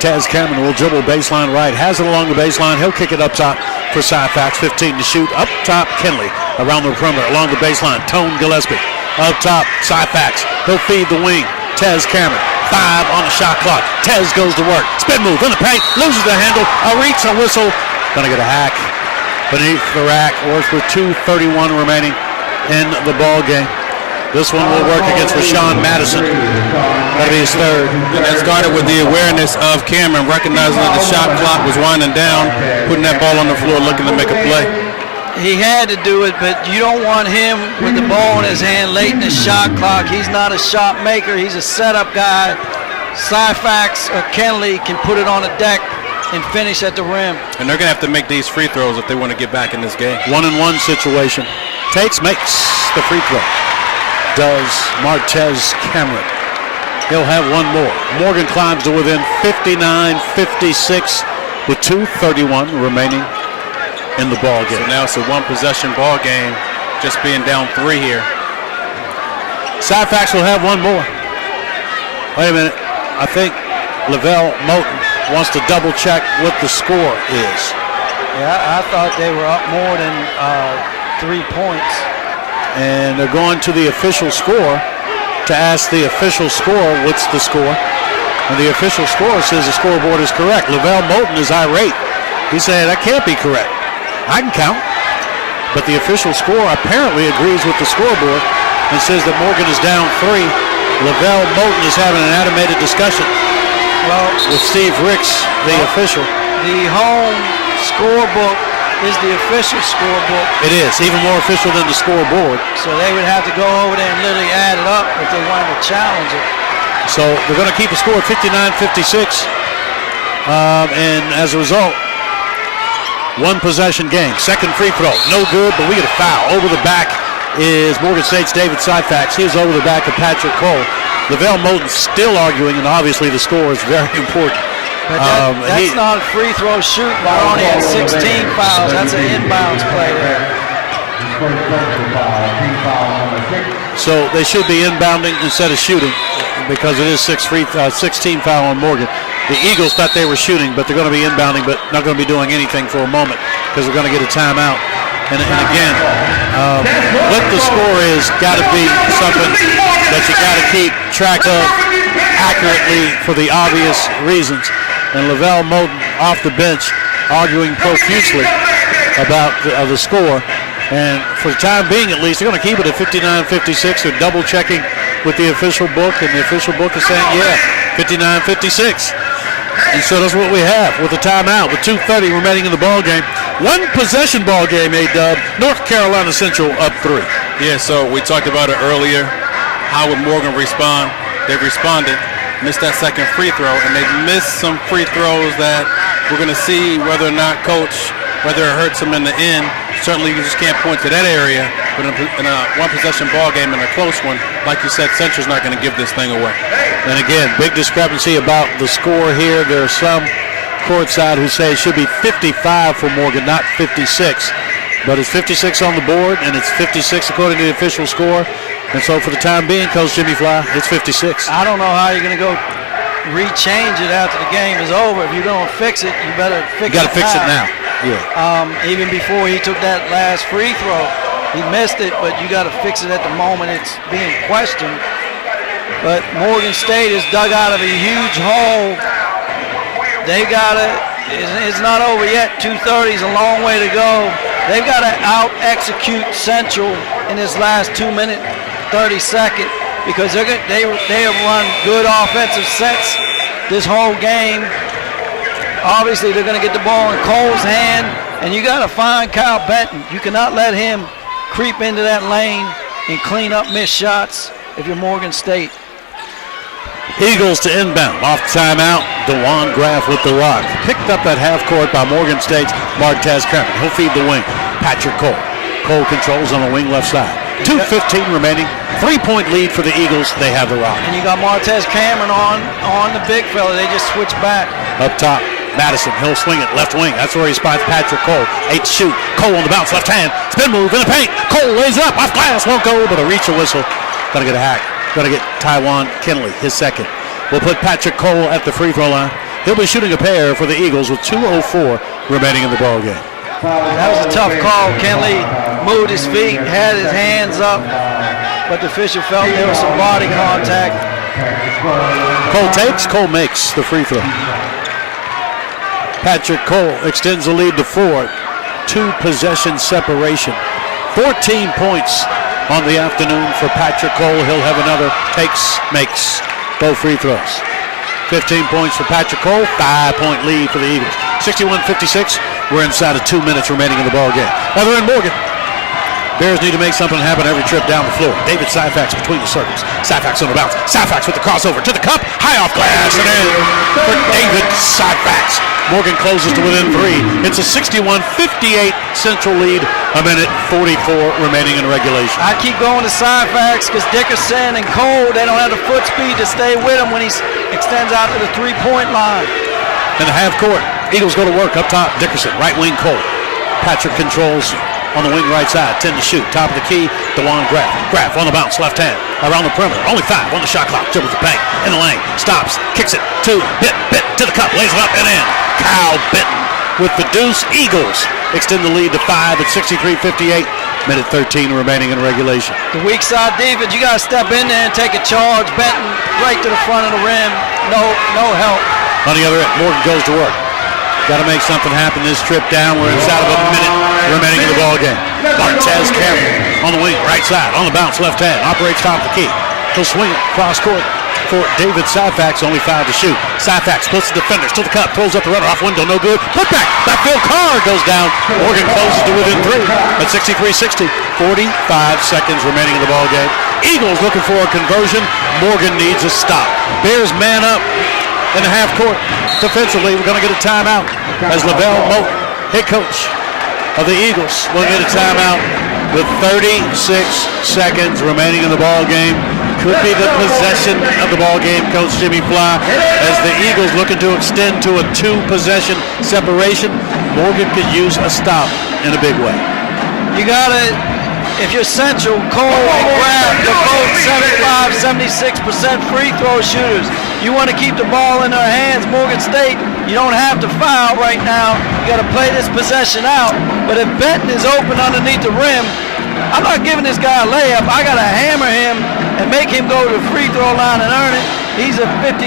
Taz Cameron will dribble baseline right, has it along the baseline. He'll kick it up top for Syfax. 15 to shoot. Up top, Kinley. Around the perimeter, along the baseline, Tone Gillespie. Up top, Syfax. He'll feed the wing. Tez Cameron. 5 on the shot clock. Tez goes to work. Spin move in the paint. Loses the handle. A reach, a whistle. Gonna get a hack beneath the rack. Works with 2:31 remaining in the ball game. This one will work against Rashawn Madison. That'll be his third. And that started with the awareness of Cameron, recognizing that the shot clock was winding down, putting that ball on the floor, looking to make a play. He had to do it, but you don't want him with the ball in his hand late in the shot clock. He's not a shot maker. He's a setup guy. Syfax or Kenley can put it on the deck and finish at the rim. And they're going to have to make these free throws if they want to get back in this game. 1-and-1 situation. Takes, makes the free throw. Does Martez Cameron. He'll have one more. Morgan climbs to within 59-56 with 2:31 remaining in the ball game. So now it's a one-possession ball game, just being down 3 here. Syfax will have one more. Wait a minute. I think Lavelle Moten wants to double check what the score is. Yeah, I thought they were up more than 3 points. And they're going to the official score to ask the official score what's the score. And the official score says the scoreboard is correct. Lavelle Moten is irate. He said, that can't be correct. I can count. But the official score apparently agrees with the scoreboard and says that Morgan is down 3. Lavelle Moten is having an animated discussion with Steve Ricks, the official. The home scorebook is the official scorebook. It is, even more official than the scoreboard. So they would have to go over there and literally add it up if they wanted to challenge it. So they're going to keep a score of 59-56. And as a result, one possession game. Second free throw, no good, but we get a foul. Over the back is Morgan State's David Syfax. He is over the back of Patrick Cole. Lavelle Moten still arguing, and obviously the score is very important. But that's not a free throw shoot. Baroni had 16 fouls. That's an inbounds play there. So they should be inbounding instead of shooting because it is 16 foul on Morgan. The Eagles thought they were shooting, but they're going to be inbounding, but not going to be doing anything for a moment because we're going to get a timeout. And again, what the score is got to be something that you got to keep track of accurately for the obvious reasons. And Lavelle Moten off the bench arguing profusely about the score. And for the time being, at least, they're going to keep it at 59-56. They're double checking with the official book, and the official book is saying, yeah, 59-56. And so that's what we have with the timeout with 2:30 remaining in the ball game. One possession ball game, A-Dub. North Carolina Central up 3. Yeah, so we talked about it earlier. How would Morgan respond? They responded, missed that second free throw, and they missed some free throws that we're going to see whether or not whether it hurts them in the end. Certainly you just can't point to that area, but in a one-possession ball game and a close one, like you said, Central's not going to give this thing away. And again, big discrepancy about the score here. There are some courtside who say it should be 55 for Morgan, not 56. But it's 56 on the board, and it's 56 according to the official score. And so for the time being, Coach Jimmy Fly, it's 56. I don't know how you're going to go rechange it after the game is over. If you're going to fix it, you better fix it now. You got to fix it now. Yeah. Even before he took that last free throw, he missed it, but you got to fix it at the moment it's being questioned. But Morgan State is dug out of a huge hole. They got to, it's not over yet. 2:30 is a long way to go. They've got to out-execute Central in this last 2 minute, 30 second, because they have run good offensive sets this whole game. Obviously, they're going to get the ball in Cole's hand, and you got to find Kyle Benton. You cannot let him creep into that lane and clean up missed shots if you're Morgan State. Eagles to inbound. Off timeout, DeJuan Graff with the rock. Picked up at half court by Morgan State's Martez Cameron. He'll feed the wing. Patrick Cole. Cole controls on the wing left side. 2:15 remaining. 3-point lead for the Eagles. They have the rock. And you got Martez Cameron on the big fella. They just switch back. Up top, Madison. He'll swing it left wing. That's where he spots Patrick Cole. 8 to shoot. Cole on the bounce, left hand. Spin move in the paint. Cole lays it up. Off glass. Won't go, but a reach a whistle. Gonna get a hack. Gonna get Tywan Kinley, his second. We'll put Patrick Cole at the free throw line. He'll be shooting a pair for the Eagles with 2:04 remaining in the ball game. That was a tough call. Kinley moved his feet, had his hands up, but the official felt there was some body contact. Cole takes, Cole makes the free throw. Patrick Cole extends the lead to 4. 2 possession separation. 14 points on the afternoon for Patrick Cole. He'll have another. Takes, makes both free throws. 15 points for Patrick Cole. 5-point lead for the Eagles. 61-56. We're inside of 2 minutes remaining in the ball game. Now they're in Morgan. Bears need to make something happen every trip down the floor. David Syfax between the circles. Syfax on the bounce. Syfax with the crossover to the cup. High off glass and in for David Syfax. Morgan closes to within 3. It's a 61-58 Central lead. A minute 44 remaining in regulation. I keep going to Syfax because Dickerson and Cole, they don't have the foot speed to stay with him when he extends out to the three-point line. In the half court, Eagles go to work up top. Dickerson, right wing Cole. Patrick controls on the wing right side, 10 to shoot. Top of the key, DeJuan Graff. Graff on the bounce, left hand, around the perimeter. Only 5 on the shot clock. Dribbles the bank, in the lane, stops, kicks it, 2, hit, to the cup, lays it up and in. Kyle Benton with the deuce. Eagles extend the lead to 5 at 63-58. Minute 13 remaining in regulation. The weak side defense, you got to step in there and take a charge. Benton right to the front of the rim. No help. On the other end, Morgan goes to work. Got to make something happen this trip down. We're inside of a minute remaining in the ball game. Martez Cameron on the wing, right side, on the bounce, left hand, operates top of the key. He'll swing it cross court for David Syfax, only 5 to shoot. Syfax puts the defenders to the cup, throws up the runner off window, no good. Put back, backfield Carr goes down. Morgan closes to within 3 at 63-60. 45 seconds remaining in the ball game. Eagles looking for a conversion. Morgan needs a stop. Bears man up in the half court. Defensively, we're going to get a timeout as Lavelle Moat, head coach of the Eagles, will get a timeout with 36 seconds remaining in the ball game. Could be the possession of the ball game, Coach Jimmy Fly, as the Eagles looking to extend to a 2-possession separation. Morgan could use a stop in a big way. You got to, if you're Central, Cole and Graff, they're both 75-76% free throw shooters. You want to keep the ball in their hands. Morgan State, you don't have to foul right now. You got to play this possession out. But if Benton is open underneath the rim, I'm not giving this guy a layup. I got to hammer him and make him go to the free throw line and earn it. He's a 56%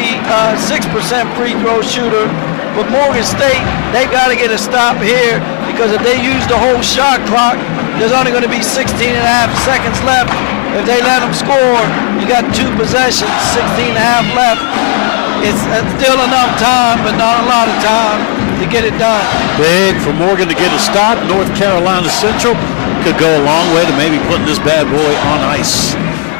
free throw shooter. But Morgan State, they got to get a stop here because if they use the whole shot clock, there's only going to be 16 and a half seconds left. If they let them score, you got 2 possessions, 16 and a half left. It's still enough time, but not a lot of time to get it done. Big for Morgan to get a stop. North Carolina Central could go a long way to maybe putting this bad boy on ice.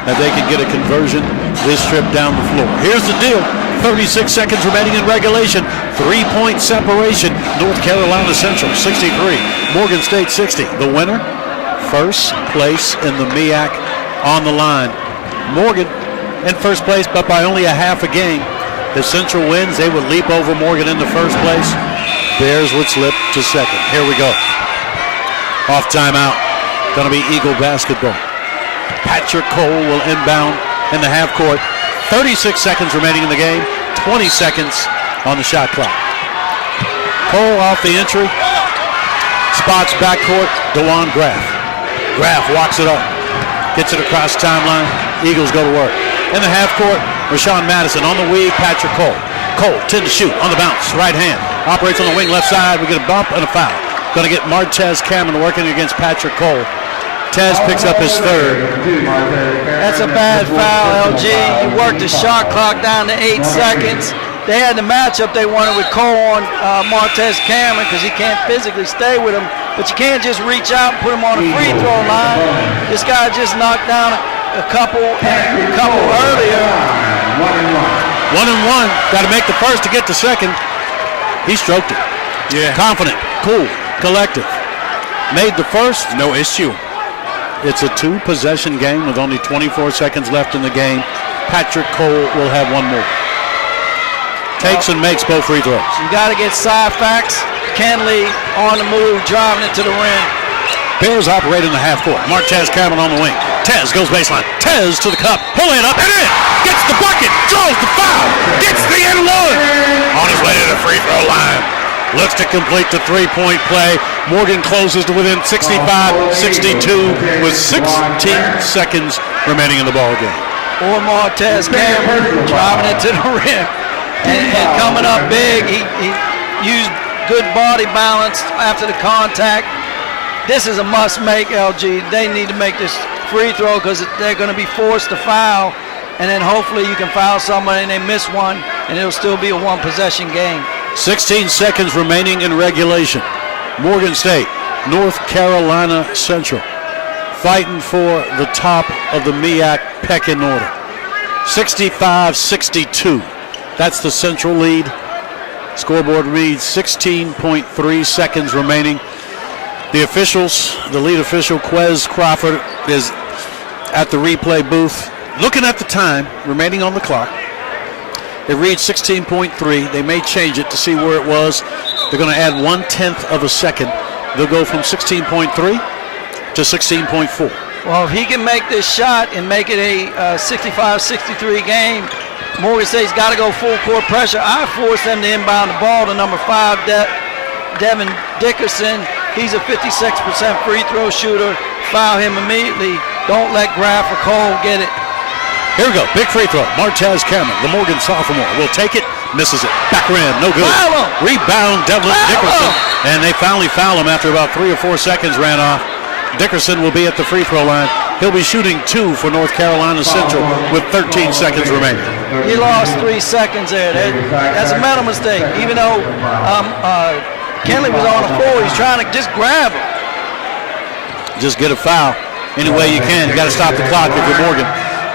That they can get a conversion this trip down the floor. Here's the deal. 36 seconds remaining in regulation. 3-point separation. North Carolina Central 63. Morgan State 60. The winner, first place in the MEAC on the line. Morgan in first place, but by only a half a game. If Central wins, they would leap over Morgan into first place. Bears would slip to second. Here we go. Off timeout. Going to be Eagle basketball. Patrick Cole will inbound in the half court. 36 seconds remaining in the game. 20 seconds on the shot clock. Cole off the entry. Spots backcourt. DeJuan Graff. Graff walks it up. Gets it across the timeline. Eagles go to work. In the half court, Rashawn Madison on the weave. Patrick Cole. Cole, 10 to shoot on the bounce. Right hand. Operates on the wing left side. We get a bump and a foul. Going to get Martez Cameron working against Patrick Cole. Tez picks up his 3rd. That's a bad foul, LG. You worked the shot clock down to 8 seconds. They had the matchup they wanted with Cole on Martez Cameron because he can't physically stay with him. But you can't just reach out and put him on a free throw line. This guy just knocked down a couple earlier. 1 and 1. Got to make the first to get the second. He stroked it. Yeah. Confident, cool, collective. Made the first. No issue. It's a 2-possession game with only 24 seconds left in the game. Patrick Cole will have one more. Takes and makes both free throws. You got to get Syfax, Kenley on the move, driving it to the rim. Bears operate in the half court. Martez Cameron on the wing. Tez goes baseline. Tez to the cup. He'll lay it up and in. Gets the bucket. Draws the foul. Gets the N1. On his way to the free throw line. Looks to complete the 3-point play. Morgan closes to within 65-62 with 16 seconds remaining in the ball game. Or Martez Cameron driving it to the rim and coming up big. He used good body balance after the contact. This is a must-make, LG. They need to make this free throw because they're going to be forced to foul, and then hopefully you can foul somebody and they miss one, and it'll still be a 1-possession game. 16 seconds remaining in regulation. Morgan State, North Carolina Central. fighting for the top of the MEAC pecking order. 65-62. That's the Central lead. Scoreboard reads 16.3 seconds remaining. The officials, the lead official, Quez Crawford, is at the replay booth looking at the time remaining on the clock. It reads 16.3. They may change it to see where it was. They're going to add 1/10 of a second. They'll go from 16.3 to 16.4. Well, if he can make this shot and make it a 65-63 game, Morgan State's got to go full court pressure. I force them to inbound the ball to number 5, Devin Dickerson. He's a 56% free throw shooter. Foul him immediately. Don't let Graff or Cole get it. Here we go. Big free throw. Martez Cameron, the Morgan sophomore, will take it. Misses it. Back rim. No good. Rebound, Devin Dickerson. And they finally foul him after about 3 or 4 seconds ran off. Dickerson will be at the free throw line. He'll be shooting 2 for North Carolina Central with 13 seconds remaining. He lost 3 seconds there. That's a mental mistake. Even though Kenley was on the floor, he's trying to just grab him. Just get a foul any way you can. You got to stop the clock if you're Morgan.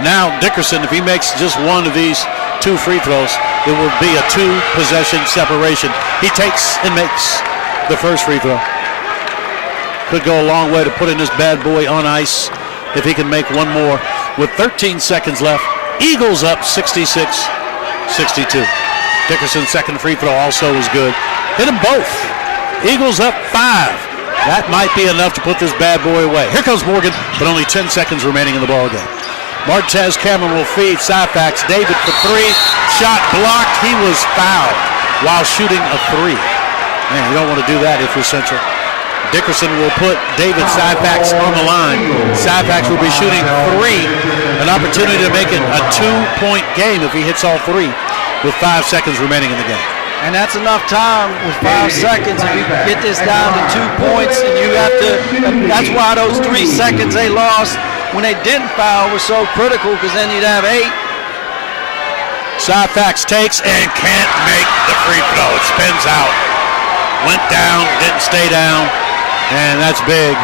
Now Dickerson, if he makes just one of these 2 free throws, it will be a 2-possession separation. He takes and makes the first free throw. Could go a long way to putting this bad boy on ice if he can make one more. With 13 seconds left, Eagles up 66-62. Dickerson's second free throw also was good. Hit them both. Eagles up 5. That might be enough to put this bad boy away. Here comes Morgan, but only 10 seconds remaining in the ball game. Martez Cameron will feed Syfax. David for 3. Shot blocked. He was fouled while shooting a 3. Man, you don't want to do that if you're Central. Dickerson will put David Syfax on the line. Syfax will be shooting 3. An opportunity to make it a 2-point game if he hits all 3 with 5 seconds remaining in the game. And that's enough time with 5 seconds. If you get this down to 2 points, and you have to, that's why those 3 seconds they lost when they didn't foul was so critical, because then you'd have 8. Syfax takes and can't make the free throw. It spins out. Went down, didn't stay down, and that's big.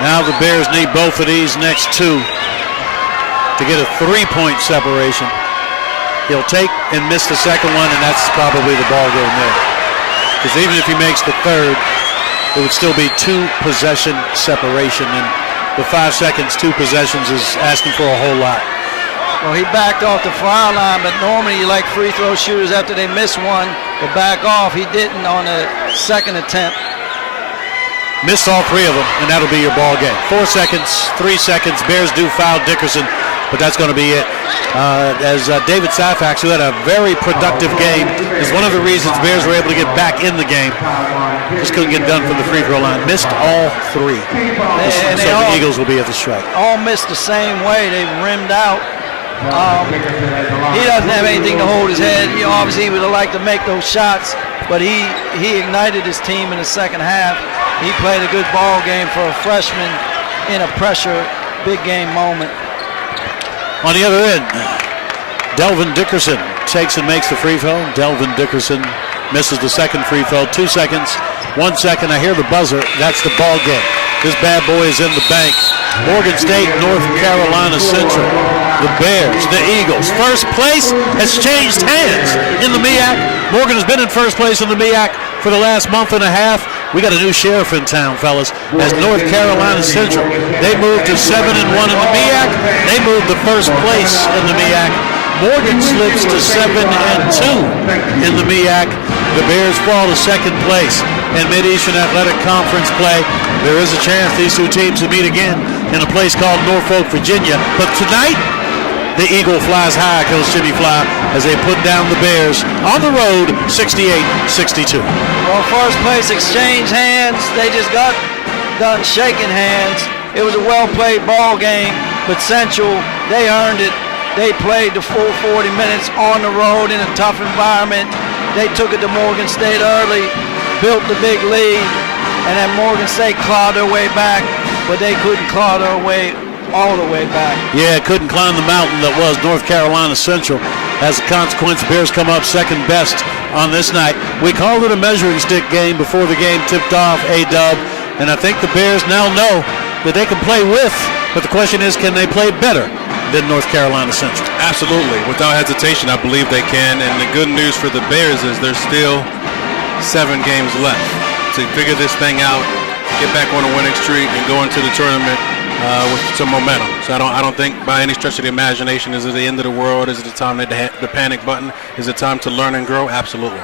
Now the Bears need both of these next 2 to get a 3-point separation. He'll take and miss the second one, and that's probably the ball game there. Because even if he makes the third, it would still be 2-possession separation. And with 5 seconds, 2 possessions is asking for a whole lot. Well, he backed off the foul line, but normally you like free throw shooters after they miss one to back off. He didn't on the second attempt. Missed all 3 of them, and that'll be your ball game. 4 seconds, 3 seconds. Bears do foul Dickerson, but that's going to be it. As David Syfax, who had a very productive game, is one of the reasons Bears were able to get back in the game. Just couldn't get done from the free throw line. Missed all 3. So the Eagles will be at the strike. All missed the same way. They rimmed out. He doesn't have anything to hold his head. Obviously, he would have liked to make those shots, but he ignited his team in the second half. He played a good ball game for a freshman in a pressure big game moment. On the other end, Delvin Dickerson takes and makes the free throw. Delvin Dickerson misses the second free throw. 2 seconds, 1 second. I hear the buzzer. That's the ball game. This bad boy is in the bank. Morgan State, North Carolina Central. The Bears, the Eagles. First place has changed hands in the MEAC. Morgan has been in first place in the MEAC for the last month and a half. We got a new sheriff in town, fellas, as North Carolina Central. They moved to 7-1 in the MEAC. They moved to first place in the MEAC. Morgan slips to 7-2 in the MEAC. The Bears fall to second place in Mid-Eastern Athletic Conference play. There is a chance these 2 teams will meet again in a place called Norfolk, Virginia. But tonight, the Eagle flies high, Coach Jimmy Fly, as they put down the Bears on the road, 68-62. Well, first place exchanged hands. They just got done shaking hands. It was a well-played ball game, but Central, they earned it. They played the full 40 minutes on the road in a tough environment. They took it to Morgan State early, built the big lead, and then Morgan State clawed their way back, but they couldn't claw their way all the way back. Yeah, couldn't climb the mountain that was North Carolina Central. As a consequence, Bears come up second best on this night. We called it a measuring stick game before the game tipped off, A-Dub, and I think the Bears now know that they can play with, but the question is, can they play better than North Carolina Central? Absolutely. Without hesitation, I believe they can. And the good news for the Bears is there's still 7 games left to figure this thing out, get back on a winning streak, and go into the tournament with some momentum. So I don't think by any stretch of the imagination is it the end of the world. Is it the time to hit the panic button? Is it time to learn and grow? Absolutely.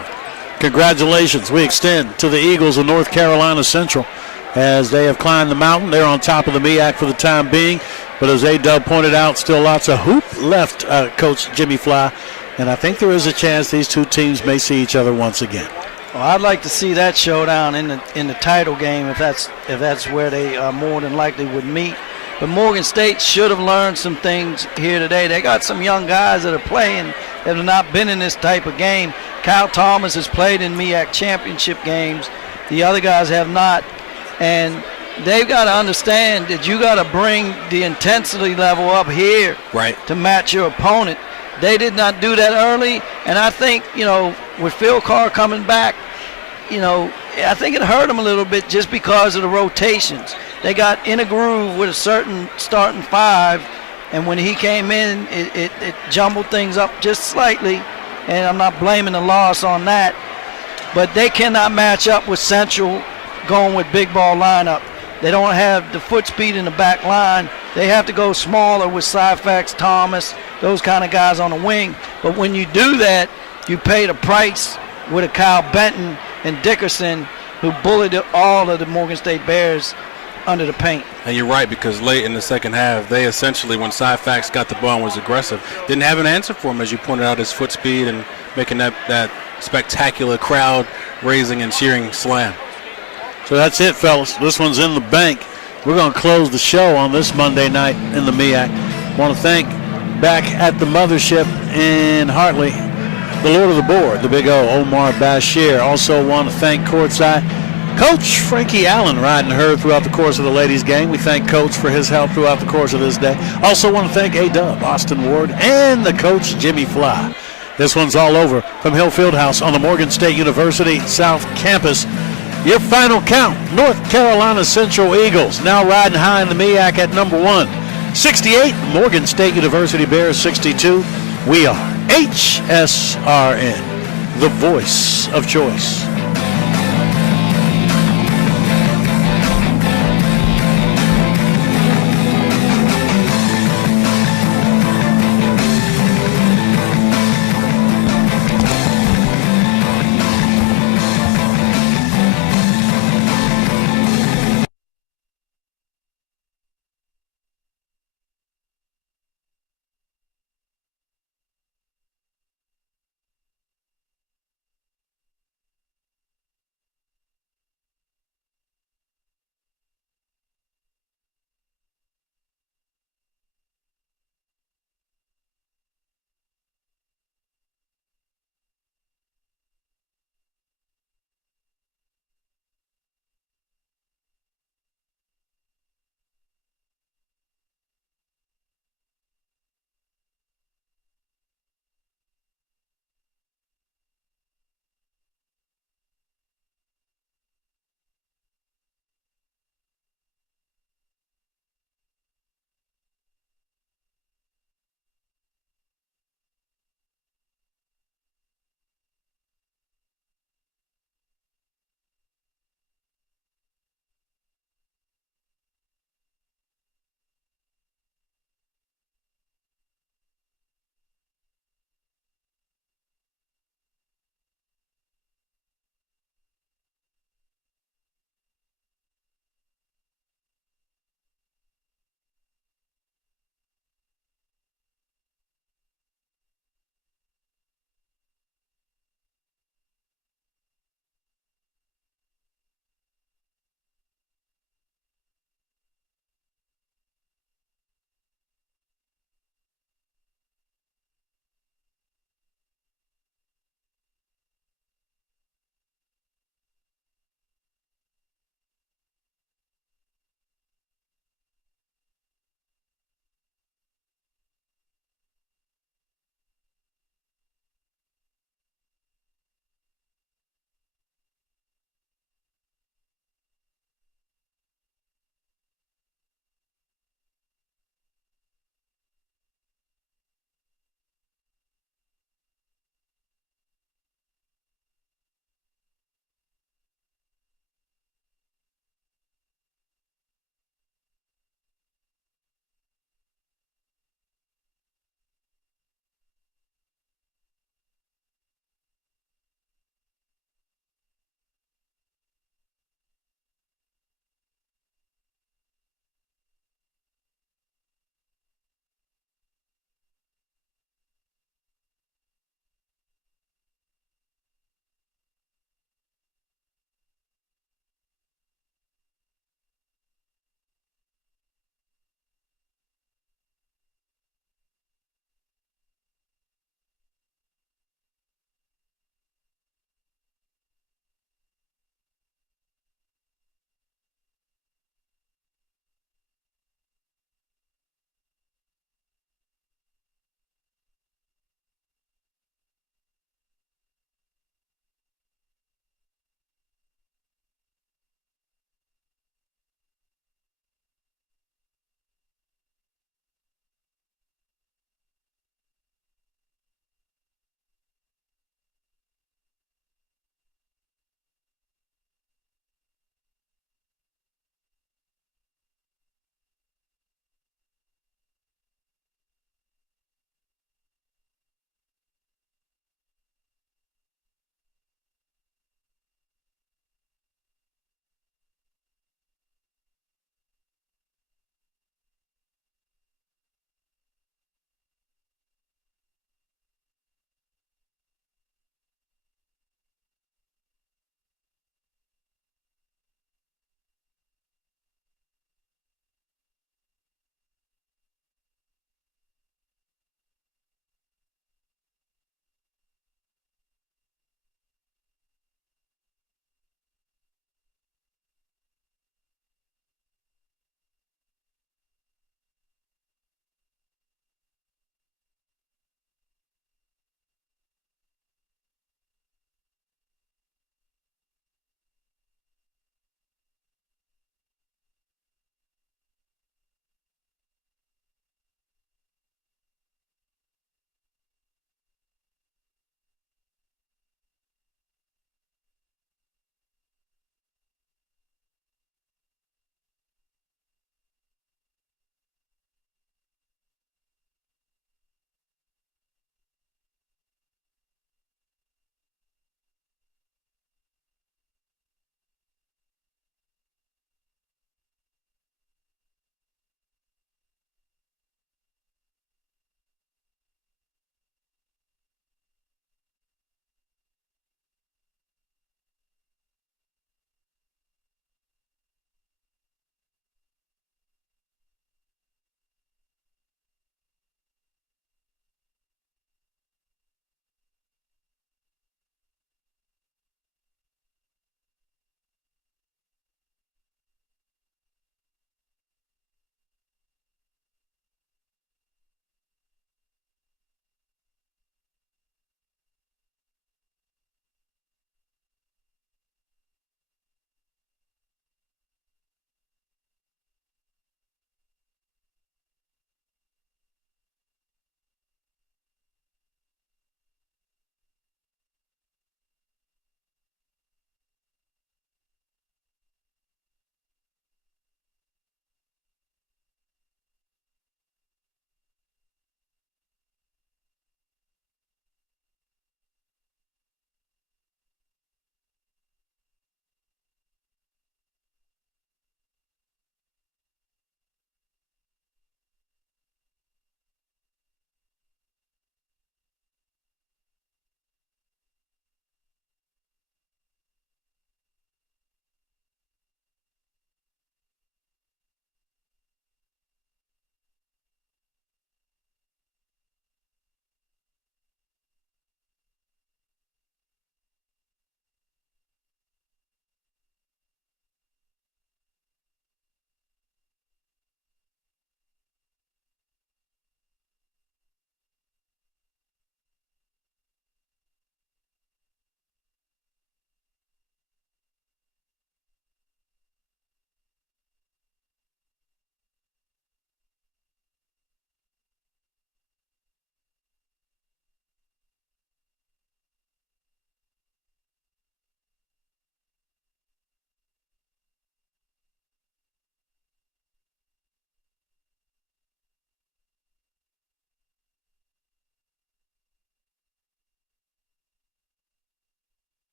Congratulations. We extend to the Eagles of North Carolina Central as they have climbed the mountain. They're on top of the MEAC for the time being. But as A-Dub pointed out, still lots of hoop left, Coach Jimmy Fly. And I think there is a chance these two teams may see each other once again. Well, I'd like to see that showdown in the title game if that's where they more than likely would meet. But Morgan State should have learned some things here today. They got some young guys that are playing that have not been in this type of game. Kyle Thomas has played in MEAC championship games. The other guys have not. And they've got to understand that you got to bring the intensity level up here to match your opponent. They did not do that early, and I think, with Phil Carr coming back, I think it hurt them a little bit just because of the rotations. They got in a groove with a certain starting 5, and when he came in, it jumbled things up just slightly, and I'm not blaming the loss on that, but they cannot match up with Central going with big ball lineup. They don't have the foot speed in the back line. They have to go smaller with Syfax, Thomas, those kind of guys on the wing. But when you do that, you pay the price with a Kyle Benton and Dickerson who bullied all of the Morgan State Bears under the paint. And you're right, because late in the second half, they essentially, when Syfax got the ball and was aggressive, didn't have an answer for him, as you pointed out, his foot speed and making that spectacular crowd-raising and cheering slam. So that's it, fellas. This one's in the bank. We're going to close the show on this Monday night in the MEAC. Want to thank back at the mothership in Hartley, the Lord of the Board, the Big O, Omar Bashir. Also want to thank courtside Coach Frankie Allen riding her throughout the course of the ladies' game. We thank Coach for his help throughout the course of this day. Also want to thank A-Dub, Austin Ward, and the Coach Jimmy Fly. This one's all over from Hill Fieldhouse on the Morgan State University South Campus. Your final count, North Carolina Central Eagles now riding high in the MEAC at number 1. 68, Morgan State University Bears 62. We are HSRN, the voice of choice.